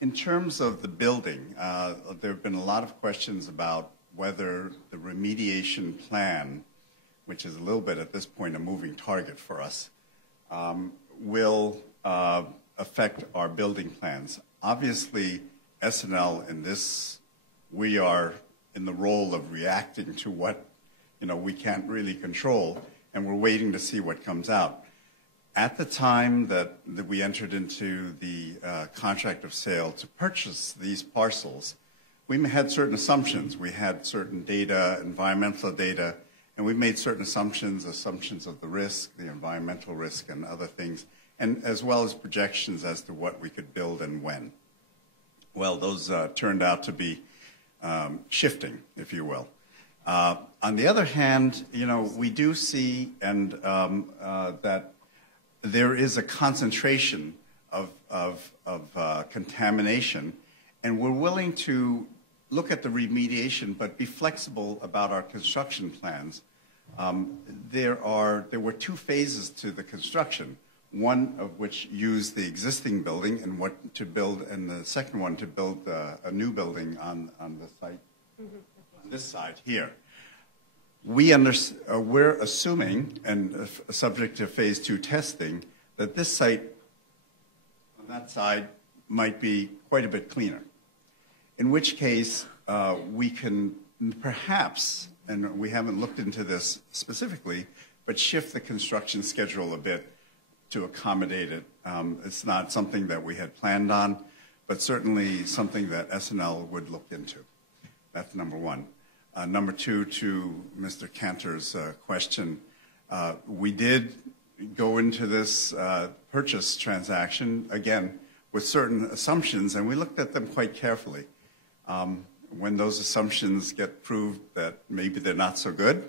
in terms of the building, there have been a lot of questions about whether the remediation plan, which is a little bit at this point a moving target for us, will affect our building plans. Obviously, SNL in this, we are in the role of reacting to what we can't really control, and we're waiting to see what comes out. At the time that we entered into the contract of sale to purchase these parcels, we had certain assumptions. We had certain data, environmental data, and we made certain assumptions of the risk, the environmental risk and other things, and as well as projections as to what we could build and when. Well, those turned out to be shifting, if you will. On the other hand, we do see that there is a concentration of contamination, and we're willing to look at the remediation, but be flexible about our construction plans. There were two phases to the construction, one of which used the existing building and the second one to build a new building on the site, on this side here. We're assuming, and subject to phase 2 testing, that this site on that side might be quite a bit cleaner. In which case, we can perhaps, and we haven't looked into this specifically, but shift the construction schedule a bit to accommodate it. It's not something that we had planned on, but certainly something that SNL would look into. That's number one. Number two, to Mr. Cantor's question, we did go into this purchase transaction, again, with certain assumptions, and we looked at them quite carefully. When those assumptions get proved that maybe they're not so good,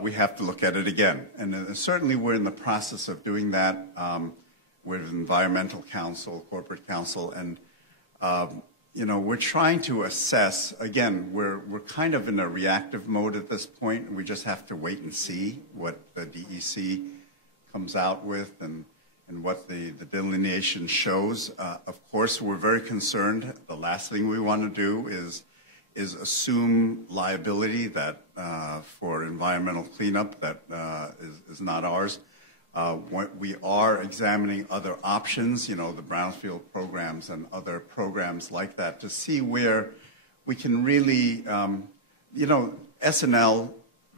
we have to look at it again. And certainly we're in the process of doing that with environmental counsel, corporate counsel, and we're trying to assess. Again, we're kind of in a reactive mode at this point, and we just have to wait and see what the DEC comes out with and what the delineation shows. Of course, we're very concerned. The last thing we want to do is assume liability that for environmental cleanup that is not ours. We are examining other options, the brownfield programs and other programs like that, to see where we can really, SNL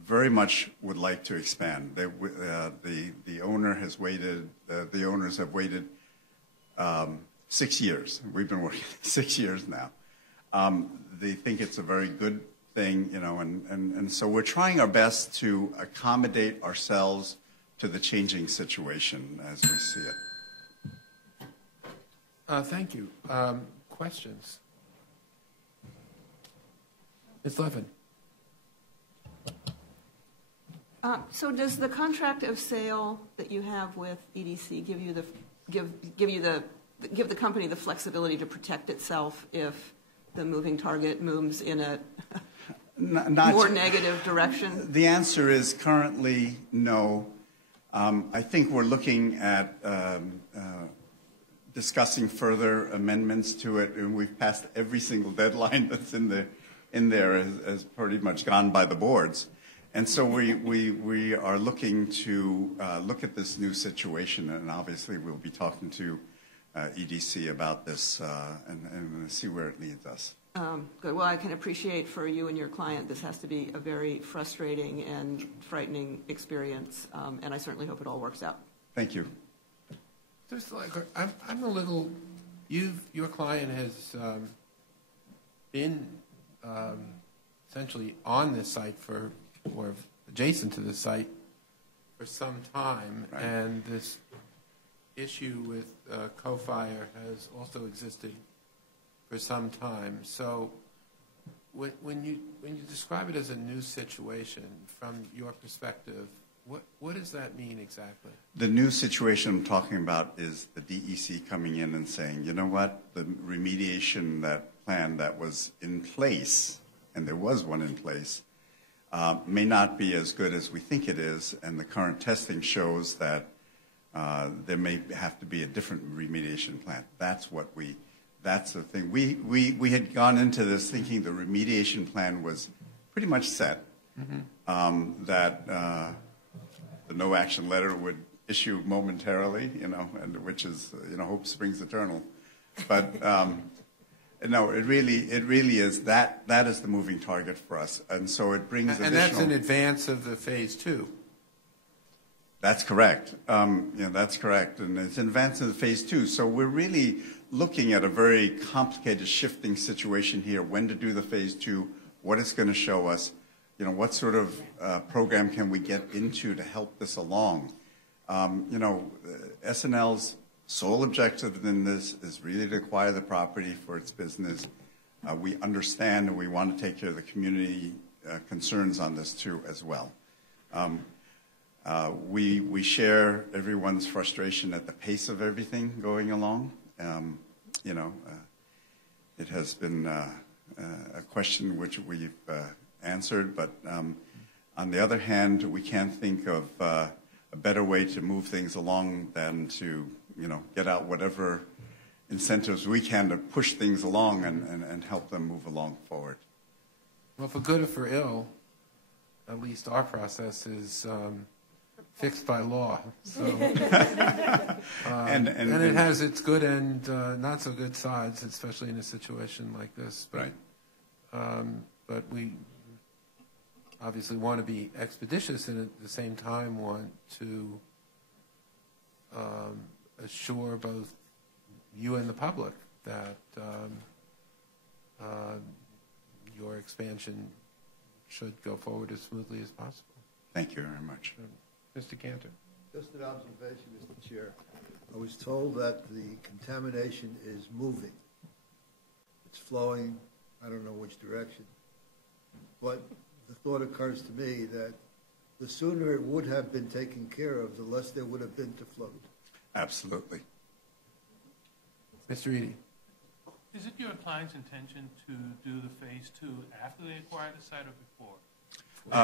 very much would like to expand. The owner has waited. The owners have waited 6 years. We've been working 6 years now. They think it's a very good thing, and so we're trying our best to accommodate ourselves to the changing situation as we see it. Thank you. Questions? Ms. Levin. So does the contract of sale that you have with EDC give the company the flexibility to protect itself if the moving target moves in a more negative direction? The answer is currently no. I think we're looking at discussing further amendments to it, and we've passed every single deadline that's in there has pretty much gone by the boards. And so we are looking to look at this new situation, and obviously we'll be talking to EDC about this and see where it leads us. Good. Well, I can appreciate for you and your client, this has to be a very frustrating and frightening experience, and I certainly hope it all works out. Thank you. Just like I'm a little. Your client has been essentially on this site or adjacent to the site for some time, right. And this issue with co-fire has also existed for some time. So when you describe it as a new situation from your perspective, what does that mean exactly? The new situation I'm talking about is the DEC coming in and saying, you know what, the remediation plan that was in place, and there was one in place, may not be as good as we think it is, and the current testing shows that there may have to be a different remediation plan. That's the thing. We had gone into this thinking the remediation plan was pretty much set, that the no action letter would issue momentarily, and which is, hope springs eternal. But no, it really is that is the moving target for us, and so it brings additional. And that's in advance of the phase 2. That's correct. That's correct, and it's in advance of the phase 2. So we're really looking at a very complicated, shifting situation here. When to do the phase 2? What it's going to show us? What sort of program can we get into to help this along? SNL's sole objective in this is really to acquire the property for its business. We understand and we want to take care of the community concerns on this too as well. We share everyone's frustration at the pace of everything going along. It has been a question which we've answered, but on the other hand, we can't think of a better way to move things along than to get out whatever incentives we can to push things along and help them move along forward. Well, for good or for ill, at least our process is fixed by law. So, and it has its good and not so good sides, especially in a situation like this. But, right. But we obviously want to be expeditious and at the same time want to assure both you and the public that your expansion should go forward as smoothly as possible. Thank you very much. Mr. Cantor. Just an observation, Mr. Chair. I was told that the contamination is moving. It's flowing, I don't know which direction. But the thought occurs to me that the sooner it would have been taken care of, the less there would have been to float. Absolutely. Mr. Reade. Is it your client's intention to do the phase 2 after they acquire the site or before?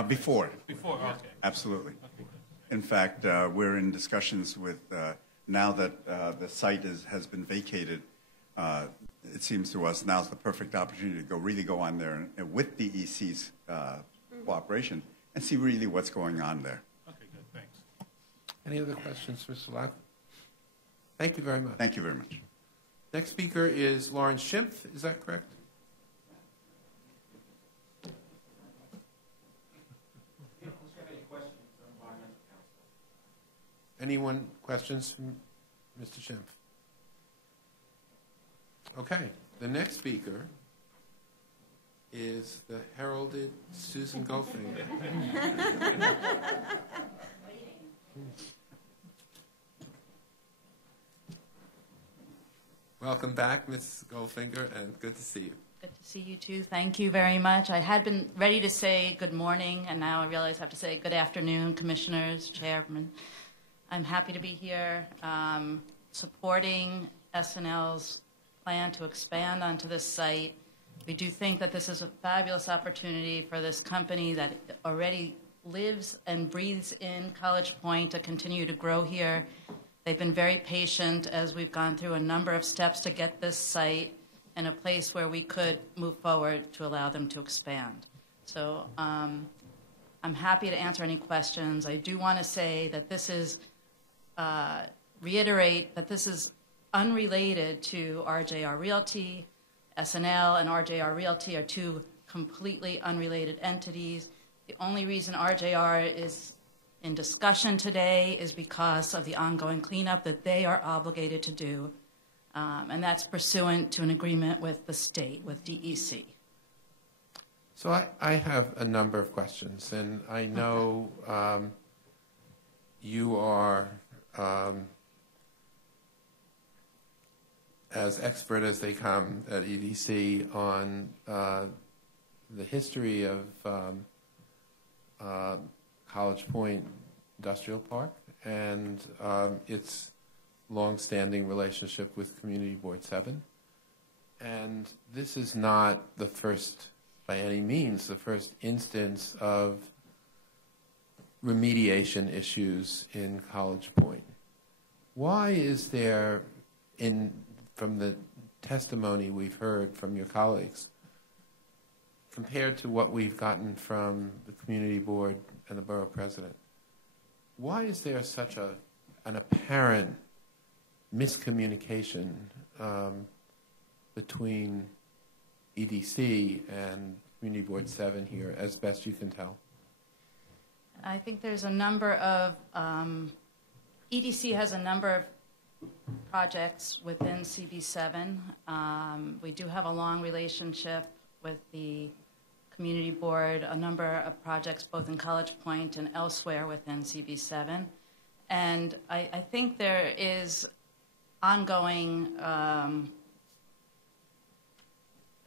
Before. Before, okay. Absolutely. Okay. In fact, we're in discussions with, now that the site has been vacated, it seems to us now's the perfect opportunity to really go on there and with the EC's cooperation and see really what's going on there. Okay, good. Thanks. Any other questions, Mr. Lapp? Thank you very much. Thank you very much. Next speaker is Lawrence Schimpf. Is that correct? Anyone questions from Mr. Schimpf? Okay, the next speaker is the heralded Susan Goldfinger. Welcome back, Ms. Goldfinger, and good to see you. Good to see you too. Thank you very much. I had been ready to say good morning, and now I realize I have to say good afternoon, commissioners, chairman. I'm happy to be here supporting SNL's plan to expand onto this site. We do think that this is a fabulous opportunity for this company that already lives and breathes in College Point to continue to grow here. They've been very patient as we've gone through a number of steps to get this site in a place where we could move forward to allow them to expand. So I'm happy to answer any questions. I do want to say that this is, reiterate that this is unrelated to RJR Realty. SNL and RJR Realty are two completely unrelated entities. The only reason RJR is in discussion today is because of the ongoing cleanup that they are obligated to do, and that's pursuant to an agreement with the state, with DEC. So I have a number of questions, and I know you are as expert as they come at EDC on the history of College Point Industrial Park and its long-standing relationship with Community Board 7. And this is not the first, by any means, the first instance of remediation issues in College Point. Why is there, from the testimony we've heard from your colleagues, compared to what we've gotten from the Community Board and the Borough President, why is there such an apparent miscommunication between EDC and Community Board 7 here, as best you can tell? I think there's a number of, EDC has a number of projects within CB7. We do have a long relationship with the Community Board, a number of projects both in College Point and elsewhere within CB7. And I think there is ongoing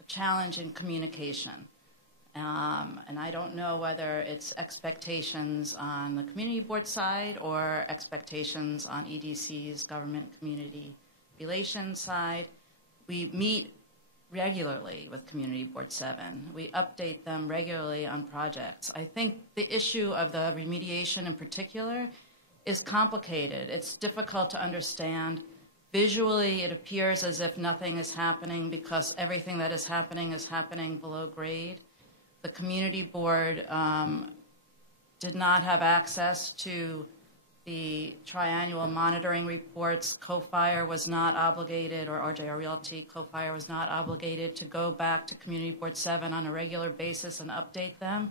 challenge in communication. And I don't know whether it's expectations on the Community Board side or expectations on EDC's government community relations side. We meet regularly with Community Board 7. We update them regularly on projects. I think the issue of the remediation in particular is complicated. It's difficult to understand. Visually, it appears as if nothing is happening because everything that is happening below grade. The Community Board did not have access to the triannual monitoring reports. COFIRE was not obligated, or RJR Realty, COFIRE was not obligated to go back to Community Board 7 on a regular basis and update them.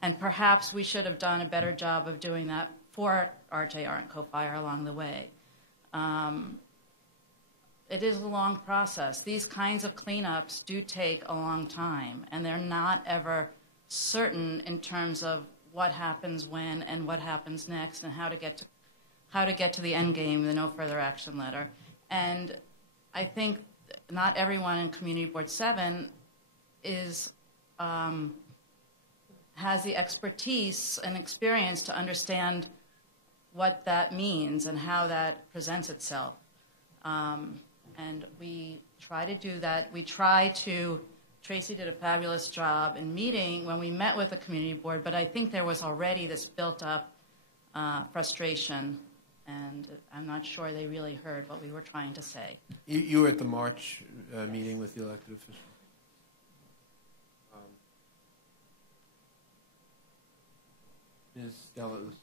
And perhaps we should have done a better job of doing that for RJR and COFIRE along the way. It is a long process. These kinds of cleanups do take a long time, and they're not ever certain in terms of what happens when and what happens next and how to get to the end game, the no further action letter. And I think not everyone in Community Board 7 is has the expertise and experience to understand what that means and how that presents itself. And we try to do that. Tracy did a fabulous job in meeting when we met with the Community Board, but I think there was already this built-up frustration, and I'm not sure they really heard what we were trying to say. You were at the March meeting with the elected officials. Ms. Delaus.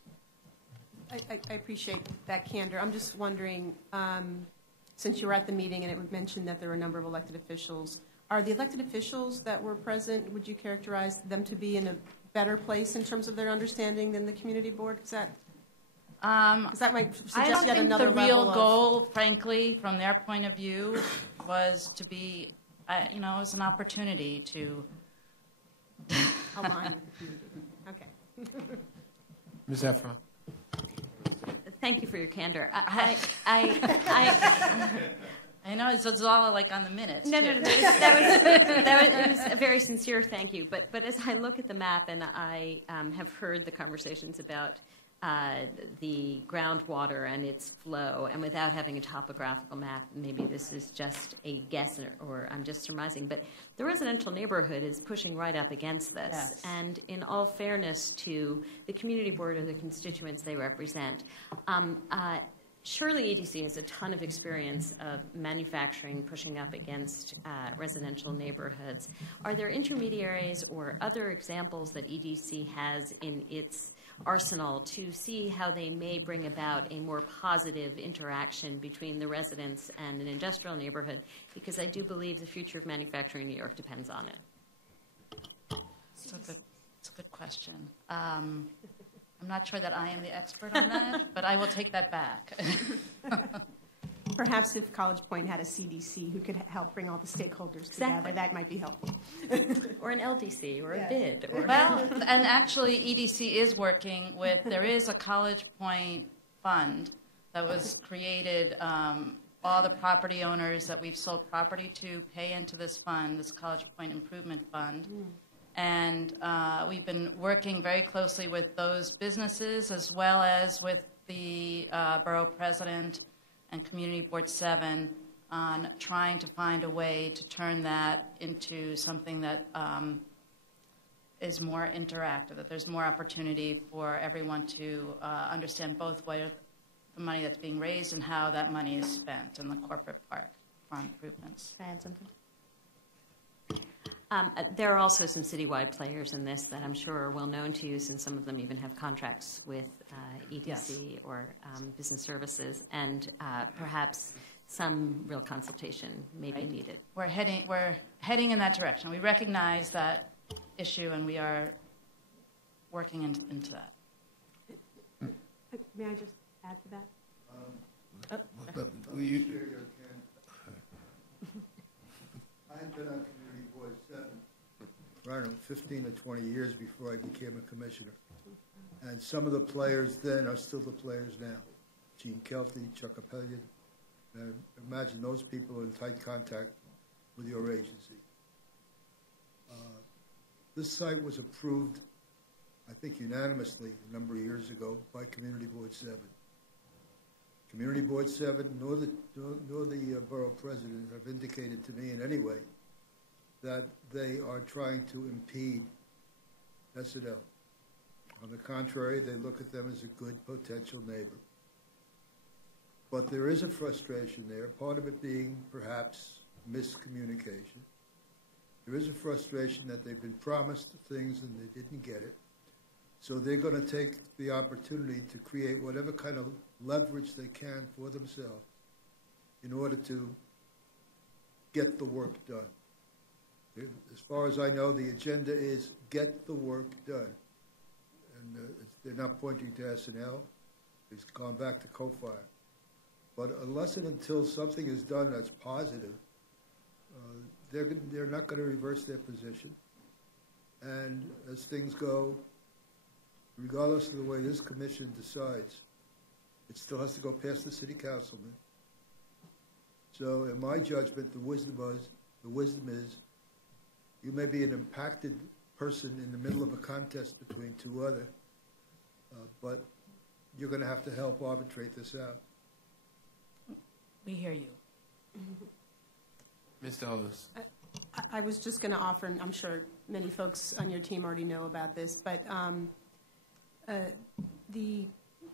I appreciate that candor. I'm just wondering, since you were at the meeting and it was mentioned that there were a number of elected officials, are the elected officials that were present, would you characterize them to be in a better place in terms of their understanding than the Community Board? Is that might suggest yet another level of... I don't think the real goal, frankly, from their point of view, was to be, it was an opportunity to... Align with the community. Okay. Ms. Efron. Thank you for your candor. I know it's all like on the minutes. No. That was a very sincere thank you. But as I look at the map and I have heard the conversations about the groundwater and its flow, and without having a topographical map, maybe this is just a guess or I'm just surmising, but the residential neighborhood is pushing right up against this. Yes. And in all fairness to the Community Board or the constituents they represent, surely EDC has a ton of experience of manufacturing pushing up against residential neighborhoods. Are there intermediaries or other examples that EDC has in its arsenal to see how they may bring about a more positive interaction between the residents and an industrial neighborhood? Because I do believe the future of manufacturing in New York depends on it. It's a good question. I'm not sure that I am the expert on that, but I will take that back. Perhaps if College Point had a CDC who could help bring all the stakeholders together, that might be helpful. Or an LDC or a bid. Or Well, and actually EDC is working with, there is a College Point fund that was created. All the property owners that we've sold property to pay into this fund, this College Point Improvement Fund. And we've been working very closely with those businesses as well as with the borough president and Community Board 7 on trying to find a way to turn that into something that is more interactive, that there's more opportunity for everyone to understand both where the money that's being raised and how that money is spent in the corporate park for improvements. Can I add something? There are also some citywide players in this that I'm sure are well known to you, since some of them even have contracts with EDC or business services, and perhaps some real consultation may be needed. We're heading in that direction. We recognize that issue, and we are working into that. May I just add to that? I had been on Community Board 7, I don't know, 15 or 20 years before I became a commissioner. And some of the players then are still the players now. Gene Kelty, Chuck Appelian. And I imagine those people are in tight contact with your agency. This site was approved, I think unanimously, a number of years ago by Community Board 7. Community Board 7, nor the borough president have indicated to me in any way that they are trying to impede S&L. On the contrary, they look at them as a good potential neighbor. But there is a frustration there, part of it being perhaps miscommunication. There is a frustration that they've been promised things and they didn't get it. So they're going to take the opportunity to create whatever kind of leverage they can for themselves in order to get the work done. As far as I know, the agenda is get the work done. And they're not pointing to S&L. It's gone back to COFIRE. But unless and until something is done that's positive, they're not going to reverse their position. And as things go, regardless of the way this commission decides, it still has to go past the city councilman. So in my judgment, the wisdom is you may be an impacted person in the middle of a contest between two other, but you're going to have to help arbitrate this out. We hear you. Ms. Delos. I was just going to offer, and I'm sure many folks on your team already know about this, but the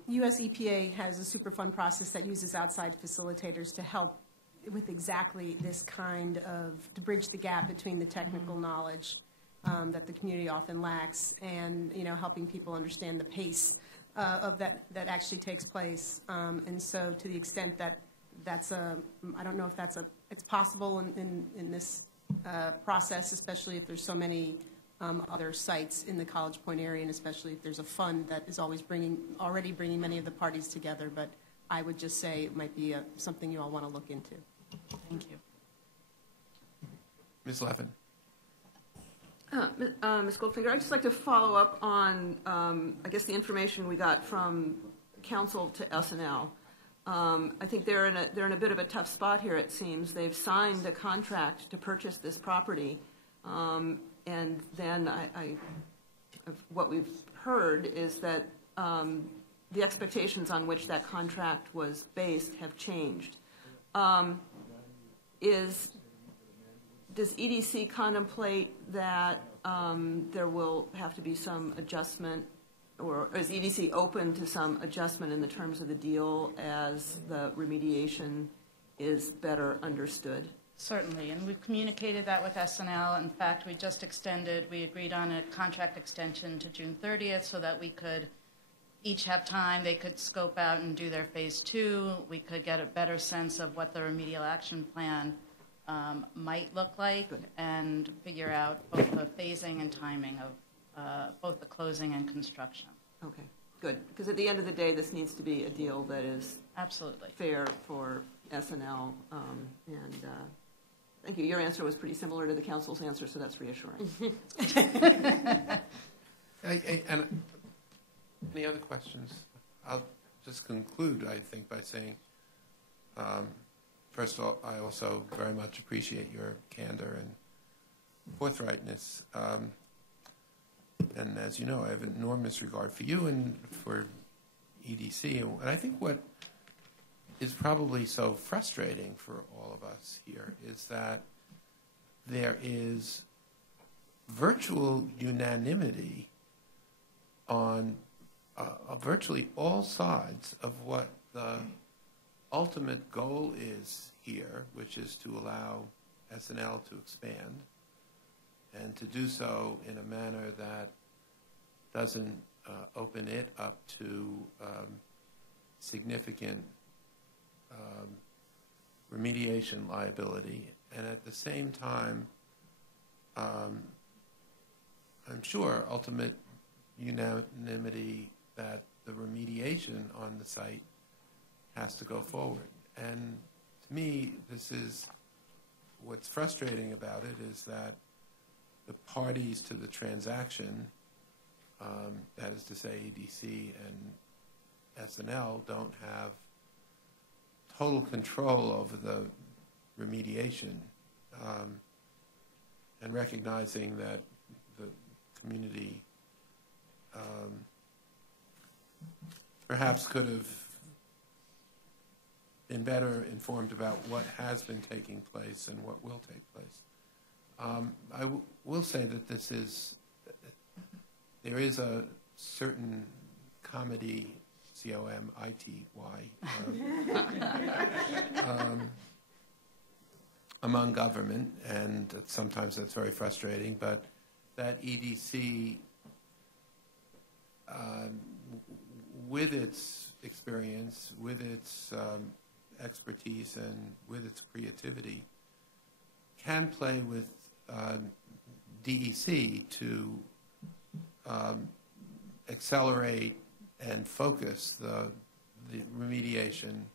U.S. EPA has a Superfund process that uses outside facilitators to help with exactly this kind of, to bridge the gap between the technical knowledge that the community often lacks and, you know, helping people understand the pace of that actually takes place. And so to the extent that that's I don't know if it's possible in this process, especially if there's so many other sites in the College Point area, and especially if there's a fund that is always already bringing many of the parties together. But I would just say it might be something you all want to look into. Thank you. Ms. Leffin. Ms. Goldfinger, I'd just like to follow up on, I guess, the information we got from council to S&L. I think they're in a bit of a tough spot here, it seems. They've signed a contract to purchase this property, and then what we've heard is that the expectations on which that contract was based have changed. Does EDC contemplate that there will have to be some adjustment or is EDC open to some adjustment in the terms of the deal as the remediation is better understood? Certainly, and we've communicated that with SNL. In fact, we agreed on a contract extension to June 30th so that we could each have time. They could scope out and do their phase 2. We could get a better sense of what the remedial action plan might look like and figure out both the phasing and timing of both the closing and construction. Okay, good. Because at the end of the day, this needs to be a deal that is absolutely fair for SNL. Thank you. Your answer was pretty similar to the council's answer, so that's reassuring. And any other questions? I'll just conclude, I think, by saying, first of all, I also very much appreciate your candor and forthrightness. And as you know, I have enormous regard for you and for EDC. And I think what is probably so frustrating for all of us here is that there is virtual unanimity on virtually all sides of what the ultimate goal is here, which is to allow SNL to expand and to do so in a manner that doesn't open it up to significant remediation liability. And at the same time, I'm sure ultimate unanimity that the remediation on the site has to go forward. And to me, this is what's frustrating about it, is that the parties to the transaction, that is to say EDC and SNL, don't have total control over the remediation, and recognizing that the community perhaps could have been better informed about what has been taking place and what will take place. I will say that there is a certain comedy, C-O-M-I-T-Y, among government, and sometimes that's very frustrating, but that EDC, with its experience, with its expertise, and with its creativity, can play with DEC to accelerate and focus the remediation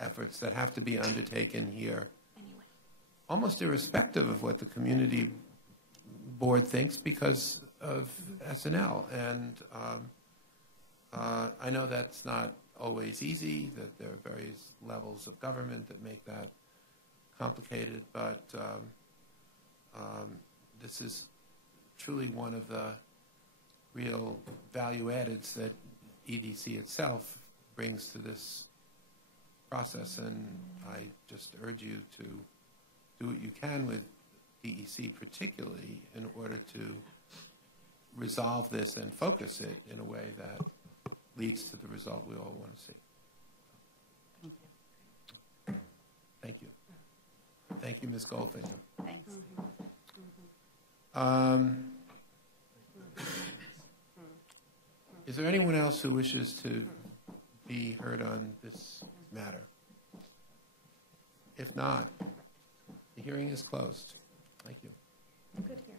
efforts that have to be undertaken here, almost irrespective of what the community board thinks because of SNL. And I know that's not always easy, that there are various levels of government that make that complicated, but this is truly one of the real value addeds that EDC itself brings to this process, and I just urge you to do what you can with DEC particularly in order to resolve this and focus it in a way that leads to the result we all want to see. Thank you. Thank you, Ms. Goldfinger. Thanks. Is there anyone else who wishes to be heard on this matter? If not, the hearing is closed. Thank you. Good hearing.